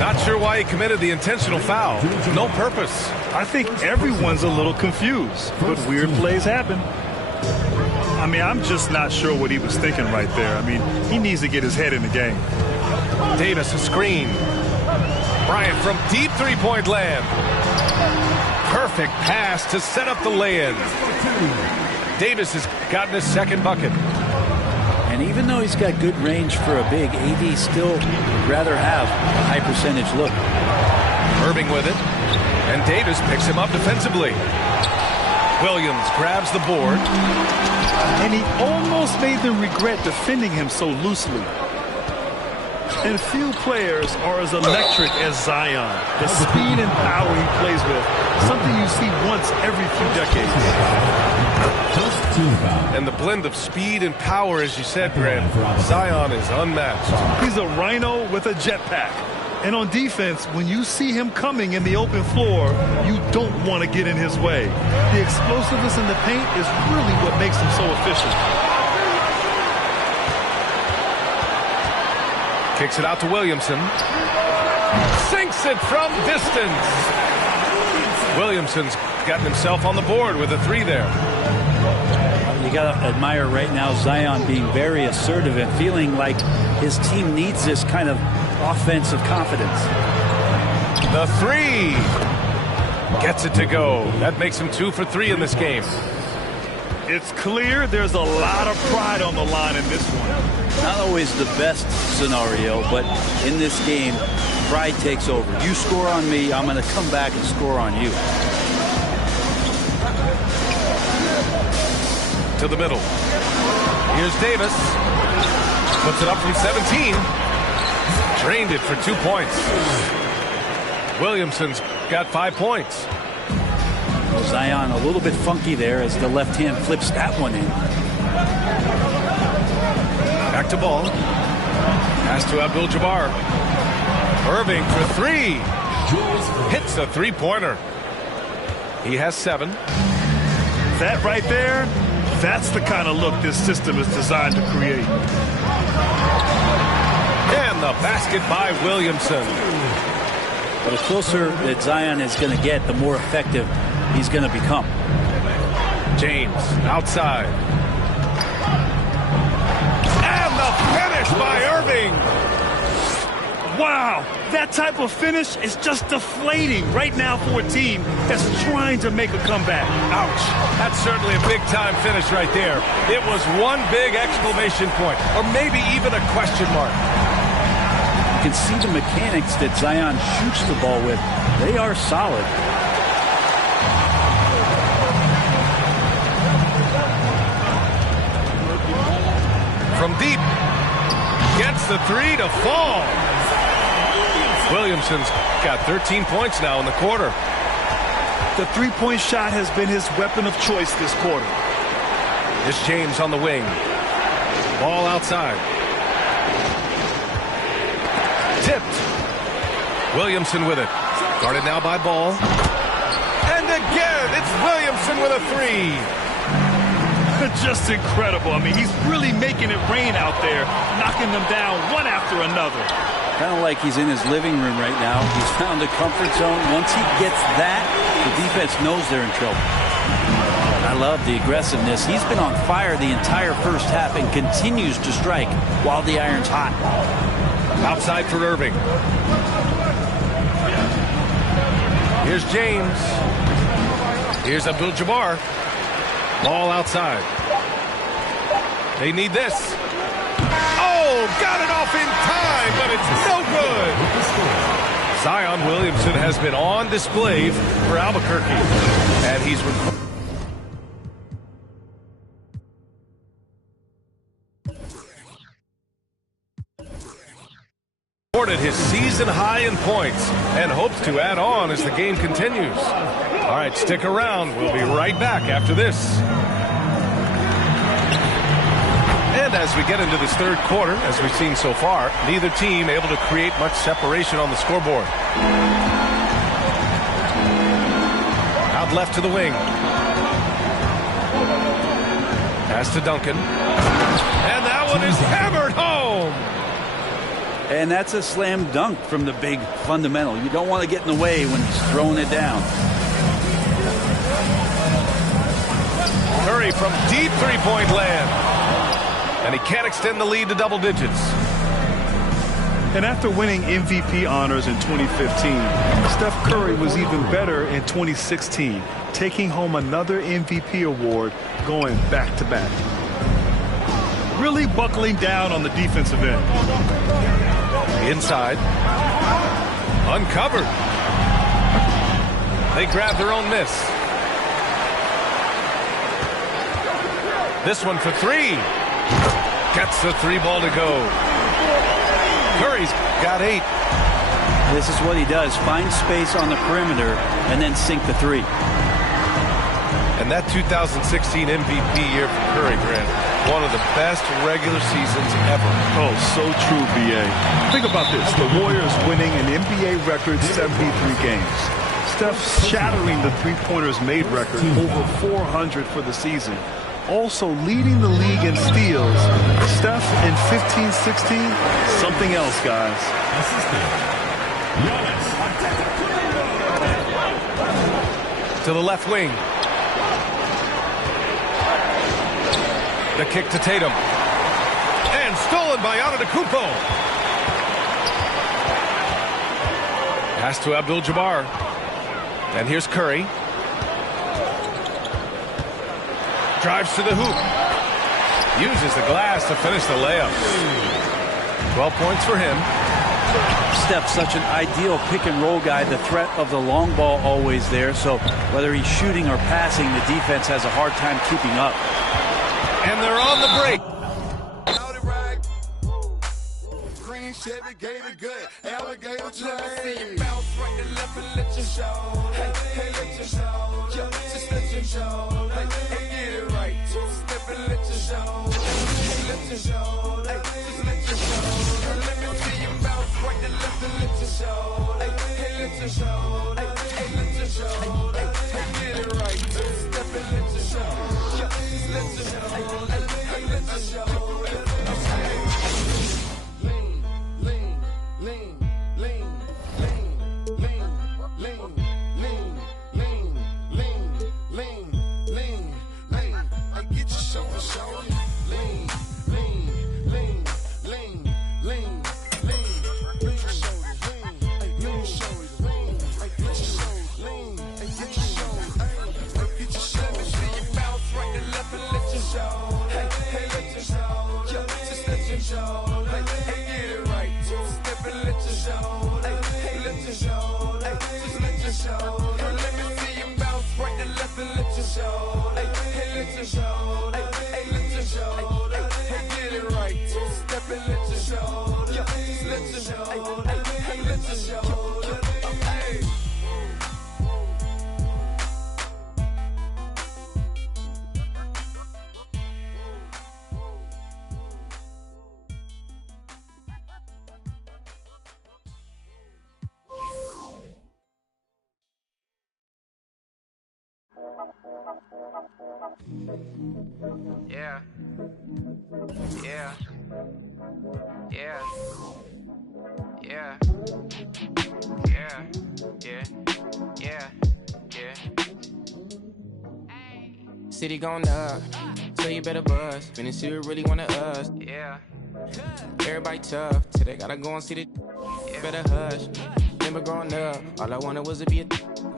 Not sure why he committed the intentional foul. No purpose. I think everyone's a little confused, but weird plays happen. I mean, I'm just not sure what he was thinking right there. I mean, he needs to get his head in the game. Davis a screen. Bryant from deep three-point land. Perfect pass to set up the lay-in. Davis has gotten his second bucket. And even though he's got good range for a big, AD still would rather have a high percentage look. Irving with it. And Davis picks him up defensively. Williams grabs the board. And he almost made them regret defending him so loosely. And few players are as electric as Zion. The speed and power he plays with, something you see once every few decades. And the blend of speed and power, as you said, Grant, Zion is unmatched. He's a rhino with a jetpack. And on defense, when you see him coming in the open floor, you don't want to get in his way. The explosiveness in the paint is really what makes him so efficient. Kicks it out to Williamson. Sinks it from distance. Williamson's gotten himself on the board with a 3 there. You got to admire right now Zion being very assertive and feeling like his team needs this kind of offensive confidence. The 3 gets it to go. That makes him 2 for 3 in this game. It's clear there's a lot of pride on the line in this one. Not always the best scenario, but in this game, pride takes over. You score on me, I'm going to come back and score on you. To the middle. Here's Davis. Puts it up from 17. Drained it for 2 points. Williamson's got 5 points. Zion a little bit funky there as the left hand flips that one in. Back to ball. Pass to Abdul-Jabbar. Irving for three. Hits a three-pointer. He has 7. That right there, that's the kind of look this system is designed to create. And the basket by Williamson. But the closer that Zion is going to get, the more effective he's going to become. James outside. And the finish by Irving. Wow, that type of finish is just deflating right now for a team that's trying to make a comeback. Ouch. That's certainly a big-time finish right there. It was one big exclamation point, or maybe even a question mark. You can see the mechanics that Zion shoots the ball with. They are solid. From deep. Gets the three to fall. Williamson's got 13 points now in the quarter. The three-point shot has been his weapon of choice this quarter. Here's James on the wing. Ball outside. Tipped. Williamson with it. Guarded now by Ball. And again, it's Williamson with a three. Just incredible. I mean, he's really making it rain out there, knocking them down one after another. Kind of like he's in his living room right now. He's found a comfort zone. Once he gets that, the defense knows they're in trouble. I love the aggressiveness. He's been on fire the entire first half and continues to strike while the iron's hot. Outside for Irving. Here's James. Here's Abdul-Jabbar. Ball outside. They need this. Oh, got it off in time, but it's no good. Zion Williamson has been on display for Albuquerque, and he's recorded his season high in points and hopes to add on as the game continues. All right, stick around. We'll be right back after this. And as we get into this third quarter, as we've seen so far, neither team able to create much separation on the scoreboard. Out left to the wing. Pass to Duncan. And that one is hammered home. And that's a slam dunk from the big fundamental. You don't want to get in the way when he's throwing it down. Curry from deep three-point land. And he can't extend the lead to double digits. And after winning MVP honors in 2015, Steph Curry was even better in 2016, taking home another MVP award, going back-to-back. Really buckling down on the defensive end. Inside. Uncovered. They grab their own miss. This one for three. Gets the three ball to go. Curry's got 8. This is what he does. Find space on the perimeter and then sink the three. And that 2016 MVP year for Curry, Grant, one of the best regular seasons ever. Oh, so true, B.A. Think about this. The Warriors winning an NBA record 73 games. Steph shattering the three-pointers made record, over 400 for the season. Also leading the league in steals. Steph in 15-16, something else, guys. To the left wing. The kick to Tatum. And stolen by Antetokounmpo. Pass to Abdul-Jabbar. And here's Curry. Drives to the hoop. Uses the glass to finish the layup. 12 points for him. Steph's such an ideal pick-and-roll guy. The threat of the long ball always there. So whether he's shooting or passing, the defense has a hard time keeping up. And they're on the break. Chevy Gator good, alligator train. Bounce right to left and let you show. Hey, let you show. your shoulder. Just let your shoulder. Let me see you bounce right to left and let your shoulder. Hey, let your shoulder. Hey, let your shoulder. Hey, get it right. Two-step and let your shoulder. Just let your shoulder. Hey, let your shoulder. Lean, lean, lean, lean, lean, lean, lean, lean, lean, lean, lean, lean, lean. Hey, get your shoulder, shoulder. Lean, lean, lean, lean, lean, lean. Get your shoulders, lean. Hey, get your shoulders, lean. Hey, get your shoulders, lean. Hey, get your shoulders, hey, get your shoulders. Let me see you bounce right to left and let your shoulder. Hey, hey, let your shoulder. Just let your shoulder. Hey, hey, get it right. Step and let your shoulder. Hey, hey, let your shoulder. Hey, just let your shoulder. Let me see you bounce right to left and let your shoulder. Hey, hey, let your shoulder. Hey, let your shoulder. Hey, get it right. Step and let your shoulder. Just let your shoulder. Hey, let your shoulder. Hey. Yeah. Yeah. Yeah. Yeah. Yeah. Yeah. Yeah. Yeah. City going up, so you better buzz. Finna see who really wanna us. Yeah. Everybody tough, till they gotta go and see the. Better hush. Remember growing up, all I wanted was to be a.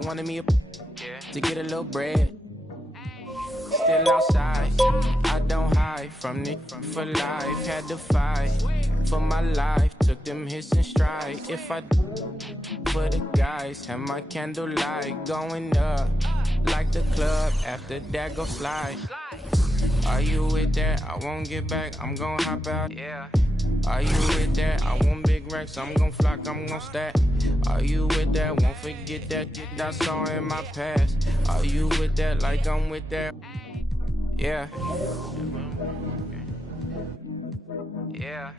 Wanted me a. To get a little bread. Still outside, I don't hide from it for life. Had to fight for my life, took them hits in stride. If I for the guys, have my candlelight going up like the club. After that, go slide. Are you with that? I won't get back. I'm gon' hop out. Yeah. Are you with that? I want big racks. I'm gon' flock. I'm gon' stack. Are you with that? Won't forget that I saw in my past. Are you with that? Like I'm with that. Yeah. Yeah.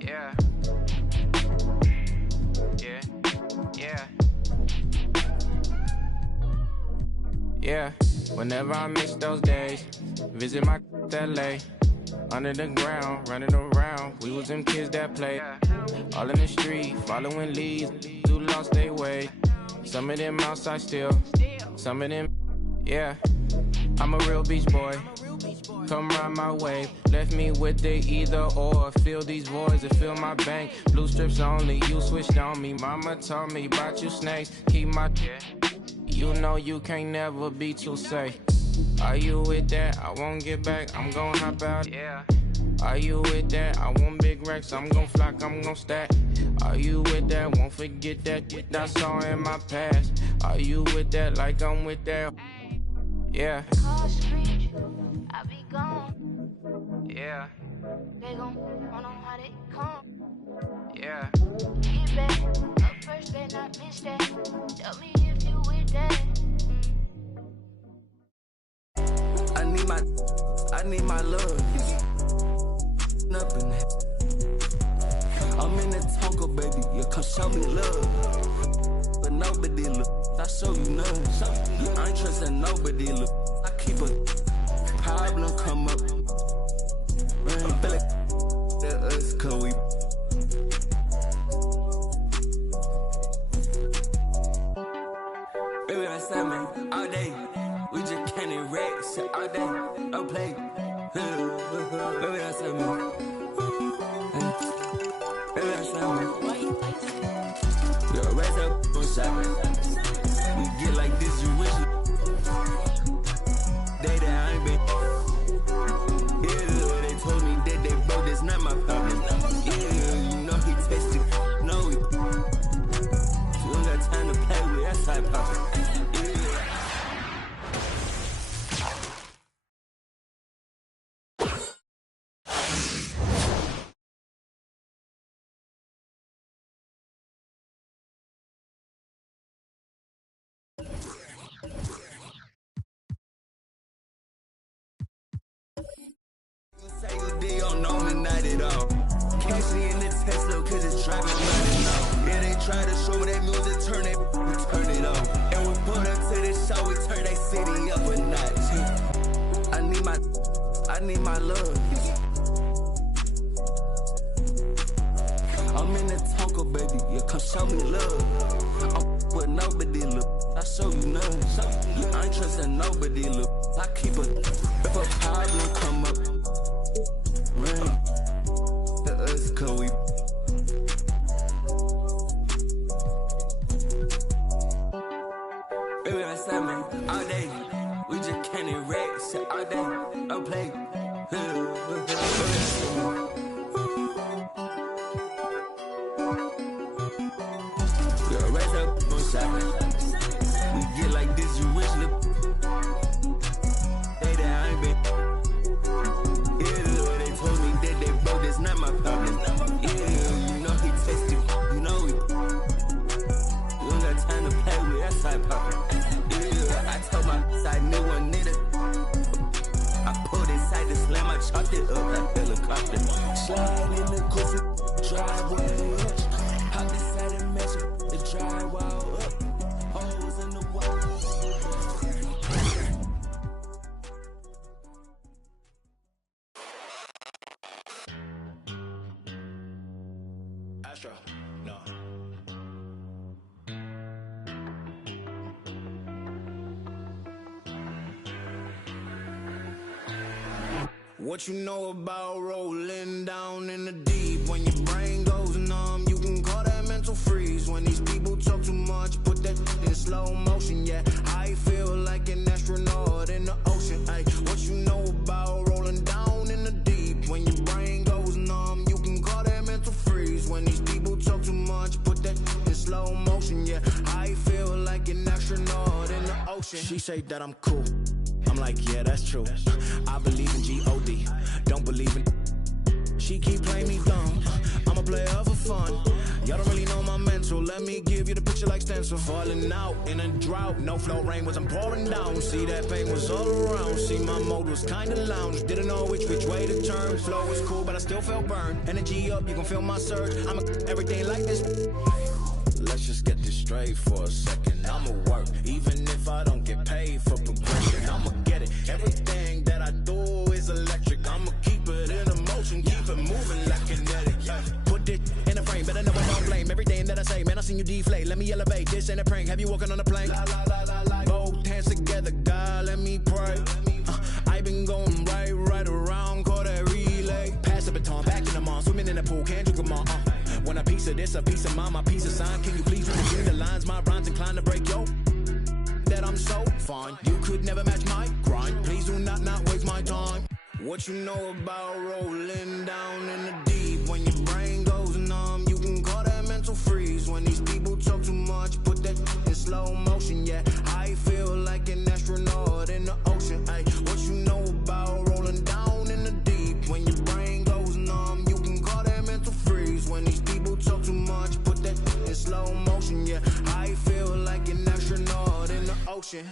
Yeah. Yeah. Yeah. Yeah. Whenever I miss those days, visit my LA. Under the ground, running around. We was them kids that played. All in the street, following leads who lost their way. Some of them outside still. Some of them, yeah. I'm a real beach boy. Come ride my wave. Left me with the either or. Fill these voids and fill my bank. Blue strips only, you switched on me. Mama told me about you snakes. Keep my. You know you can't never be too safe. Are you with that? I won't get back. I'm gon' hop out. Yeah. Are you with that? I want big racks. I'm gon' flock. I'm gon' stack. Are you with that? Won't forget that I saw in my past. Are you with that? Like I'm with that. Yeah. I be gone. Yeah. They gon' run on how they come. Yeah. Get back up first, better not miss that. Tell me if you with that. I need my love. Up in that. I'm in the Tonka, baby. You come show me love. But nobody look. I show you none. I ain't trusting nobody look. I keep a problem come up. Man, feel like that us, cause we. Baby, that's that man. All day. We just can't erect shit all day. Don't play. Baby, that's that man. Baby, that's that man. We gon' raise up on shot. We get like this, you wish. Day that I ain't been. Yeah, they told me that they broke, that's not my problem. Yeah, you know he tasted. No, we. You don't got time to play with that side poppin'. it off. Catch me in the Tesla, cause it's driving money now. Yeah, they try to show me that music, turn it off. And we put up to this show, we turn that city up a notch. I need my love. I'm in the Tonka, baby, yeah, come show me love. I'm with nobody, look, I show you none. You ain't trusting nobody, look, I keep it. If a problem come up, run. Us, cause we baby, that's that, man, all day. We just can't erase shit all day, don't play. Girl, raise up on shot. We get like this, you wish the day that I ain't been. Yeah, they told me that they broke, that's not my problem. Yeah, you know he tasted, you know we. You don't got time to play with that side poppin'. Yeah, I told my side new one nigga. I pulled inside the slam, I chopped it up like helicopter. Slide in the coffee driveway. Hop inside and measure the drywall up. Holes in the wall. Astro, no. What you know about rolling down in the deep? When your brain goes numb, you can call that mental freeze. When these people talk too much, put that in slow motion. Yeah, I feel like an astronaut in the ocean. Ay, what you know about rolling down in the deep? When your brain goes numb, you can call that mental freeze. When these people talk too much, put that in slow motion. Yeah, I feel like an astronaut in the ocean. She say that I'm cool. I'm like, yeah, that's true. I believe in G-O-D, don't believe in. She keep playing me dumb, I'm a player for fun. Y'all don't really know my mental, let me give you the picture like stencil. Falling out in a drought, no flow rain was I'm pouring down. See that pain was all around, see my mode was kinda lounge. Didn't know which way to turn, flow was cool but I still felt burned. Energy up, you can feel my surge, I'm everything like this. Let's just get this straight for a second. I'ma work, even if I don't get paid for progression. I'ma get it. Everything that I do is electric. I'ma keep it in motion, keep it moving like kinetic. Put it in a frame, better know I don't blame everything that I say. Man, I seen you deflate. Let me elevate. This ain't a prank. Have you walking on a plane? Both hands together, God, let me pray. I been going right around, call that relay. Pass the baton, back in the mall, swimming in the pool, can't drink them all. When a piece of this, a piece of mine, my piece of sign. Can you please read between the lines? My rhymes inclined to break yo. That I'm so fine. You could never match my grind. Please do not waste my time. What you know about rolling down in the deep? When your brain goes numb, you can call that mental freeze. When these people talk too much, put that in slow motion. Yeah, I feel like an astronaut in the ocean. Ay, what you know about rolling down in the deep? When your brain goes numb, you can call that mental freeze. When these people talk too much, put that in slow motion. Yeah, I feel like an astronaut in the ocean.